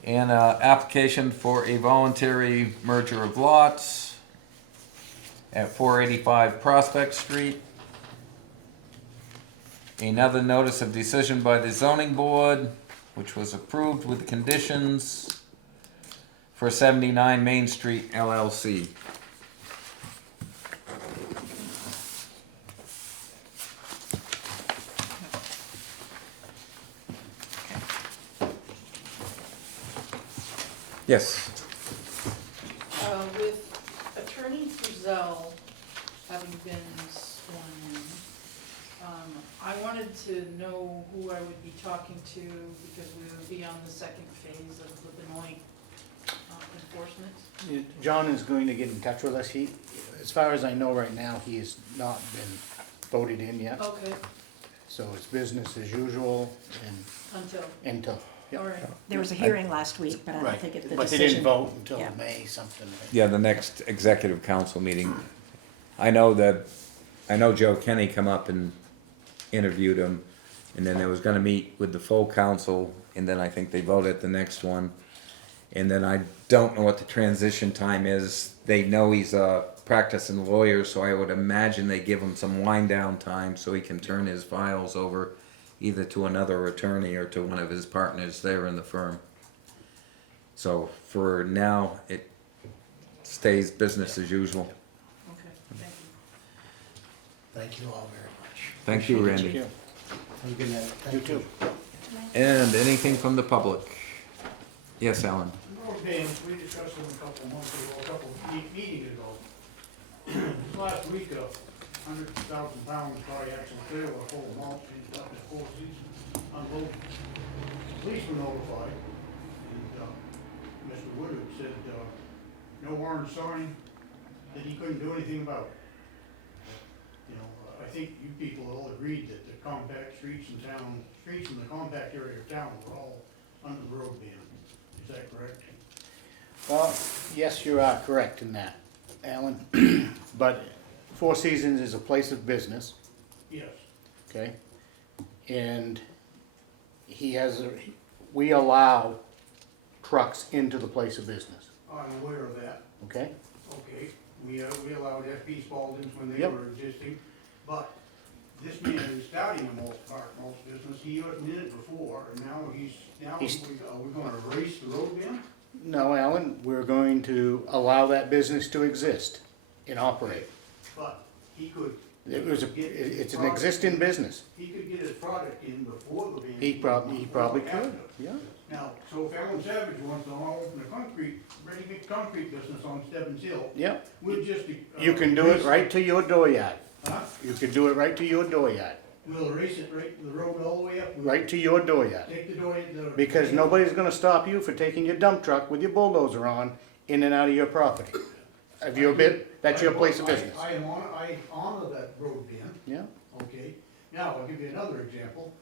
And application for a voluntary merger of lots at 485 Prospect Street. Another notice of decision by the zoning board, which was approved with conditions for 79 Main Street LLC. Yes. With Attorney Frizzell having been sworn in, I wanted to know who I would be talking to because we would be on the second phase of the Benoit enforcement. John is going to get in touch with us. He, as far as I know right now, he has not been voted in yet. Okay, So it's business as usual until. Yep. all right. There was a hearing last week, but I don't Right, think it, the but they decision. didn't vote until Yeah. May something. Yeah, the next executive council meeting. I know Joe Kenny come up and interviewed him, and then they was gonna meet with the full council, and then I think they vote at the next one. And then I don't know what the transition time is. They know he's a practicing lawyer, so I would imagine they give him some wind down time so he can turn his files over either to another attorney or to one of his partners there in the firm. So for now, it stays business as usual. Okay, thank you. Thank you all very much. Thank you, Randy. You. Have a good night. You too. And anything from the public? Yes, Alan? Road bans, we discussed them a couple of months ago, a couple of meetings ago. Last week, 100,000 pounds by axle trailer full of mulch and up at 4 Seasons unloaded. Police were notified, and Mr. Woodard said, no orange sign, that he couldn't do anything about it. You know, I think you people all agreed that the compact streets in town, streets in the compact area of town were all under the road ban. Is that correct? Well, yes, you are correct in that, Alan. But Four Seasons is a place of business, Yes. okay? And we allow trucks into the place of business, I'm aware of that. okay? Okay, we allowed FP Spalding's when they Yep. were existing, but this man is starting a most business, he wasn't in it before, and now are we gonna erase the road ban? No, Alan, we're going to allow that business to exist and operate. But he could. It's an existing business. He could get his product in before the ban. He probably could, After. yeah. Now, so if Alan Savage wants to open a ready-mix concrete business on Stebbins Hill, Yeah, we'll just. you can do it right to your dooryard. Huh? You can do it right to your dooryard, We'll erase it right, the road all the way up. We'll right to your dooryard. Take the door, Because nobody's gonna stop you for taking your dump truck with your bulldozer on in and out of your property. Have you been, that's your place of business. I honor that road ban, Yeah, okay? Now, I'll give you another example.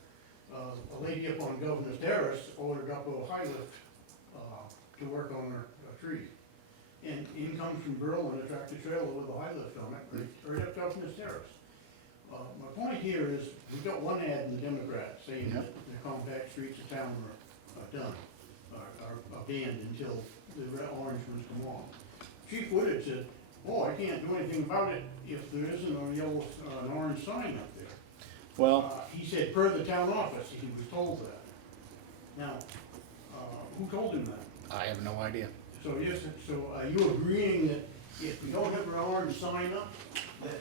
A lady up on Governor's Terrace ordered up a high lift, to work on her tree. And in comes from Berlin, a tractor trailer with a high lift on it, right up Governor's Terrace. My point here is, we've got one ad in the Democrat saying that the compact streets of town are done, are banned until the orange ones come on. Chief Woodard said, oh, I can't do anything about it if there isn't an orange sign up there. well, He said, per the town office, he was told that. Now, who told him that? I have no idea. So yes, so are you agreeing that if we don't have an orange sign up, that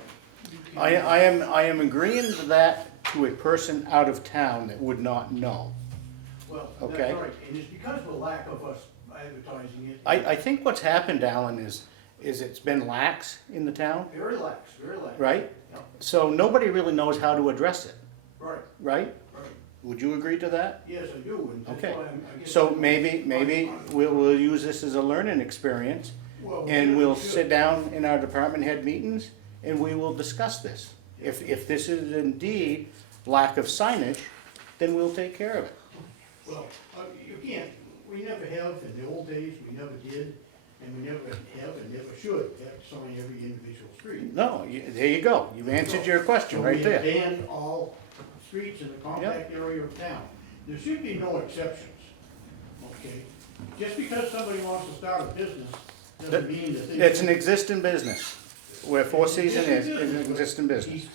you can? I am agreeing to that to a person out of town that would not know. Well, that's Okay. right, and it's because of the lack of us advertising it. I think what's happened, Alan, is it's been lax in the town, Very lax, very lax. right? Yep. So nobody really knows how to address it, Right, right? right. Would you agree to that? Yes, I do, and that's Okay. why I guess. So maybe we'll use this as a learning experience, Well, and we'll should. sit down in our department head meetings, and we will discuss this. If this is indeed lack of signage, then we'll take care of it. Well, you can't, we never have, in the old days, we never did, and we never have and never should have to sign every individual street. No, there you go. You've answered your question right So there. we ban all streets in the compact area of town. There should be no exceptions, okay? Just because somebody wants to start a business doesn't mean that they. It's an existing business. Where Four Season is an existing business.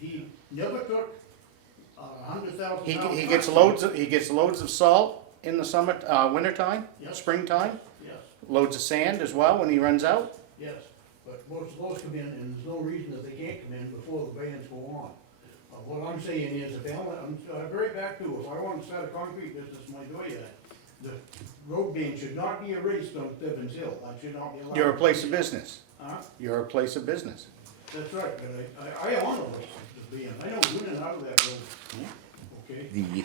He never took $100,000. He gets loads of salt in the summer, wintertime, Yes. springtime, Yes, loads of sand as well when he runs out. yes, but most of those come in, and there's no reason that they can't come in before the bans go on. What I'm saying is, if I'm very back to, if I want to start a concrete business, my doing that, the road ban should not be erased on Stebbins Hill, that should not be allowed. You're a place of business. Huh? You're a place of business. That's right, but I own a place to be in, I don't go in and out of that road, okay?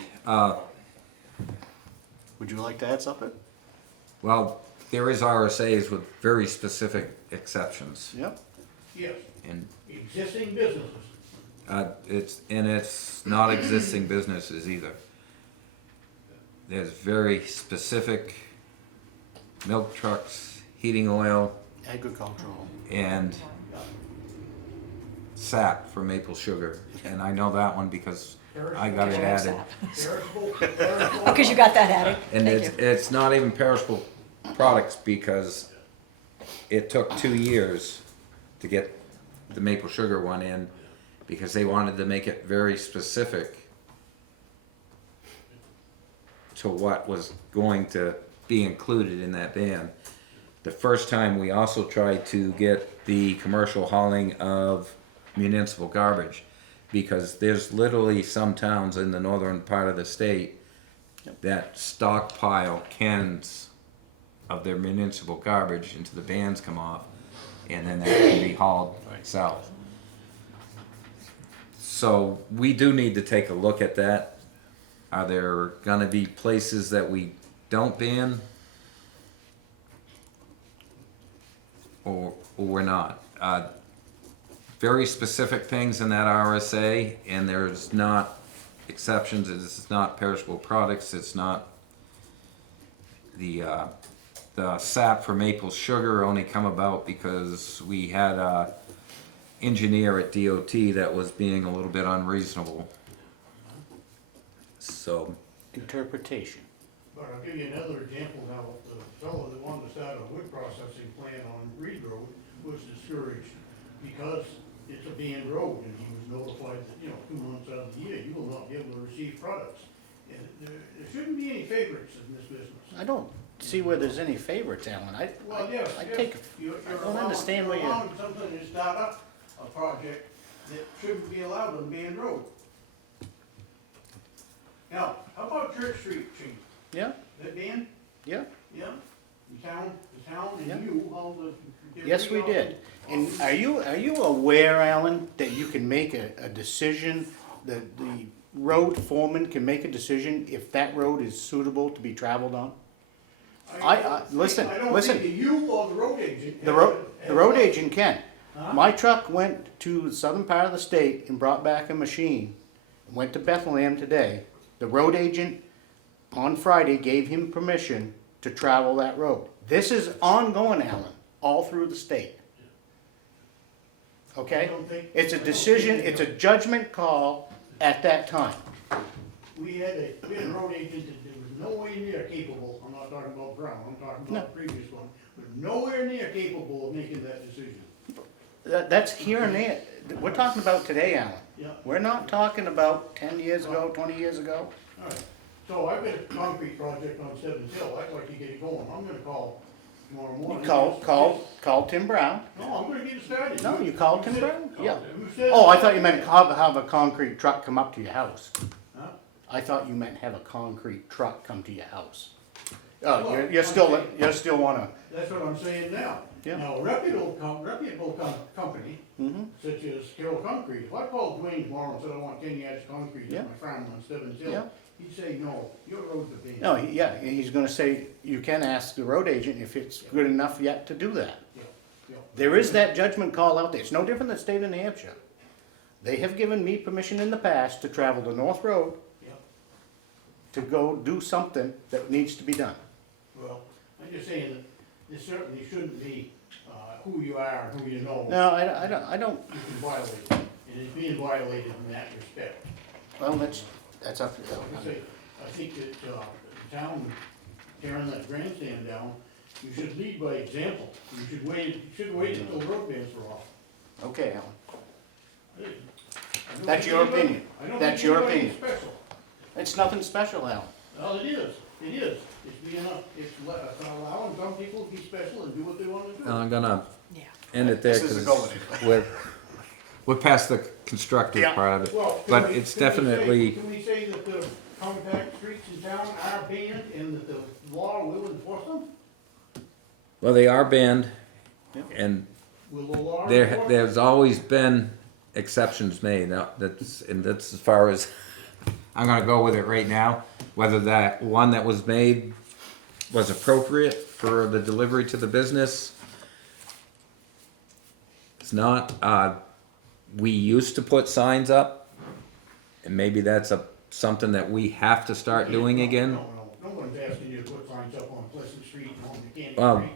Would you like to add something? Well, there is RSA's with very specific exceptions. Yep. Yes, And existing businesses. it's not existing businesses either. There's very specific milk trucks, heating oil, Agricultural. and sap for maple sugar. And I know that one because I got it added. Oh, because you got that added. And Thank you. it's not even perishable products because it took 2 years to get the maple sugar one in because they wanted to make it very specific to what was going to be included in that ban. The first time we also tried to get the commercial hauling of municipal garbage because there's literally some towns in the northern part of the state that stockpile cans of their municipal garbage until the bans come off, and then that can be hauled south. So we do need to take a look at that. Are there gonna be places that we don't ban? Or we're not? Very specific things in that RSA, and there's not exceptions. It's not perishable products. It's not the sap for maple sugar only come about because we had a engineer at DOT that was being a little bit unreasonable. So Interpretation. But I'll give you another example now. The fellow that wanted to start a wood processing plant on Reed Road was discouraged because it's a banned road, and he was notified that, 2 months out of the year, you will not be able to receive products. And there shouldn't be any favorites in this business. I don't see where there's any favorites, Alan. Well, yes, I yes. take, You're I don't allowing- understand where you're you're. allowing something to start up a project that shouldn't be allowed on banned road. Now, how about Church Street, Chief? Yeah, That banned? yeah. Yeah? The town Yeah. and you, all the. Yes, we did. And are you aware, Alan, that you can make a decision, that the road foreman can make a decision if that road is suitable to be traveled on? Listen. I don't think that you or the road agent. The road agent can. Huh? My truck went to the southern part of the state and brought back a machine, went to Bethlehem today. The road agent on Friday gave him permission to travel that road. This is ongoing, Alan, all through the state. Okay? It's a decision, it's a judgment call at that time. We had a road agent that was nowhere near capable, I'm not talking about Brown, I'm talking about the previous one, but nowhere near capable of making that decision. That's here and there. We're talking about today, Alan. Yeah. We're not talking about 10 years ago, 20 years ago. All right, so I've got a concrete project on Stebbins Hill, I'd like to get it going, I'm gonna call tomorrow morning. Call Tim Brown. No, I'm gonna get it started. No, you called Tim Brown? Yeah. Who said? Oh, I thought you meant have a concrete truck come up to your house. Huh? I thought you meant have a concrete truck come to your house. Well, Oh, you still wanna, That's what I'm saying now. Yeah. Now, a reputable company, mhm. such as Carroll Concrete, if I called Dwayne tomorrow and said I want 10 yards of concrete Yeah. at my farm on Stebbins Hill, Yeah. he'd say, no, your road's a bad. No, yeah, he's gonna say, you can ask the road agent if it's good enough yet to do that. Yeah, yeah. There is that judgment call out there. It's no different than the state of New Hampshire. They have given me permission in the past to travel the North Road Yeah. to go do something that needs to be done. Well, I'm just saying that this certainly shouldn't be, who you are and who you know. No, I don't, You can violate, it, and it's being violated in that respect. well, that's up to you. Like I say, I think that, the town tearing that grandstand down, you should lead by example. You should wait until the road bands are off. Okay, Alan. I don't That's think your anybody- opinion. I don't That's think your anybody's opinion. special. It's nothing special, Alan. Well, it is. It's being it's allowing some people to be special and do what they want to do. I'm gonna Yeah. end it there This isn't going because we're past the constructive Yeah. part of it. Well, But it's definitely, Can we say that the compact streets in town are banned and that the law will enforce them? well, they are banned, and Will the law enforce them? there's always been exceptions made. Now, that's as far as I'm gonna go with it right now. Whether that one that was made was appropriate for the delivery to the business, it's not. We used to put signs up, and maybe that's something that we have to start doing again. No one's asking you to put signs up on Pleasant Street and on Mechanic Um, Street.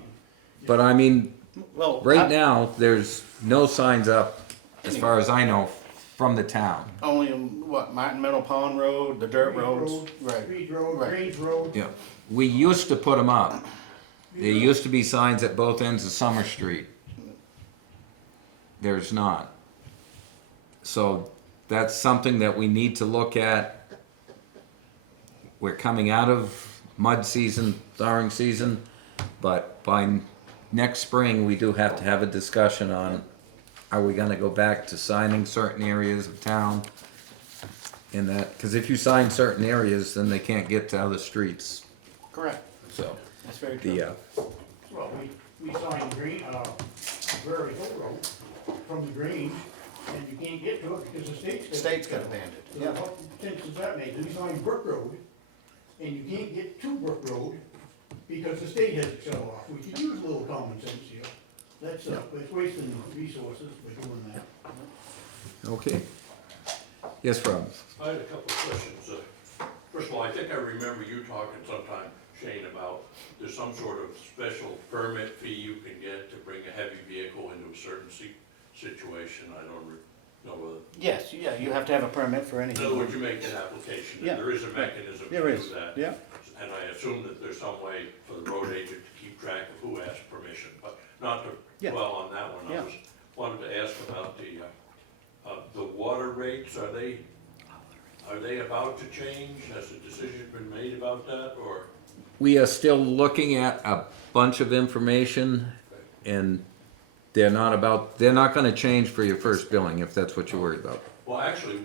But I mean, Well, right now, there's no signs up, as far as I know, from the town. only what, Martin Meadow Pond Road, the dirt Street roads, Road, right. Street Road, Right. Grange Road. Yeah, we used to put them up. There used to be signs at both ends of Summer Street. There's not. So that's something that we need to look at. We're coming out of mud season, thawing season, but by next spring, we do have to have a discussion on, are we gonna go back to signing certain areas of town? In that, because if you sign certain areas, then they can't get to other streets, Correct. so. That's very true. Well, we signed Prairie Hill Road from the Grange, and you can't get to it because the state's State's got abandoned, So yeah. what sense does that make? We signed Brook Road, and you can't get to Brook Road because the state has it shut off. We could use a little common sense here. That's, it's wasting resources by doing that. Okay. Yes, Rob? I had a couple of questions. First of all, I think I remember you talking sometime, Shane, about there's some sort of special permit fee you can get to bring a heavy vehicle into a certain situation. I don't know whether. Yes, yeah, you have to have a permit for In other anything. words, you make an application, Yeah, and there is a right. mechanism to There do is, that. yeah. And I assume that there's some way for the road agent to keep track of who asked permission, but not to Yeah. dwell on that one. Yeah. Wanted to ask about the water rates. Are they about to change? Has a decision been made about that, or? We are still looking at a bunch of information, and they're not gonna change for your first billing, if that's what you're worried about. Well, actually,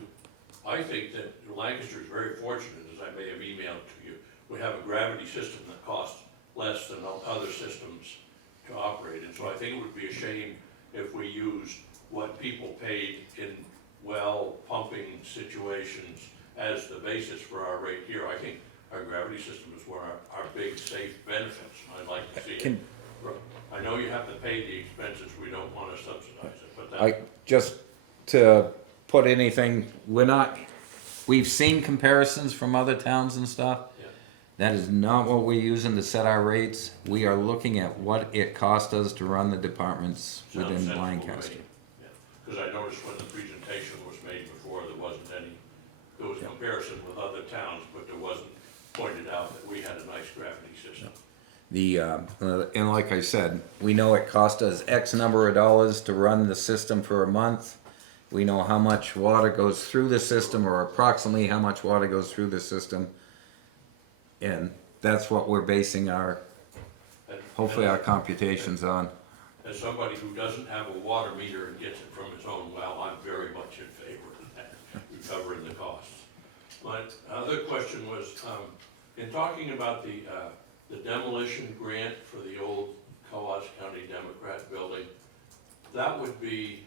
I think that Lancaster is very fortunate, as I may have emailed to you. We have a gravity system that costs less than other systems to operate, and so I think it would be a shame if we used what people paid in well pumping situations as the basis for our rate here. I think our gravity system is one of our big safe benefits. I'd like to see it. I know you have to pay the expenses, we don't wanna subsidize it, but that. Just to put anything, we've seen comparisons from other towns and stuff. Yeah. That is not what we're using to set our rates. We are looking at what it cost us to run the departments Sounds within sensible to Lancaster. me. Yeah. Cause I noticed when the presentation was made before, there was a comparison with other towns, but there wasn't pointed out that we had a nice gravity system. And like I said, we know it cost us X number of dollars to run the system for a month. We know how much water goes through the system, or approximately how much water goes through the system. And that's what we're basing hopefully our computations on. As somebody who doesn't have a water meter and gets it from his own well, I'm very much in favor of that, recovering the costs. My other question was, in talking about the demolition grant for the old Coos County Democrat building, that would be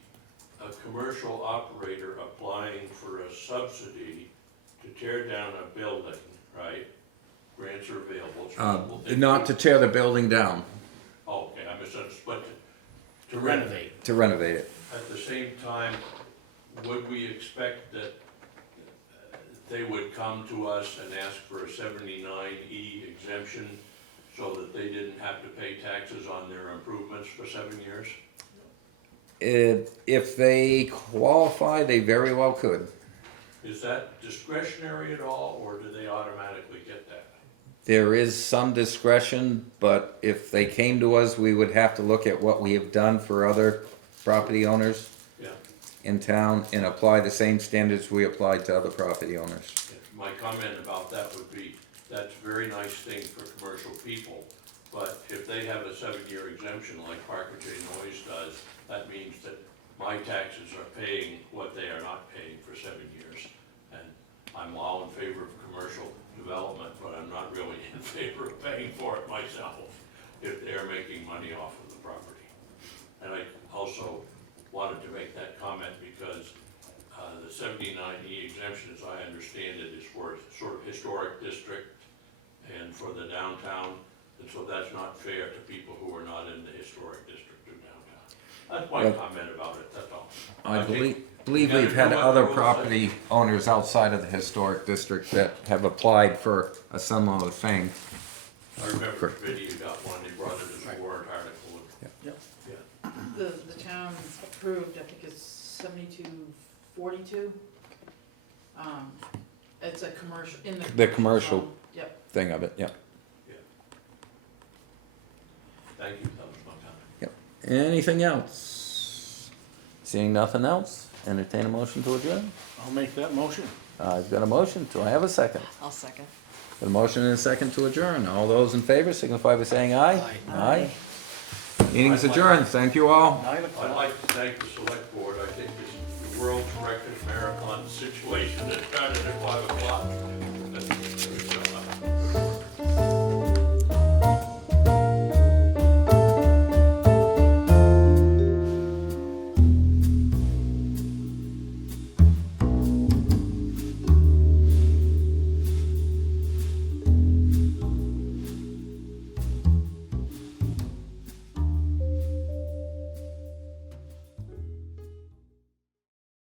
a commercial operator applying for a subsidy to tear down a building, right? Grants are available. Not to tear the building down, Oh, okay, I misunderstood. To Renovate. to renovate it. At the same time, would we expect that they would come to us and ask for a 79E exemption so that they didn't have to pay taxes on their improvements for 7 years? If they qualify, they very well could. Is that discretionary at all, or do they automatically get that? There is some discretion, but if they came to us, we would have to look at what we have done for other property owners Yeah. in town and apply the same standards we applied to other property owners. My comment about that would be, that's a very nice thing for commercial people, but if they have a 7-year exemption like Parker J. Noyes does, that means that my taxes are paying what they are not paying for 7 years. And I'm all in favor of commercial development, but I'm not really in favor of paying for it myself if they're making money off of the property. And I also wanted to make that comment because the 79E exemption, as I understand it, is for a sort of historic district and for the downtown, and so that's not fair to people who are not in the historic district of downtown. That's my comment about it, that's all. I think believe we we've gotta had know what other the rules say. property owners outside of the historic district that have applied for a similar thing. I remember Vinny got one, they brought it as a warrant article. The town approved, I think it's 7242. It's a commercial, in The commercial zone. Yep. thing of it, yeah. Thank you, that was my comment. Yep. Anything else? Seeing nothing else, entertain a motion to adjourn. I'll make that motion. I've got a motion, do I have a second? I'll second. A motion and a second to adjourn, all those in favor signify by saying aye. Aye. Meeting's adjourned, thank you all. I'd like to thank the select board, I think it's the world's record marathon situation that started at 5 o'clock.